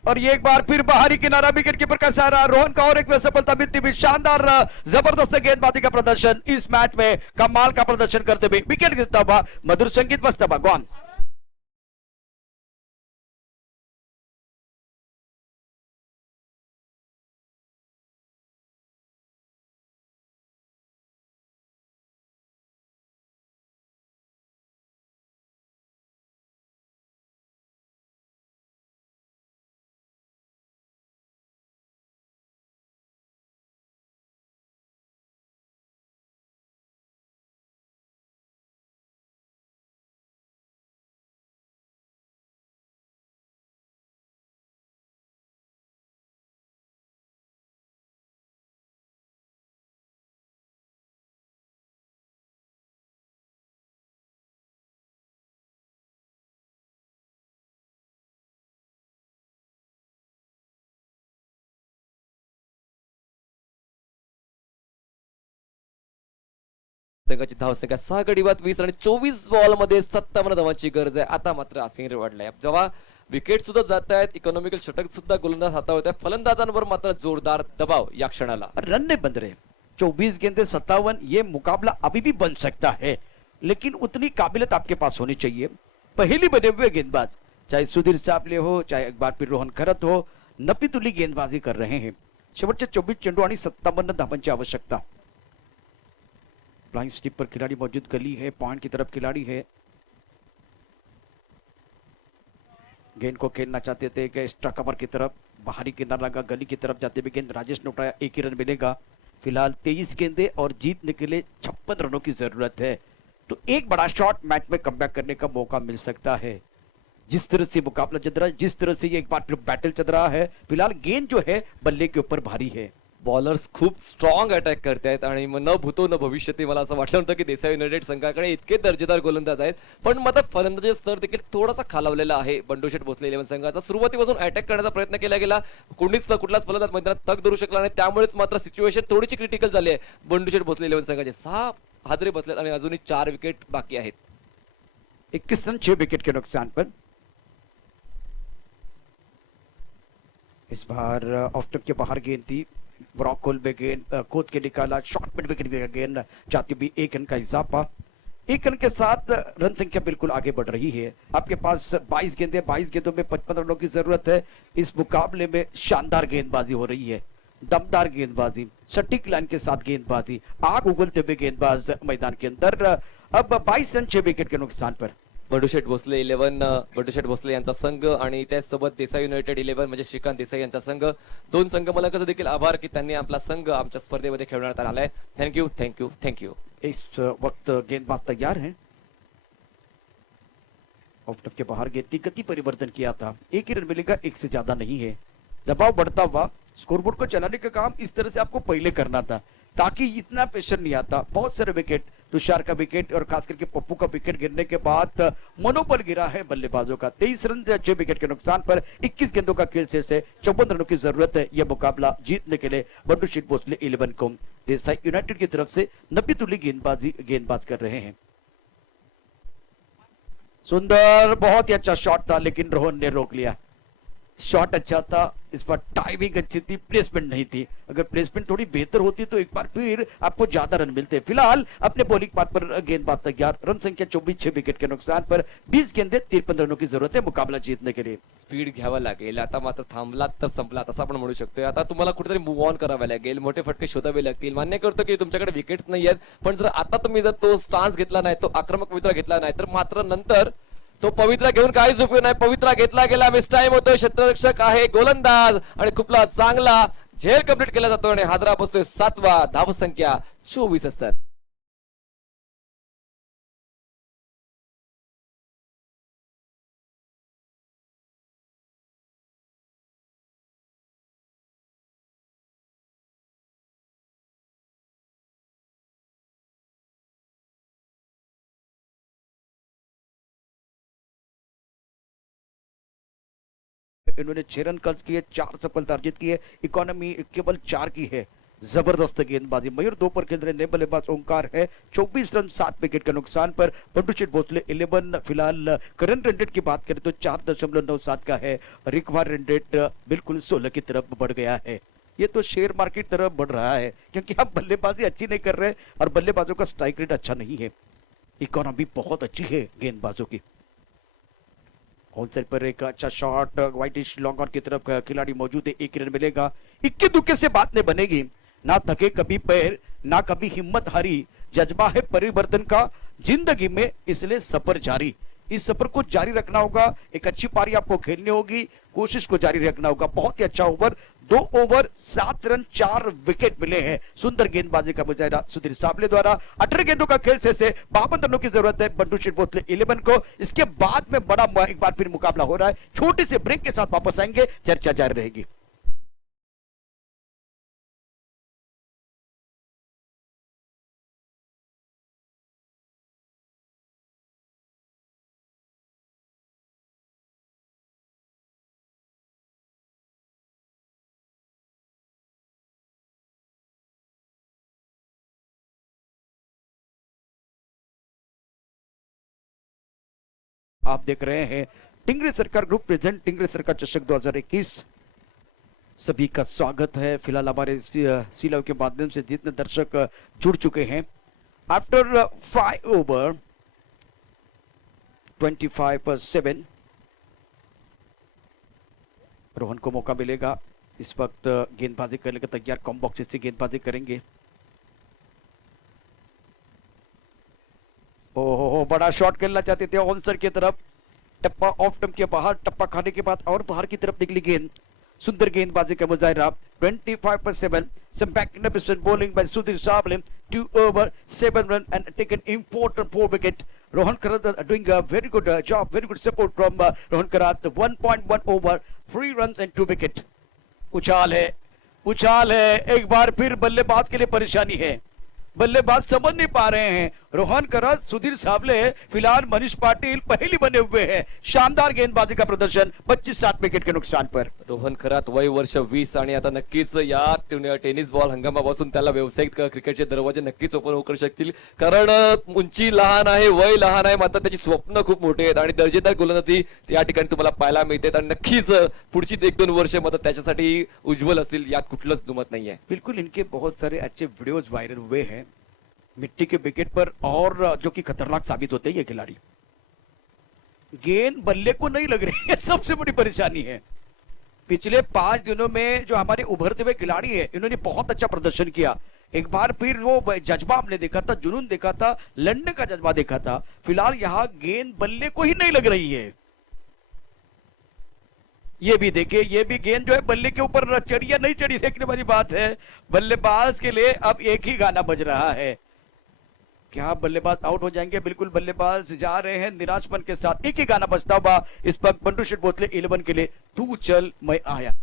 और ये एक बार फिर बाहरी किनारा विकेट कीपर का सहारा, रोहन का और एक सफलता मिलती हुई। शानदार जबरदस्त गेंदबाजी का प्रदर्शन इस मैच में, कमाल का प्रदर्शन करते हुए विकेट गिरता हुआ, मधुर संगीत बजता हुआ। गॉन संघाची धावसंख्या 6 गडी बाद 20 आणि 24 बॉल मध्ये 57 धावांची गरज आहे. आता मात्र आसिंग वाढलाय. जेव्हा विकेट सुद्धा जात आहेत, इकॉनॉमिकल षटक सुद्धा गोलंदाज हाताळत आहे, फलंदाजांवर मात्र जोरदार दबाव या क्षणाला. रन नहीं बन रहे, 24 गेंदे 57, ये मुकाबला अभी भी बन सकता है, लेकिन उतनी काबिलियत आपके पास होनी चाहिए। पहली बने हुए गेंदबाज, चाहे सुधीर साबले हो, चाहे एक बार फिर रोहन खरत हो, नपीतुली गेंदबाजी कर रहे हैं। शेवटचे 24 चेंडू आणि 57 धावांची आवश्यकता। फ्लाइंग स्टिक पर खिलाड़ी मौजूद, गली है, पॉइंट की तरफ खिलाड़ी है। गेंद को खेलना चाहते थे कि एक्स्ट्रा कवर की तरफ, बाहरी किनारा लगा, गली की तरफ जाते हुए गेंद राजेश ने उठाया, एक ही रन मिलेगा। फिलहाल 23 गेंदे और जीतने के लिए 56 रनों की जरूरत है, तो एक बड़ा शॉट मैच में कमबैक करने का मौका मिल सकता है। जिस तरह से मुकाबला चल रहा है, जिस तरह से ये एक बार फिर बैटल चल रहा है, फिलहाल गेंद जो है बल्ले के ऊपर भारी है। बॉलर्स खूप स्ट्रॉंग अटॅक करतायत आणि न भूतो न भविष्यती. मला असं वाटलं होतं की देसाई युनायटेड संघाकडे इतके दर्जेदार गोलंदाज आहेत, पण मात्र फलंदाजी स्तर देखील थोडासा खालावलेला आहे बंडू शेठ भोसले 11 संघाचा. सुरुवातीपासून अटॅक करण्याचा प्रयत्न केला गेला, कुठलाच फलंदाज मैदानात तग धरू शकला नाही, त्यामुळेच मात्र सिच्युएशन थोडीशी क्रिटिकल झाली आहे बंडू शेठ भोसले 11 संघाचे. 6 हादरे बसलेत आणि अजूनही 4 विकेट बाकी आहेत. 21 रन 6 विकेट के नुकसान पर। इस बार ऑफ स्टंप के बाहर गेंद थी, ब्रॉकोल में गेंद कूद के निकाला, शॉर्ट मिड विकेट देगा गेंद, जाती भी 1 रन का इजाफा। 1 रन के साथ रन संख्या बिल्कुल आगे बढ़ रही है। आपके पास 22 गेंदे, 22 गेंदों में 55 रनों की जरूरत है। इस मुकाबले में शानदार गेंदबाजी हो रही है, दमदार गेंदबाजी, सटीक लाइन के साथ गेंदबाजी, आग उगलते हुए गेंदबाज मैदान के अंदर। अब 22 रन 6 विकेट के नुकसान पर। बंडू शेठ भोसले 11, बंडू शेठ भोसले यांचा संघ आणि त्याचसोबत देसाई युनायटेड 11 म्हणजे श्रीकांत देसाई यांचा संघ. दोन संघ मालकांचा देखील आभार की त्यांनी आपला संघ आमच्या स्पर्धेमध्ये खेळवण्यात आलाय. Thank you thank you thank you. इस वक्त गेंदबाज तैयार हैं, ऑफ स्टंप के बाहर गेंद, गति परिवर्तन किया था, एक ही रन मिलेगा, एक से ज्यादा नहीं है। दबाव बढ़ता हुआ, स्कोरबोर्ड को चलाने का काम इस तरह से आपको पहले करना था ताकि इतना प्रेशर नहीं आता। बहुत सारे विकेट, तुषार का विकेट और खास करके पप्पू का विकेट गिरने के बाद मनोबल गिरा है बल्लेबाजों का। 23 रन 6 विकेट के नुकसान पर 21 गेंदों का खेल शेष है, 54 रनों की जरूरत है यह मुकाबला जीतने के लिए बंडू शेठ भोसले 11 को। देसाई यूनाइटेड की तरफ से नपीतुली गेंदबाज कर रहे हैं। सुंदर, बहुत ही अच्छा शॉट था लेकिन रोहन ने रोक लिया। शॉट अच्छा था, इस पर टाइमिंग अच्छी थी, प्लेसमेंट नहीं थी। अगर प्लेसमेंट थोड़ी बेहतर होती तो एक बार फिर आपको ज्यादा रन मिलते। फिलहाल अपने बॉलिंग पार्ट पर गेंदबाज तैयार, रन संख्या 24, 6 विकेट के नुकसान पर 20 गेंदे 53 रनों की जरूरत है मुकाबला जीतने के लिए। स्पीड घ्यावा लागेल, आता मात्र थांबलात तर संपलात असं आपण म्हणू शकतोय. आता तुम्हाला कुठेतरी मूव्ह ऑन करावे लागेल, मोठे फटके शोधावे लागतील. मान्य करतो की तुमच्याकडे विकेट्स नाही आहेत, पण जर आता तुम्ही जर तो स्टान्स घेतला नाही, तो आक्रमक पवित्रा घेतला नाही, तर मात्र नंतर तो पवित्रा घेऊन काहीच उपयोग नाही. पवित्रा घेतला गेला, मिस टाइम होतोय, क्षेत्ररक्षक आहे गोलंदाज आणि खूपला चांगला झेल कंप्लीट केला जातो आणि हादरा बसतोय 7वा. धावसंख्या 24 असतात. इन्होंने 6 रन कर्ज किए, 4 सफलता अर्जित की है, इकोनॉमी केवल 4 की है। जबरदस्त गेंदबाजी। मयूर 2 पर खेल रहे नए बल्लेबाज ओंकार है, 24 रन 7 विकेट के नुकसान पर। बंडू शेठ भोसले 11। फिलहाल करंट रन रेट की बात करें तो 4.97 का है। रिकवर रन रेट बिल्कुल 16 की तरफ बढ़ गया है। ये तो शेयर मार्केट तरफ बढ़ रहा है, क्योंकि आप बल्लेबाजी अच्छी नहीं कर रहे और बल्लेबाजों का स्ट्राइक रेट अच्छा नहीं है। इकोनॉमी बहुत अच्छी है गेंदबाजों की। होल साइड पर एक अच्छा शॉट, व्हाइटिश लॉन्ग ऑन की तरफ खिलाड़ी मौजूद है, 1 रन मिलेगा। इक्के दुक्के से बात नहीं बनेगी, ना थके कभी पैर, ना कभी हिम्मत हारी। जज्बा है परिवर्तन का जिंदगी में, इसलिए सफर जारी। इस सफर को जारी रखना होगा, एक अच्छी पारी आपको खेलनी होगी, कोशिश को जारी रखना होगा। बहुत ही अच्छा ओवर, 2 ओवर 7 रन 4 विकेट मिले हैं। सुंदर गेंदबाजी का मुजाहिरा सुधीर साबले द्वारा। 18 गेंदों का खेल से 52 रनों की जरूरत है बंडू शेठ भोसले 11 को। इसके बाद में बड़ा एक बार फिर मुकाबला हो रहा है। छोटे से ब्रेक के साथ वापस आएंगे, चर्चा जारी रहेगी। आप देख रहे हैं टिंगरे सरकार ग्रुप प्रेजेंट टिंगरे सरकार चषक 2021। सभी का स्वागत है। फिलहाल हमारे सीलाव के माध्यम से जितने दर्शक जुड़ चुके हैं, आफ्टर 5 ओवर 25/7 रोहन को मौका मिलेगा। इस वक्त गेंदबाजी करने के तैयार, कम बॉक्सेस से गेंदबाजी करेंगे। ओहो, बड़ा शॉट खेलना चाहते थे ऑनसर की तरफ, टप्पा ऑफ टम के बाहर, टप्पा खाने के बाद और बाहर की तरफ निकली गेंद। सुंदर गेंदबाजी का मुजाहिरा। 25/7 some magnificent bowling by Sudhir Sabale, 2 over 7 run and taken important 4 wicket. Rohan Karat doing a very good job, very good support from Rohan Karat. 1.1 over 3 runs and 2 wicket. उछाल है, उछाल है, एक बार फिर बल्लेबाज के लिए परेशानी है। बल्लेबाज समझ नहीं पा रहे हैं। रोहन करात, सुधीर साबले, फिलहाल मनीष पाटिल पहली बने हुए हैं। शानदार गेंदबाजी का प्रदर्शन 25-7 विकेट के नुकसान पर। रोहन खरात वय वर्ष 20 आणि आता नक्कीच या टेनिस बॉल हंगामापासून त्याला व्यावसायिक क्रिकेटचे दरवाजे नक्कीच ओपन होऊ शकतील, कारण उंची लहान आहे, वय लहान आहे, मात्र त्याची स्वप्न खूप मोठी आहेत आणि दर्जेदार गोलंदाजी या ठिकाणी तुम्हाला पाहायला मिळते आणि नक्कीच पुढची 1-2 वर्ष मात्र त्याच्यासाठी उज्ज्वल असतील, यात कुठलंच दुमत नाहीये। बिल्कुल, इनके बहुत सारे अच्छे वीडियोस वायरल हुए हैं मिट्टी के विकेट पर, और जो कि खतरनाक साबित होते हैं ये खिलाड़ी। गेंद बल्ले को नहीं लग रही है, सबसे बड़ी परेशानी है। पिछले 5 दिनों में जो हमारे उभरते हुए खिलाड़ी है, इन्होंने बहुत अच्छा प्रदर्शन किया। एक बार फिर वो जज्बा हमने देखा था, जुनून देखा था, लड़ने का जज्बा देखा था। फिलहाल यहाँ गेंद बल्ले को ही नहीं लग रही है। ये भी देखिए, ये भी गेंद जो है बल्ले के ऊपर चढ़ी या नहीं चढ़ी, देखने वाली बात है। बल्लेबाज के लिए अब एक ही गाना बज रहा है, क्या बल्लेबाज आउट हो जाएंगे? बिल्कुल, बल्लेबाज जा रहे हैं निराशपन के साथ। एक ही गाना बजता हुआ इस वक्त बंडू शेठ भोसले 11 के लिए, तू चल मैं आया।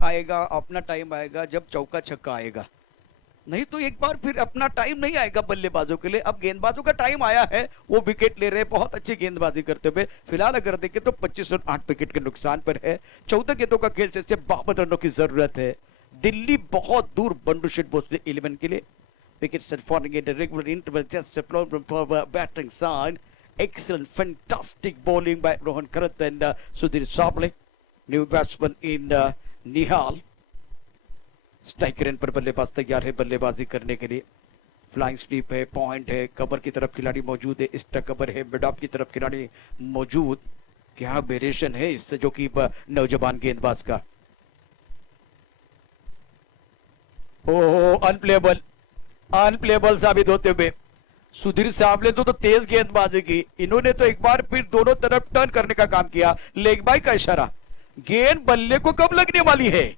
आएगा, अपना टाइम आएगा जब चौका छक्का आएगा, नहीं तो एक बार फिर अपना टाइम नहीं आएगा बल्लेबाजों के लिए। अब गेंदबाजों का टाइम आया है, वो विकेट ले रहे हैं बहुत अच्छी गेंदबाजी करते हुए। फिलहाल अगर देखें तो 25 रन 8 विकेट के नुकसान पर है। 14 गेंदों का खेल से 52 रनों की जरूरत है। दिल्ली बहुत दूर बंडू शेठ भोसले 11 के लिए। Wickets are falling in the regular interval, just a problem for batting side. Excellent, fantastic bowling by Rohan Karat and Sudhir Sabale. New batsman in Nihal. Strike rain पर बल्लेबाज तैयार है बल्लेबाजी करने के लिए। फ्लाइंग स्लीप है, पॉइंट है, कवर की तरफ खिलाड़ी मौजूद है, एक्स्ट्रा कवर है, मिड ऑफ की तरफ खिलाड़ी मौजूद। क्या वेरिएशन है इससे जो कि नौजवान गेंदबाज का। ओहो, अनप्लेबल, अनप्लेबल साबित होते हुए सुधीर साबले तो तेज गेंदबाजी की। इन्होंने तो एक बार फिर दोनों तरफ टर्न करने का काम किया। लेग बाई का इशारा, गेंद बल्ले को कब लगने वाली है?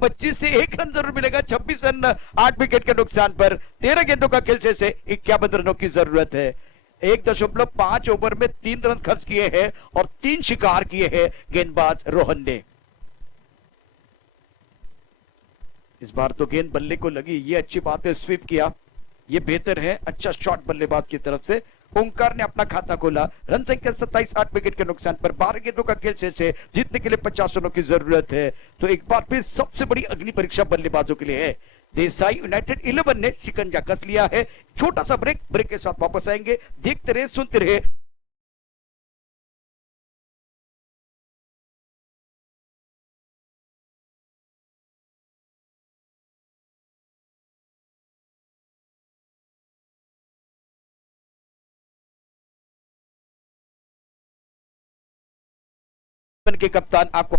25 से 1 रन जरूर मिलेगा। 26 रन 8 विकेट के नुकसान पर 13 गेंदों का खेल से 51 रनों की जरूरत है। 1.5 ओवर में 3 रन खर्च किए हैं और 3 शिकार किए हैं गेंदबाज रोहन ने। इस बार तो गेंद बल्ले को लगी, ये अच्छी बात है, स्वीप किया, ये बेहतर है, अच्छा शॉट बल्लेबाज की तरफ से। ओंकार ने अपना खाता खोला, रन संख्या 27, 8 विकेट के नुकसान पर 12 गेंदों का खेल शेष है, जीतने के लिए 50 रनों की जरूरत है। तो एक बार फिर सबसे बड़ी अग्नि परीक्षा बल्लेबाजों के लिए है। देसाई यूनाइटेड 11 ने शिकंजा कस लिया है। छोटा सा ब्रेक, ब्रेक के साथ वापस आएंगे, देखते रहे, सुनते रहे। के कप्तान आपको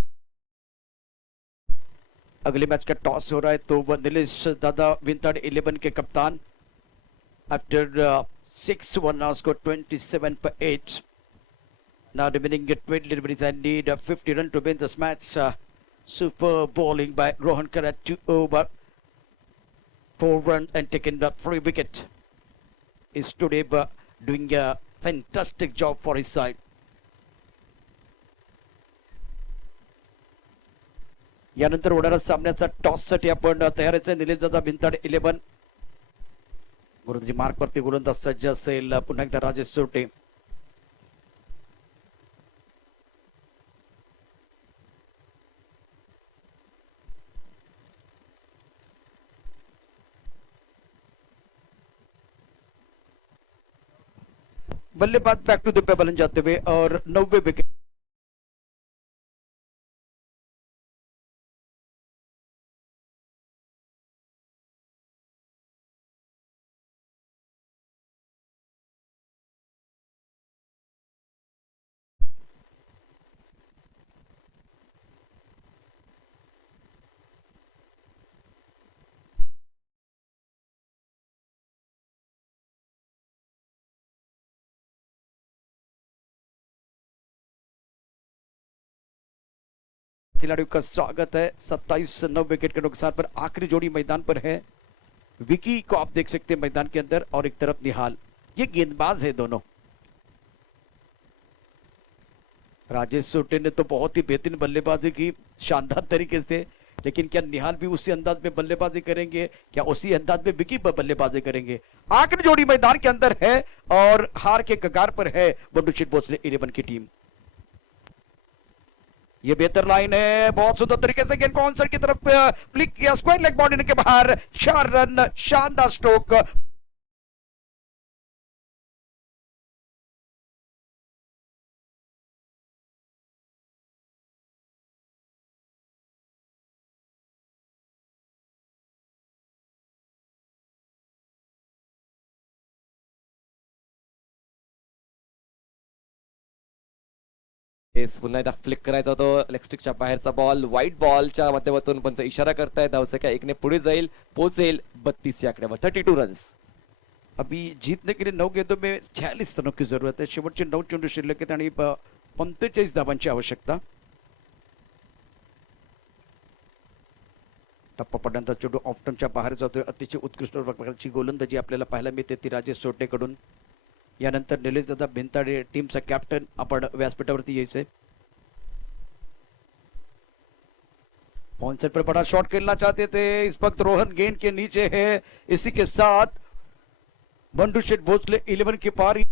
अगले मैच का टॉस हो रहा है, तो वह नीलेश दादा विंताड़ 11 के कप्तान आफ्टर 6 1 score 27 per 8. Now remaining 20 deliveries and need 50 run to win this match. Super bowling by Rohan Kar at 2 over 4 runs and taking the free wicket. Is today doing a fantastic job for his side. यानंतर होणाऱ्या सामन्याचा टॉस साठी आपण तयारच आहे. निलेश दादा भिंताड 11 गुरुजी मार्क वरती गोलंदाज सज्ज असेल. पुन्हा एकदा राजेश सोटे. बल्लेबाज बैक टू द पेबल जाते हुए और 90 विकेट. खिलाड़ियों का स्वागत है. 27 9 विकेट के नुकसान पर आखिरी जोड़ी मैदान पर है. विकी को आप देख सकते हैं मैदान के अंदर और एक तरफ निहाल. ये गेंदबाज है दोनों. राजेश सोटे ने तो बहुत ही बेहतरीन बल्लेबाजी की, शानदार तरीके से. लेकिन क्या निहाल भी उसी अंदाज में बल्लेबाजी करेंगे? क्या उसी अंदाज में विकी बल्लेबाजी करेंगे? आखिरी जोड़ी मैदान के अंदर है और हार के कगार पर है बंडू भोसले 11 की टीम. ये बेहतर लाइन है, बहुत सुंदर तरीके से गेंद को ऑन साइड की तरफ फ्लिक किया, स्क्वायर लेग बाउंड्री के बाहर. 4 रन, शानदार स्ट्रोक. पुन्हा एकदा फ्लिक करायचा होतो. लेगस्टिकच्या बाहेरचा बॉल, व्हाईट बॉलच्या माध्यमातून पंच इशारा करताय. धावसंख्या 1 ने पुढे जाईल, पोहोचेल 32 या आकड्यावर. 32 रन्स. अभी जीतने के लिए 9 गेंदों में 46 रनों की जरूरत है. शेवटचे 9 चेंडू शिल्लक आहेत आणि 45 धावांची आवश्यकता. टप्पा पडल्यानंतर चेंडू ऑफ्टनच्या बाहेर जातोय. अतिशय उत्कृष्ट प्रकारची गोलंदाजी आपल्याला पाहायला मिळते ती राजेश सोटेकडून. यानंतर निलेश दादा भिंताडे टीमचा कॅप्टन आपण व्यासपीठावरती यायचंय. ऑन साइड पर बड़ा शॉट खेलना चाहते थे, इस वक्त रोहन गेंद के नीचे है. इसी के साथ बंडू शेठ भोसले 11 की पारी.